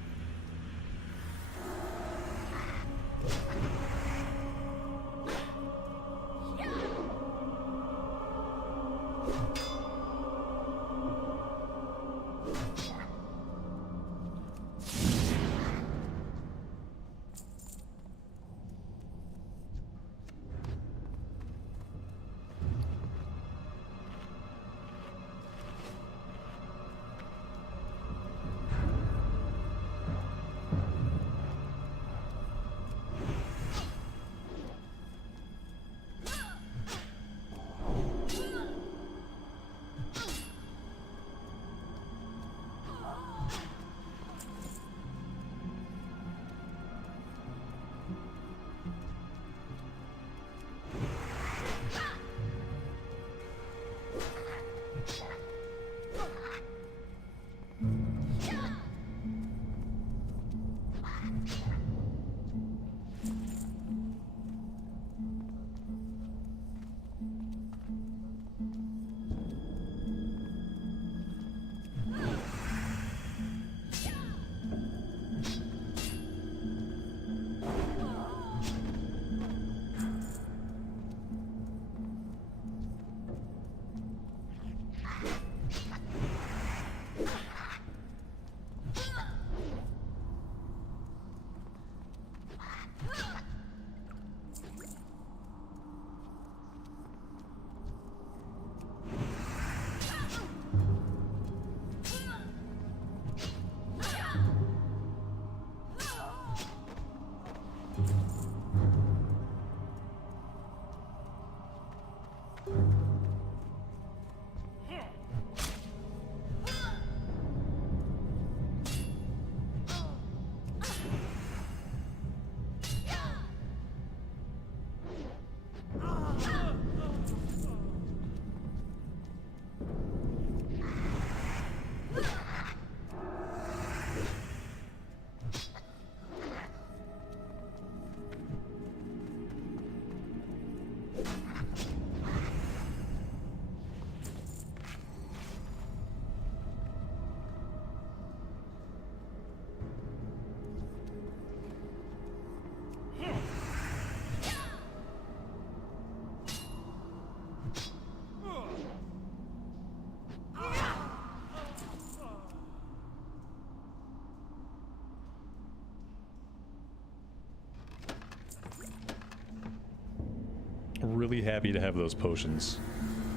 really happy to have those potions.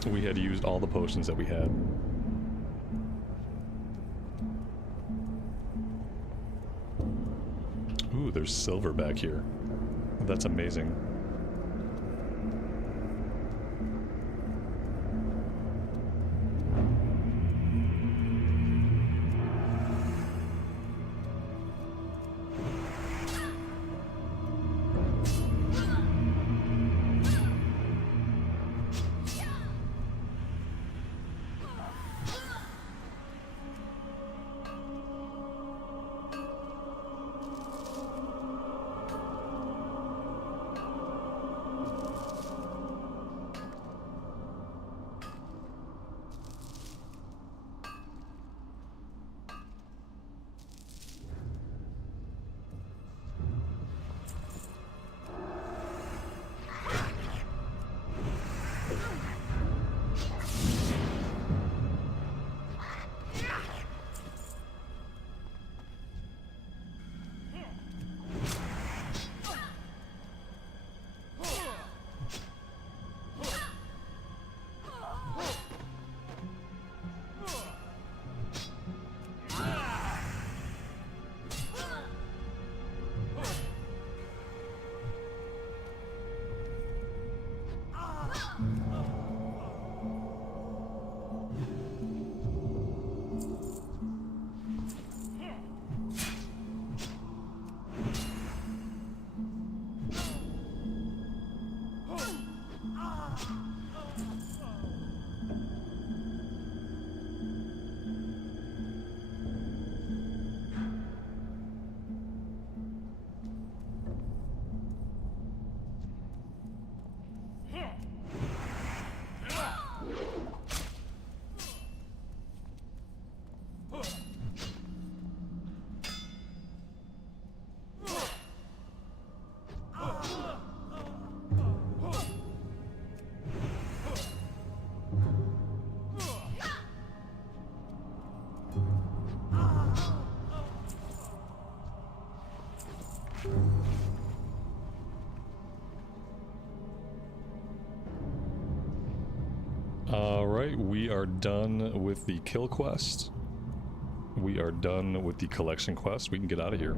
We had used all the potions that we had. Ooh, there's silver back here. That's amazing. Alright, we are done with the kill quest. We are done with the collection quest. We can get out of here.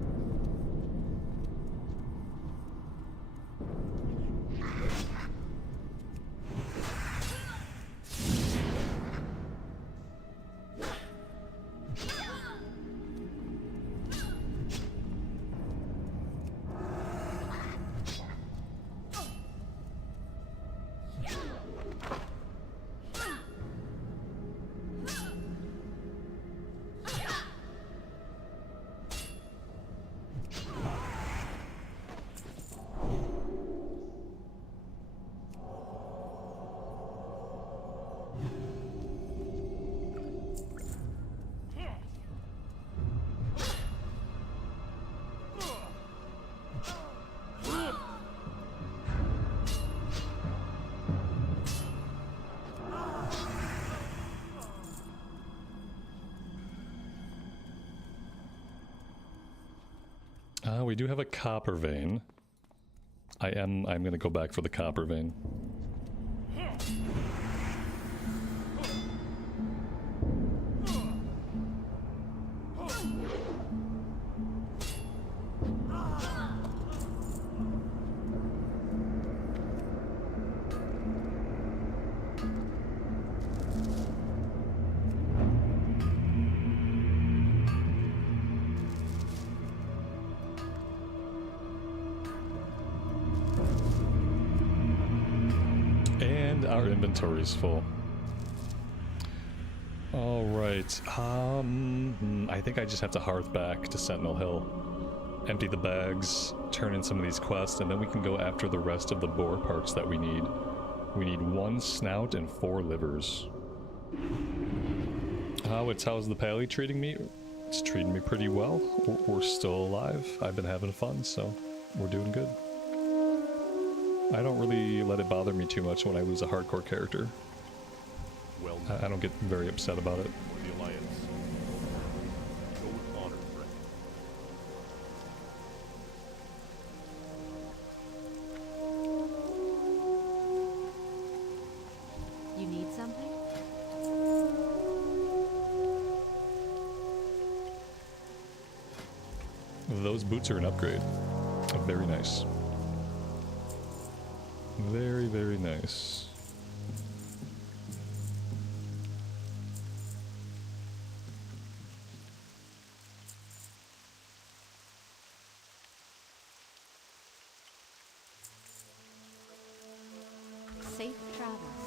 We do have a copper vein. I'm gonna go back for the copper vein. Our inventory is full. All right. I think I just have to hearth back to Sentinel Hill, empty the bags, turn in some of these quests, and then we can go after the rest of the boar parts that we need. We need 1 snout and 4 livers. How's the pally treating me? It's treating me pretty well. We're still alive. I've been having fun, so we're doing good. I don't really let it bother me too much when I lose a hardcore character. Well, I don't get very upset about it. for the Alliance. Go with honor, friend. Those boots are an upgrade. Very nice. Very, very nice. Safe travels.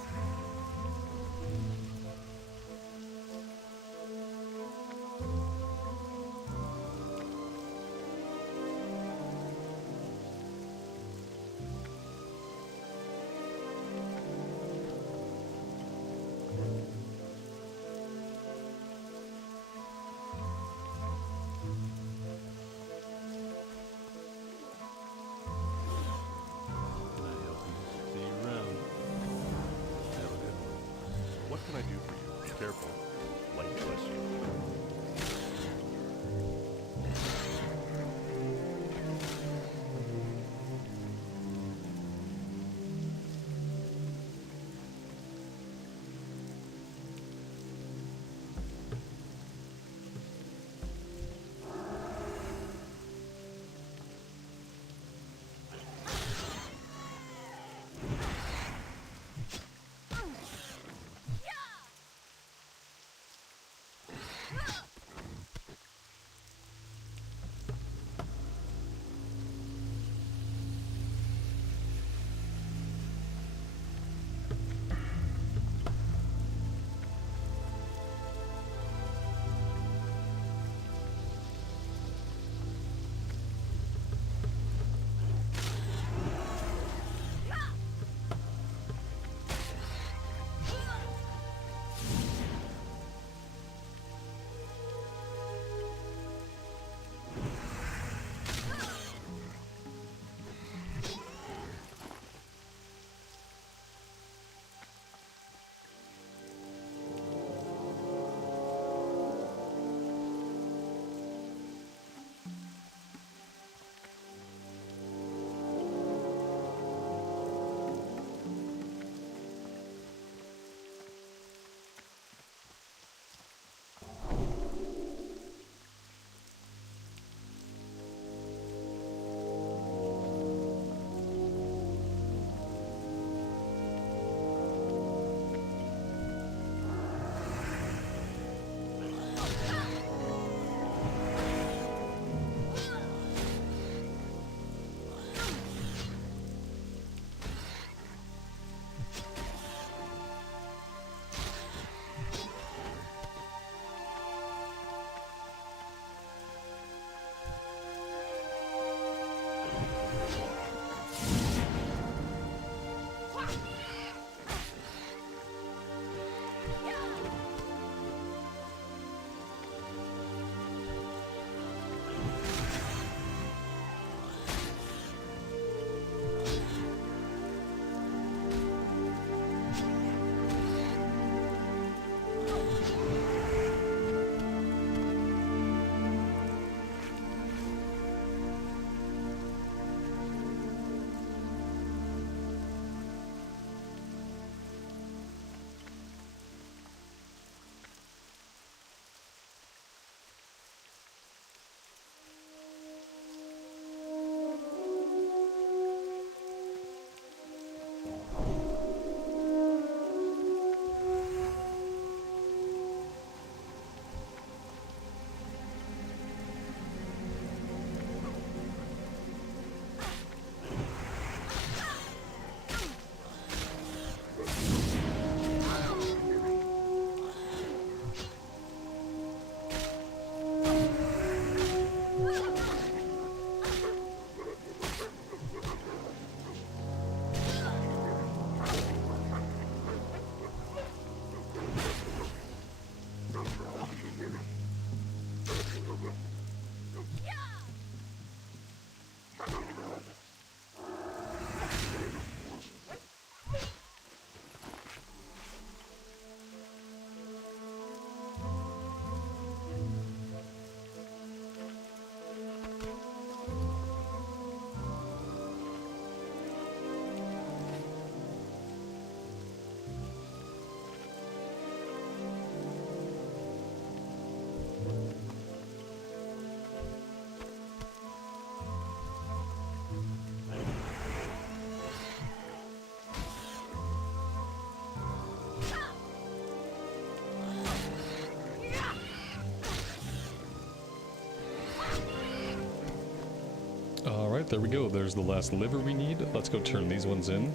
Alright, there we go. There's the last liver we need. Let's go turn these ones in.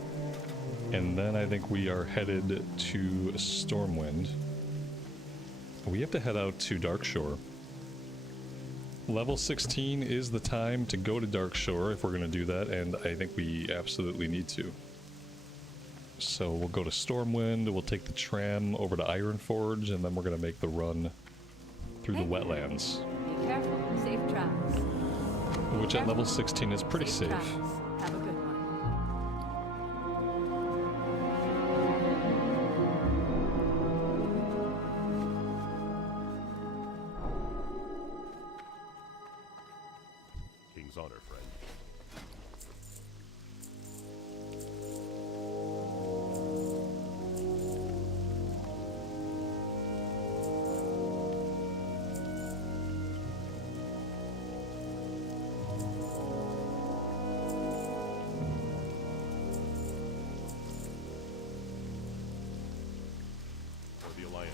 And then I think we are headed to Stormwind. We have to head out to Darkshore. Level 16 is the time to go to Darkshore if we're going to do that, and I think we absolutely need to. So we'll go to Stormwind, we'll take the tram over to Ironforge, and then we're going to make the run through the wetlands. Be careful. Safe travels. Which at level 16 is pretty safe. Travels. Have a good one. King's honor, friend. For the Alliance.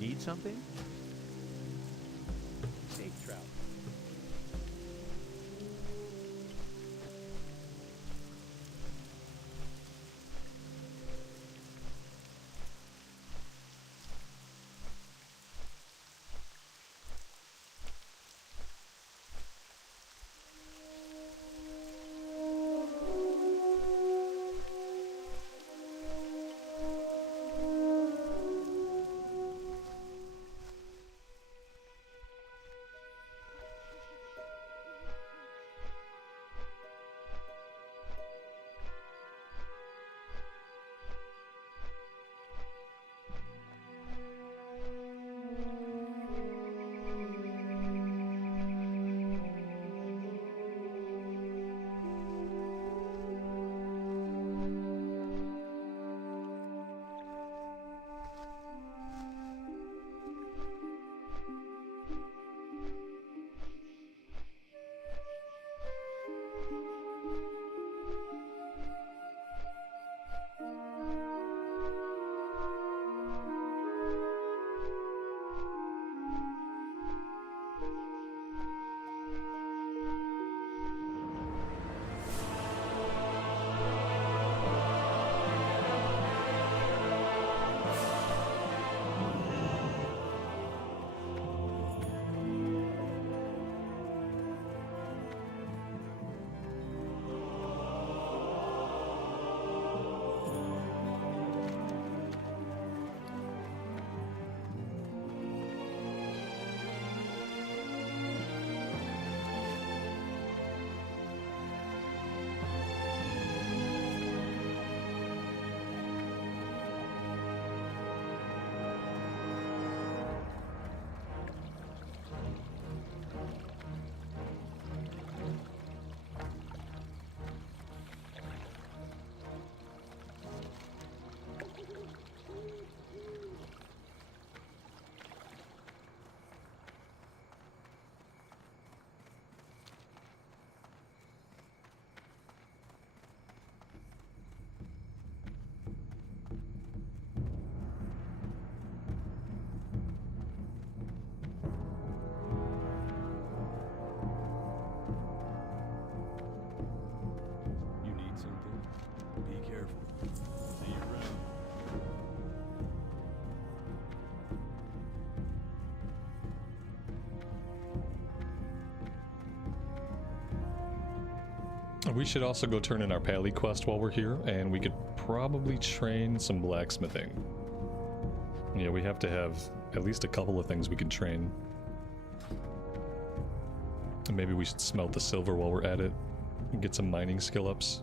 Need something? Safe travel. We should also go turn in our Pally quest while we're here, and we could probably train some blacksmithing. Yeah, we have to have at least a couple of things we can train. And maybe we should smelt the silver while we're at it and get some mining skill ups.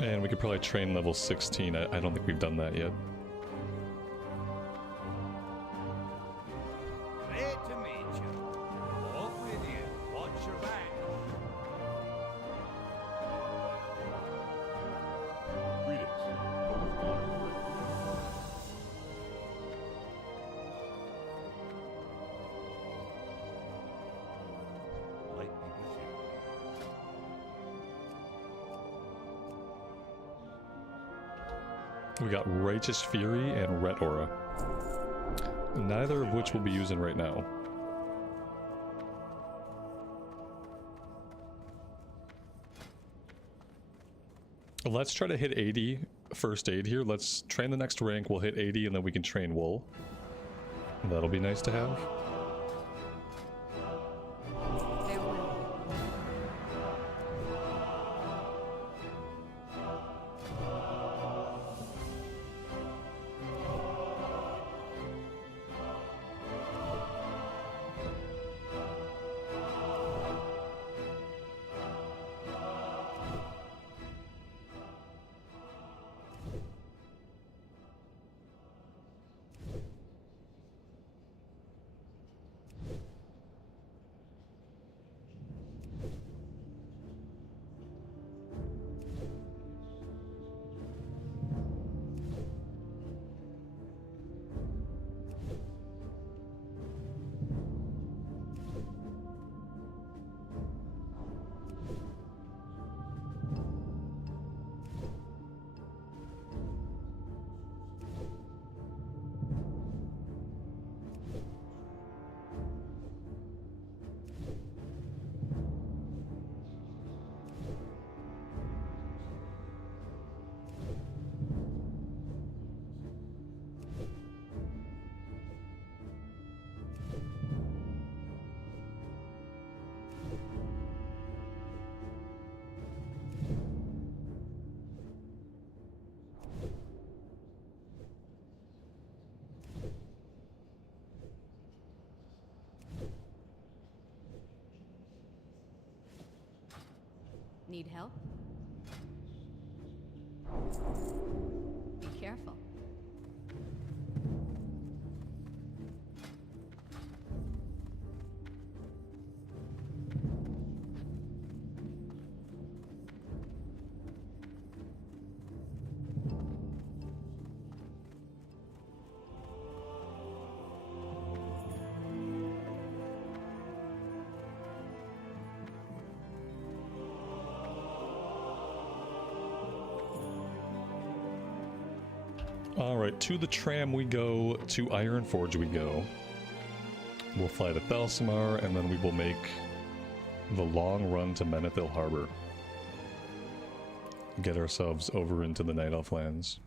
And we could probably train level 16. I don't think we've done that yet. Great to meet you. Walk with you. Watch your back. Greetings. Go with honor. Light be with you. We got Righteous Fury and Ret Aura. Neither of which we'll be using right now. Let's try to hit 80 first aid here. Let's train the next rank. We'll hit 80 and then we can train wool. That'll be nice to have. Farewell. Need help? Be careful. Alright, to the tram we go, to Ironforge we go. We'll fly to Thalsimar, and then we will make the long run to Menethil Harbor. Get ourselves over into the Night Elf lands.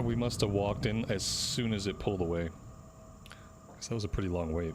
We must have walked in as soon as it pulled away. 'Cause that was a pretty long wait.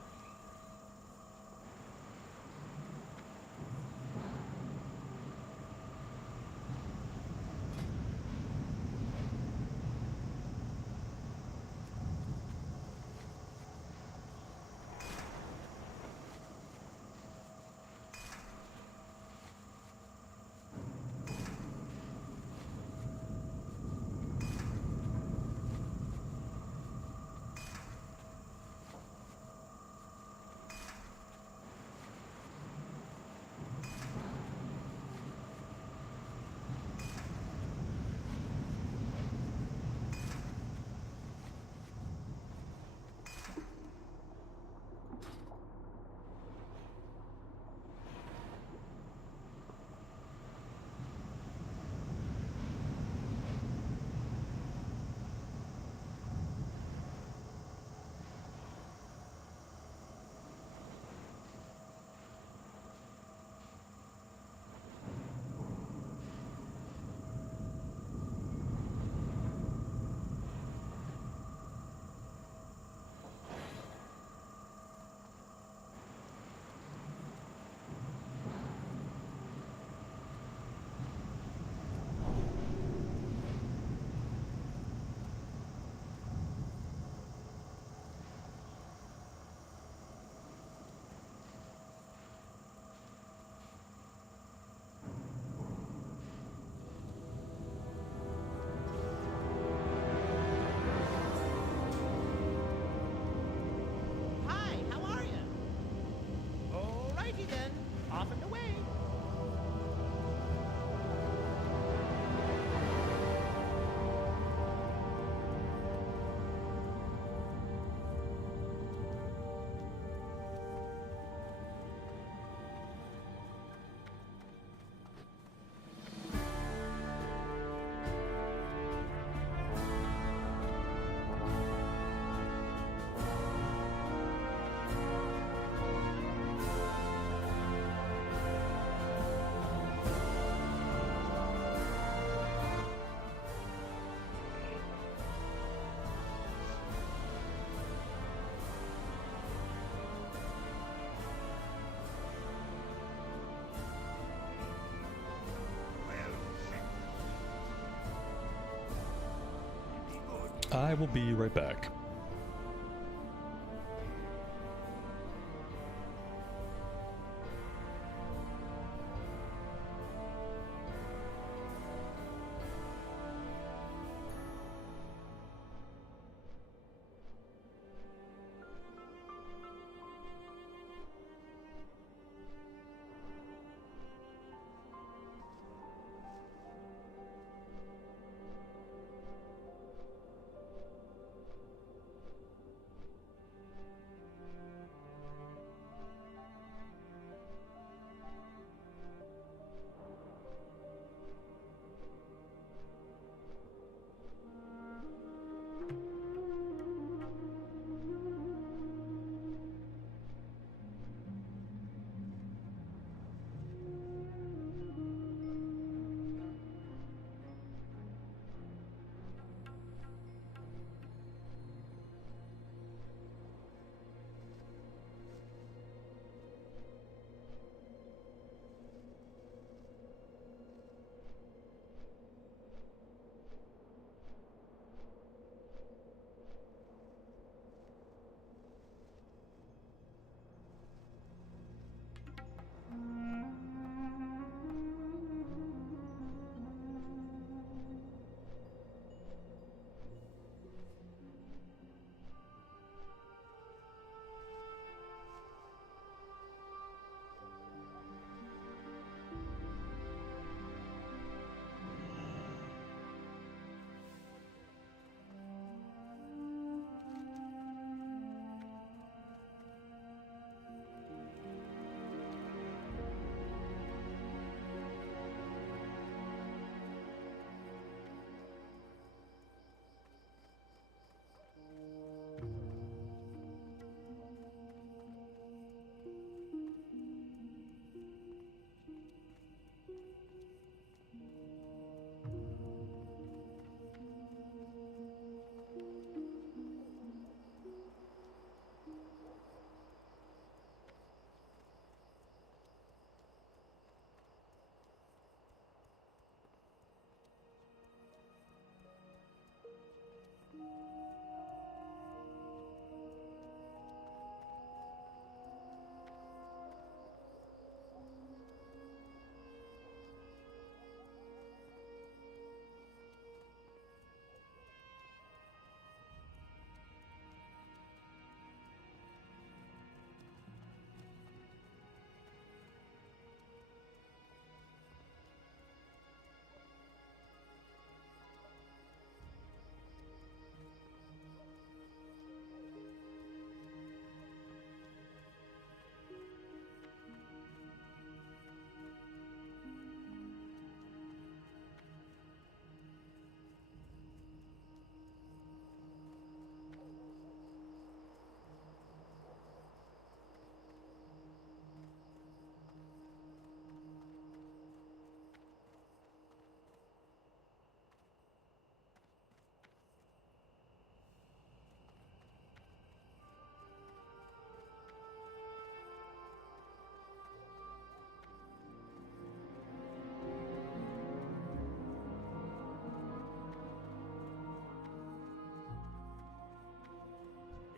I will be right back.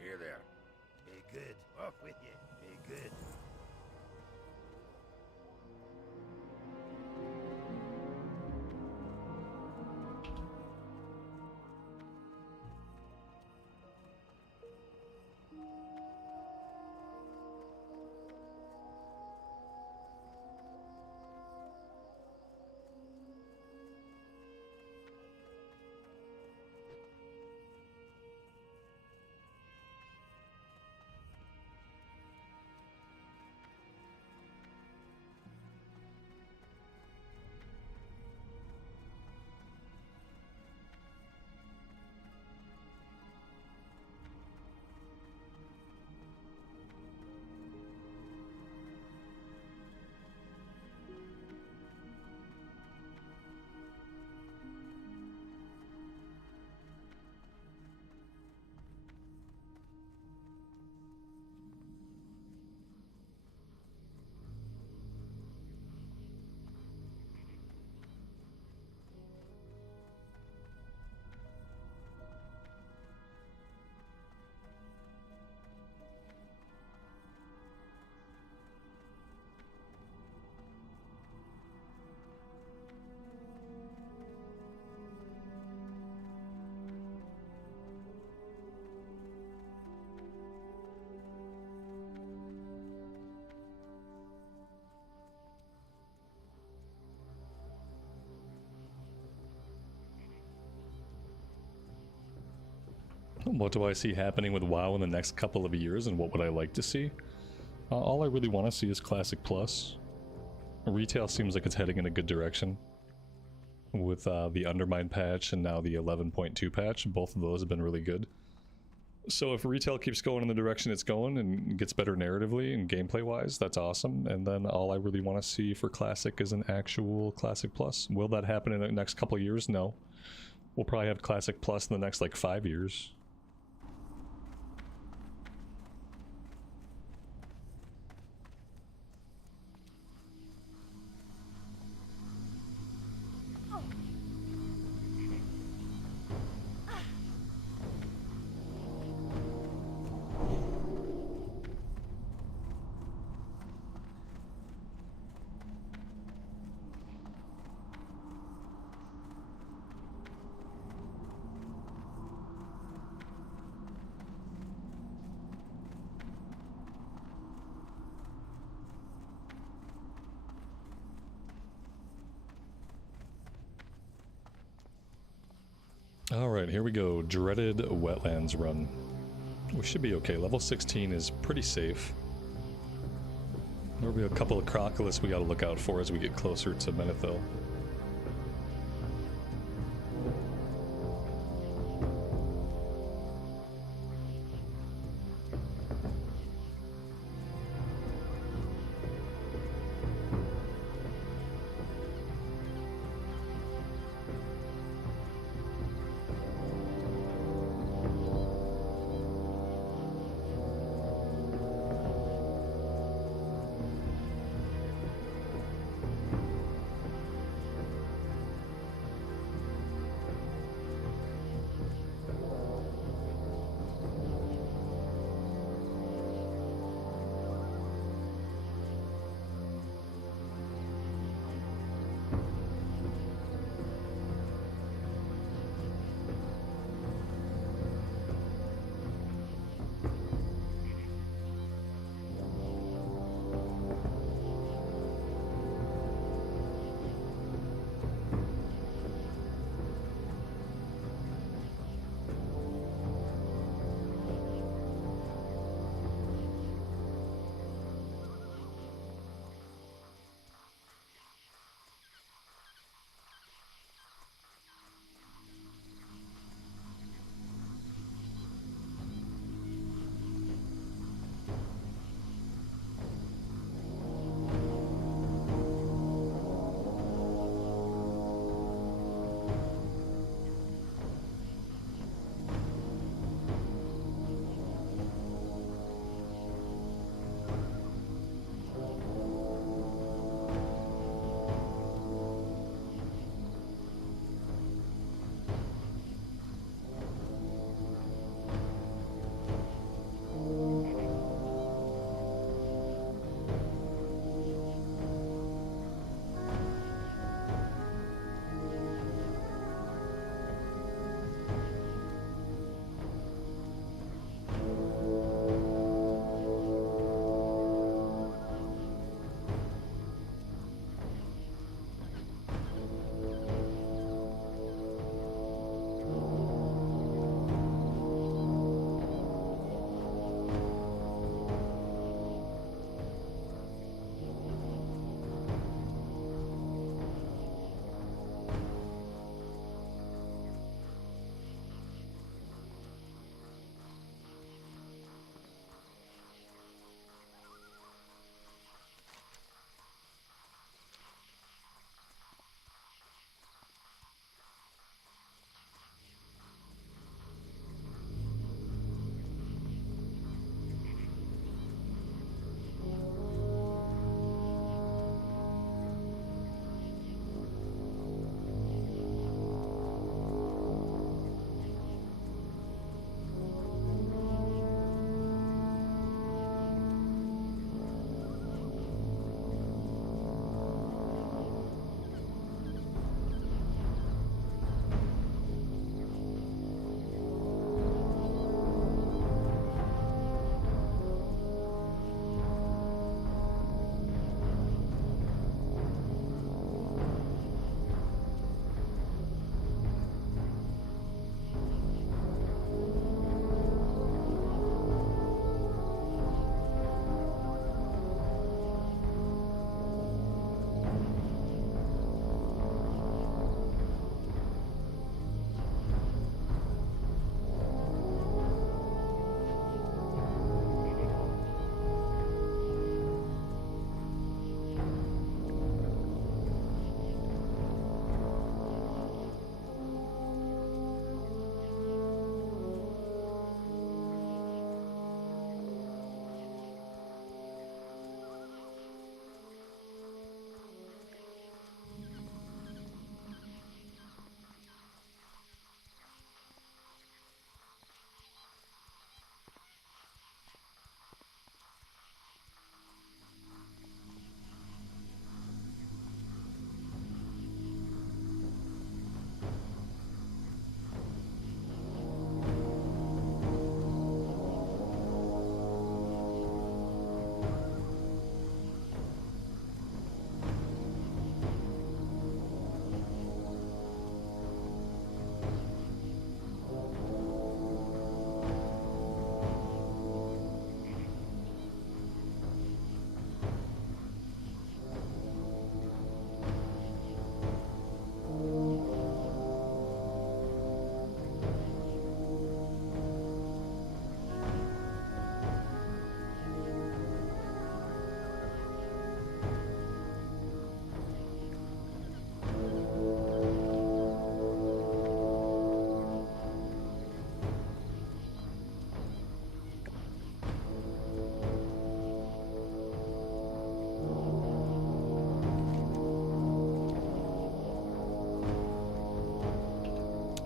Here there. Be good. Off with you. Be good. What do I see happening with WoW in the next couple of years, and what would I like to see? All I really want to see is Classic Plus. Retail seems like it's heading in a good direction. With the Undermine patch and now the 11.2 patch, both of those have been really good. So if retail keeps going in the direction it's going and gets better narratively and gameplay-wise, that's awesome. And then all I really want to see for Classic is an actual Classic Plus. Will that happen in the next couple of years? No. We'll probably have Classic Plus in the next, like, 5 years. Alright, here we go. Dreaded Wetlands run. We should be okay. Level 16 is pretty safe. There'll be a couple of Crocolists we gotta look out for as we get closer to Menethil.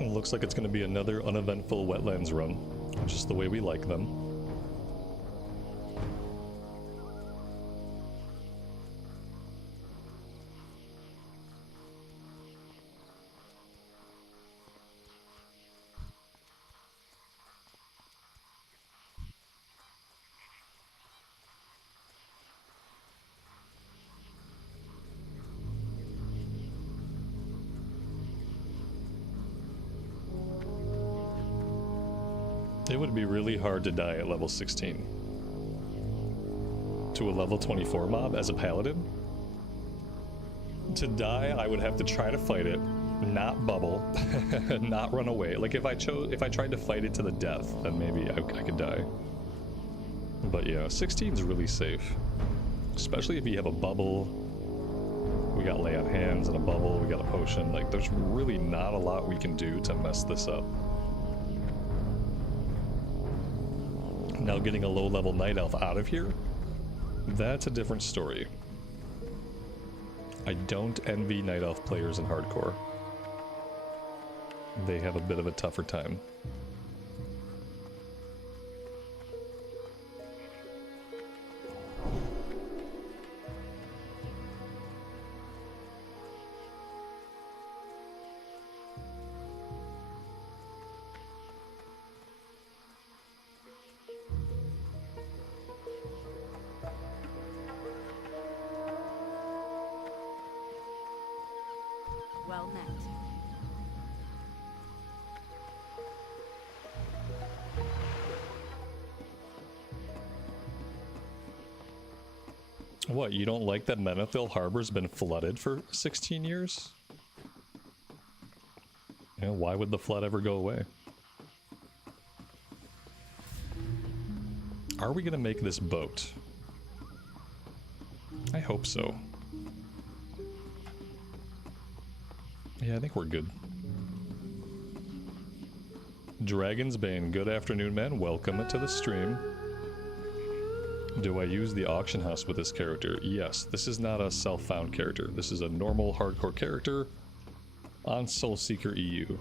Looks like it's going to be another uneventful Wetlands run, just the way we like them. It would be really hard to die at level 16. To a level 24 mob as a paladin? To die, I would have to try to fight it, not bubble, not run away. Like if I tried to fight it to the death, then maybe I could die. But yeah, 16 is really safe. Especially if you have a bubble. We got lay on hands and a bubble, we got a potion. Like there's really not a lot we can do to mess this up. Now getting a low-level night elf out of here, that's a different story. I don't envy night elf players in hardcore. They have a bit of a tougher time. Well met. What, you don't like that Menethil Harbor's been flooded for 16 years? You know, why would the flood ever go away? Are we gonna make this boat? I hope so. Yeah, I think we're good. Dragon's Bane, good afternoon, man. Welcome to the stream. Do I use the auction house with this character? Yes, this is not a self-found character. This is a normal hardcore character on Soulseeker EU.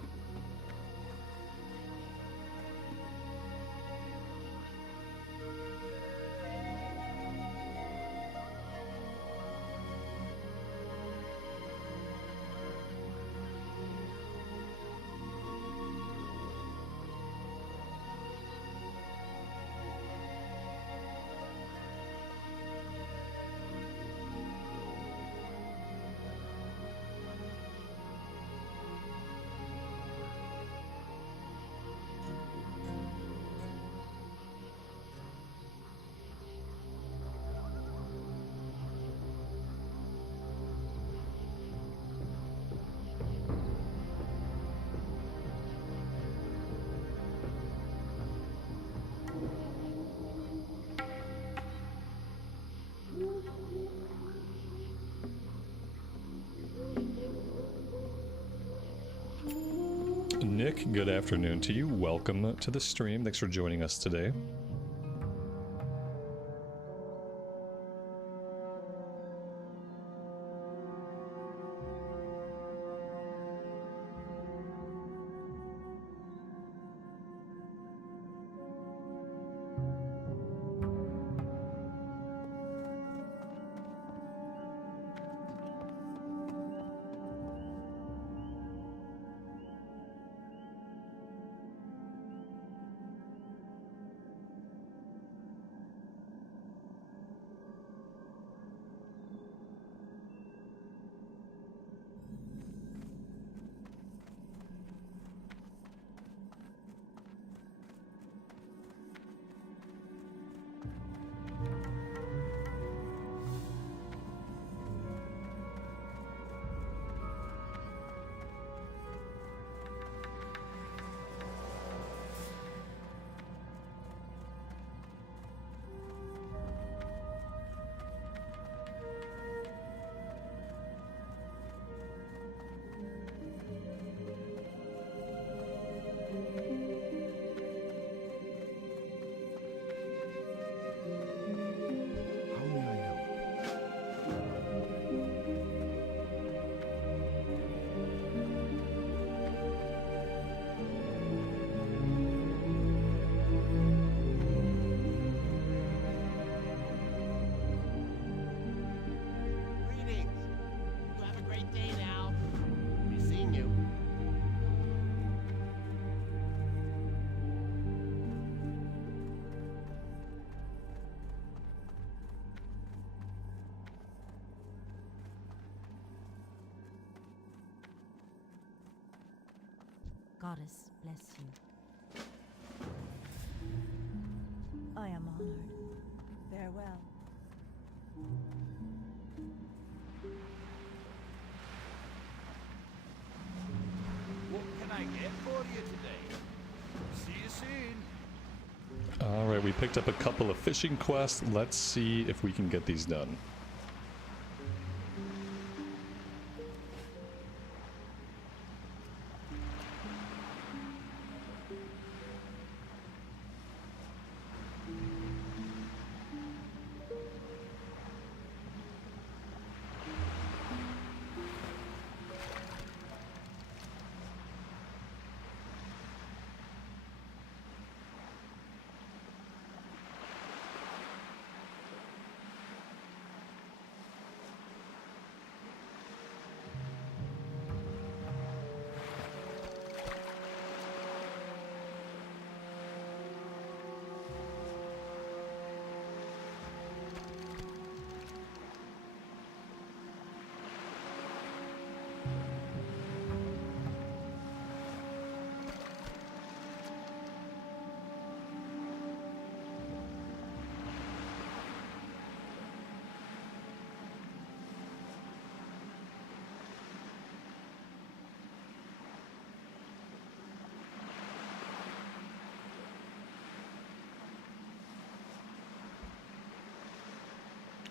Nick, good afternoon to you. Welcome to the stream. Thanks for joining us today. Goddess bless you. I am honored. Farewell. What can I get for you today? See you soon. Alright, we picked up a couple of fishing quests. Let's see if we can get these done.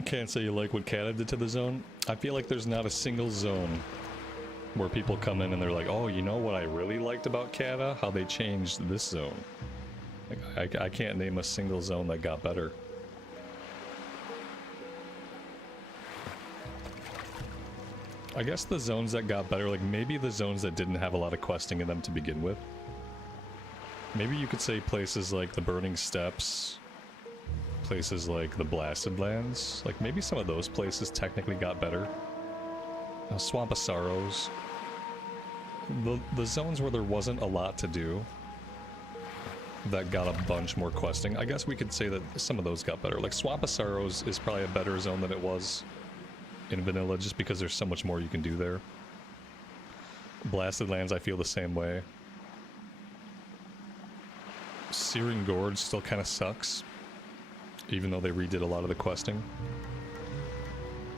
Can't say you like what Cata did to the zone. I feel like there's not a single zone where people come in and they're like, oh, you know what I really liked about Cata? How they changed this zone. Like, I can't name a single zone that got better. I guess the zones that got better, like maybe the zones that didn't have a lot of questing in them to begin with. Maybe you could say places like the Burning Steppes, places like the Blasted Lands, like maybe some of those places technically got better. Swamp of Sorrows. The zones where there wasn't a lot to do that got a bunch more questing, I guess we could say that some of those got better. Like Swamp of Sorrows is probably a better zone than it was in vanilla just because there's so much more you can do there. Blasted Lands, I feel the same way. Searing Gorge still kind of sucks, even though they redid a lot of the questing.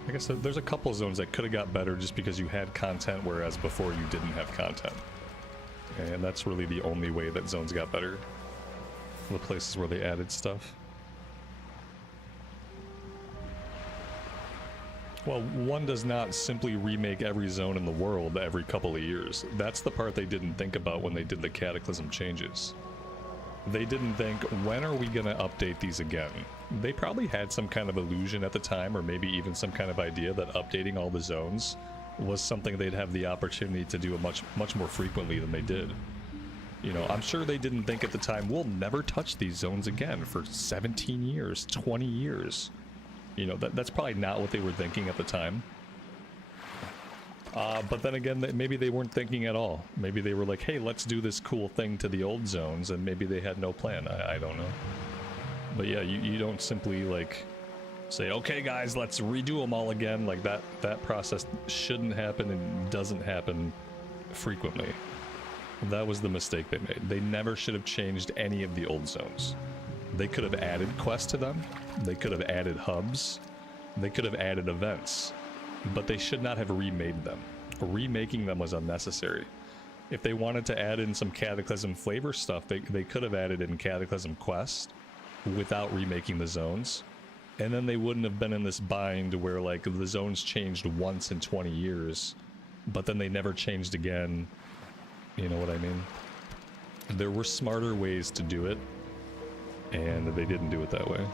I guess there's a couple zones that could have got better just because you had content, whereas before you didn't have content. And that's really the only way that zones got better. The places where they added stuff. Well, one does not simply remake every zone in the world every couple of years. That's the part they didn't think about when they did the Cataclysm changes. They didn't think, when are we gonna update these again? They probably had some kind of illusion at the time, or maybe even some kind of idea that updating all the zones was something they'd have the opportunity to do much more frequently than they did. You know, I'm sure they didn't think at the time, we'll never touch these zones again for 17 years, 20 years. You know, that's probably not what they were thinking at the time. But then again, maybe they weren't thinking at all. Maybe they were like, hey, let's do this cool thing to the old zones, and maybe they had no plan. I don't know. But yeah, you don't simply, like, say, okay, guys, let's redo them all again. Like, that process shouldn't happen and doesn't happen frequently. That was the mistake they made. They never should have changed any of the old zones. They could have added quests to them. They could have added hubs. They could have added events. But they should not have remade them. Remaking them was unnecessary. If they wanted to add in some Cataclysm flavor stuff, they could have added in Cataclysm Quest without remaking the zones. And then they wouldn't have been in this bind where, like, the zones changed once in 20 years, but then they never changed again. You know what I mean? There were smarter ways to do it, and they didn't do it that way.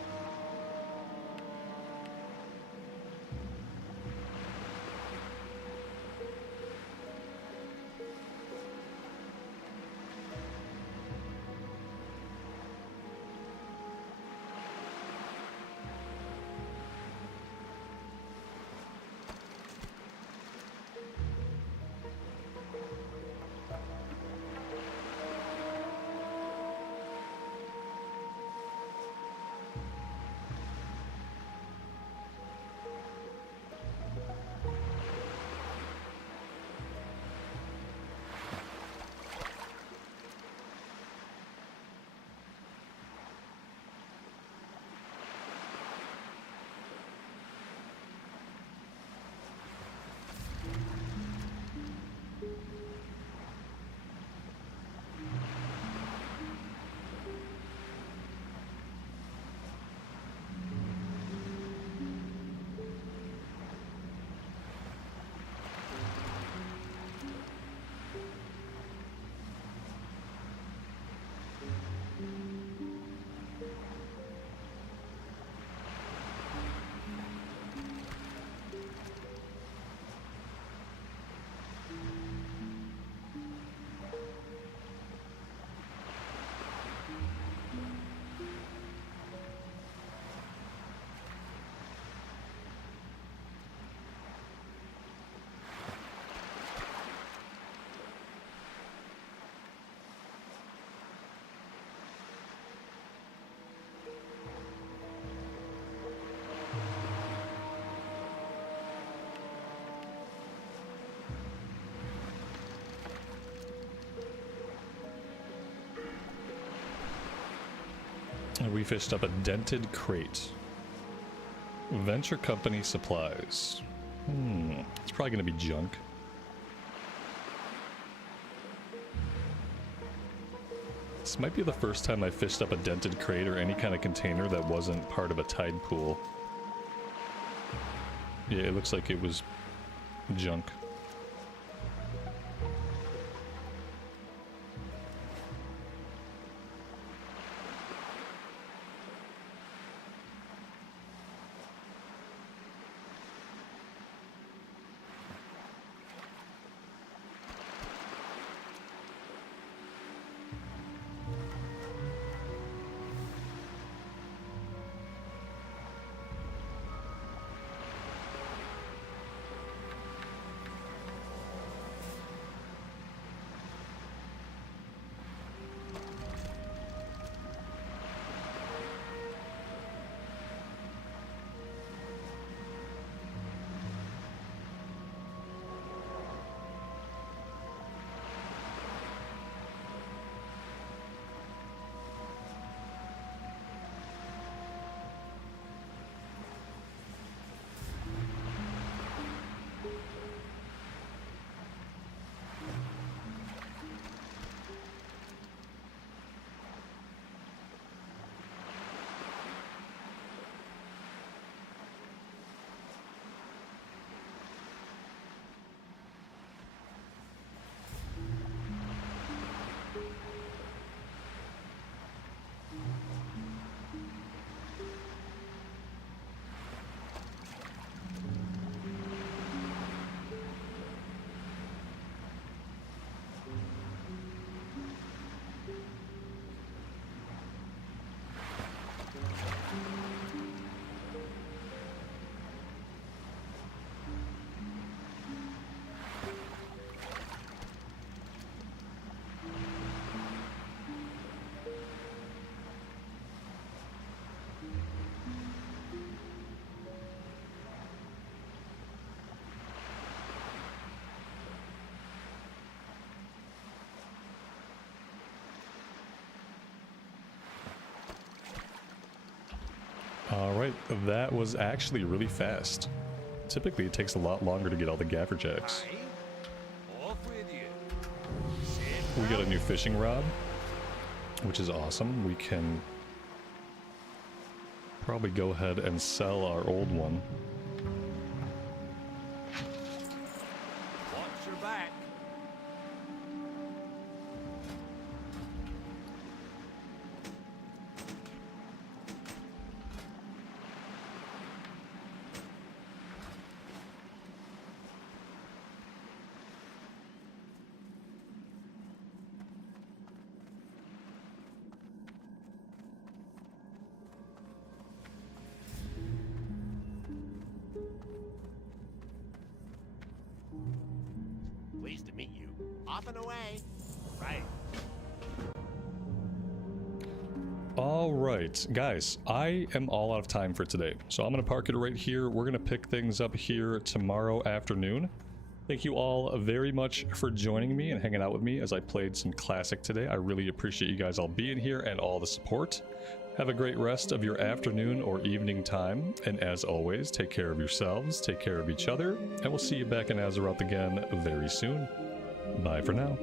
And we fished up a dented crate. Venture company supplies. It's probably gonna be junk. This might be the first time I fished up a dented crate or any kind of container that wasn't part of a tide pool. Yeah, it looks like it was junk. Alright, that was actually really fast. Typically it takes a lot longer to get all the gaffer jacks. Off with you. We got a new fishing rod, which is awesome. We can probably go ahead and sell our old one. Watch your back. Pleased to meet you. Off and away. Right. Alright, guys, I am all out of time for today. So I'm going to park it right here. We're going to pick things up here tomorrow afternoon. Thank you all very much for joining me and hanging out with me as I played some Classic today. I really appreciate you guys all being here and all the support. Have a great rest of your afternoon or evening time. And as always, take care of yourselves, take care of each other, and we'll see you back in Azeroth again very soon. Bye for now.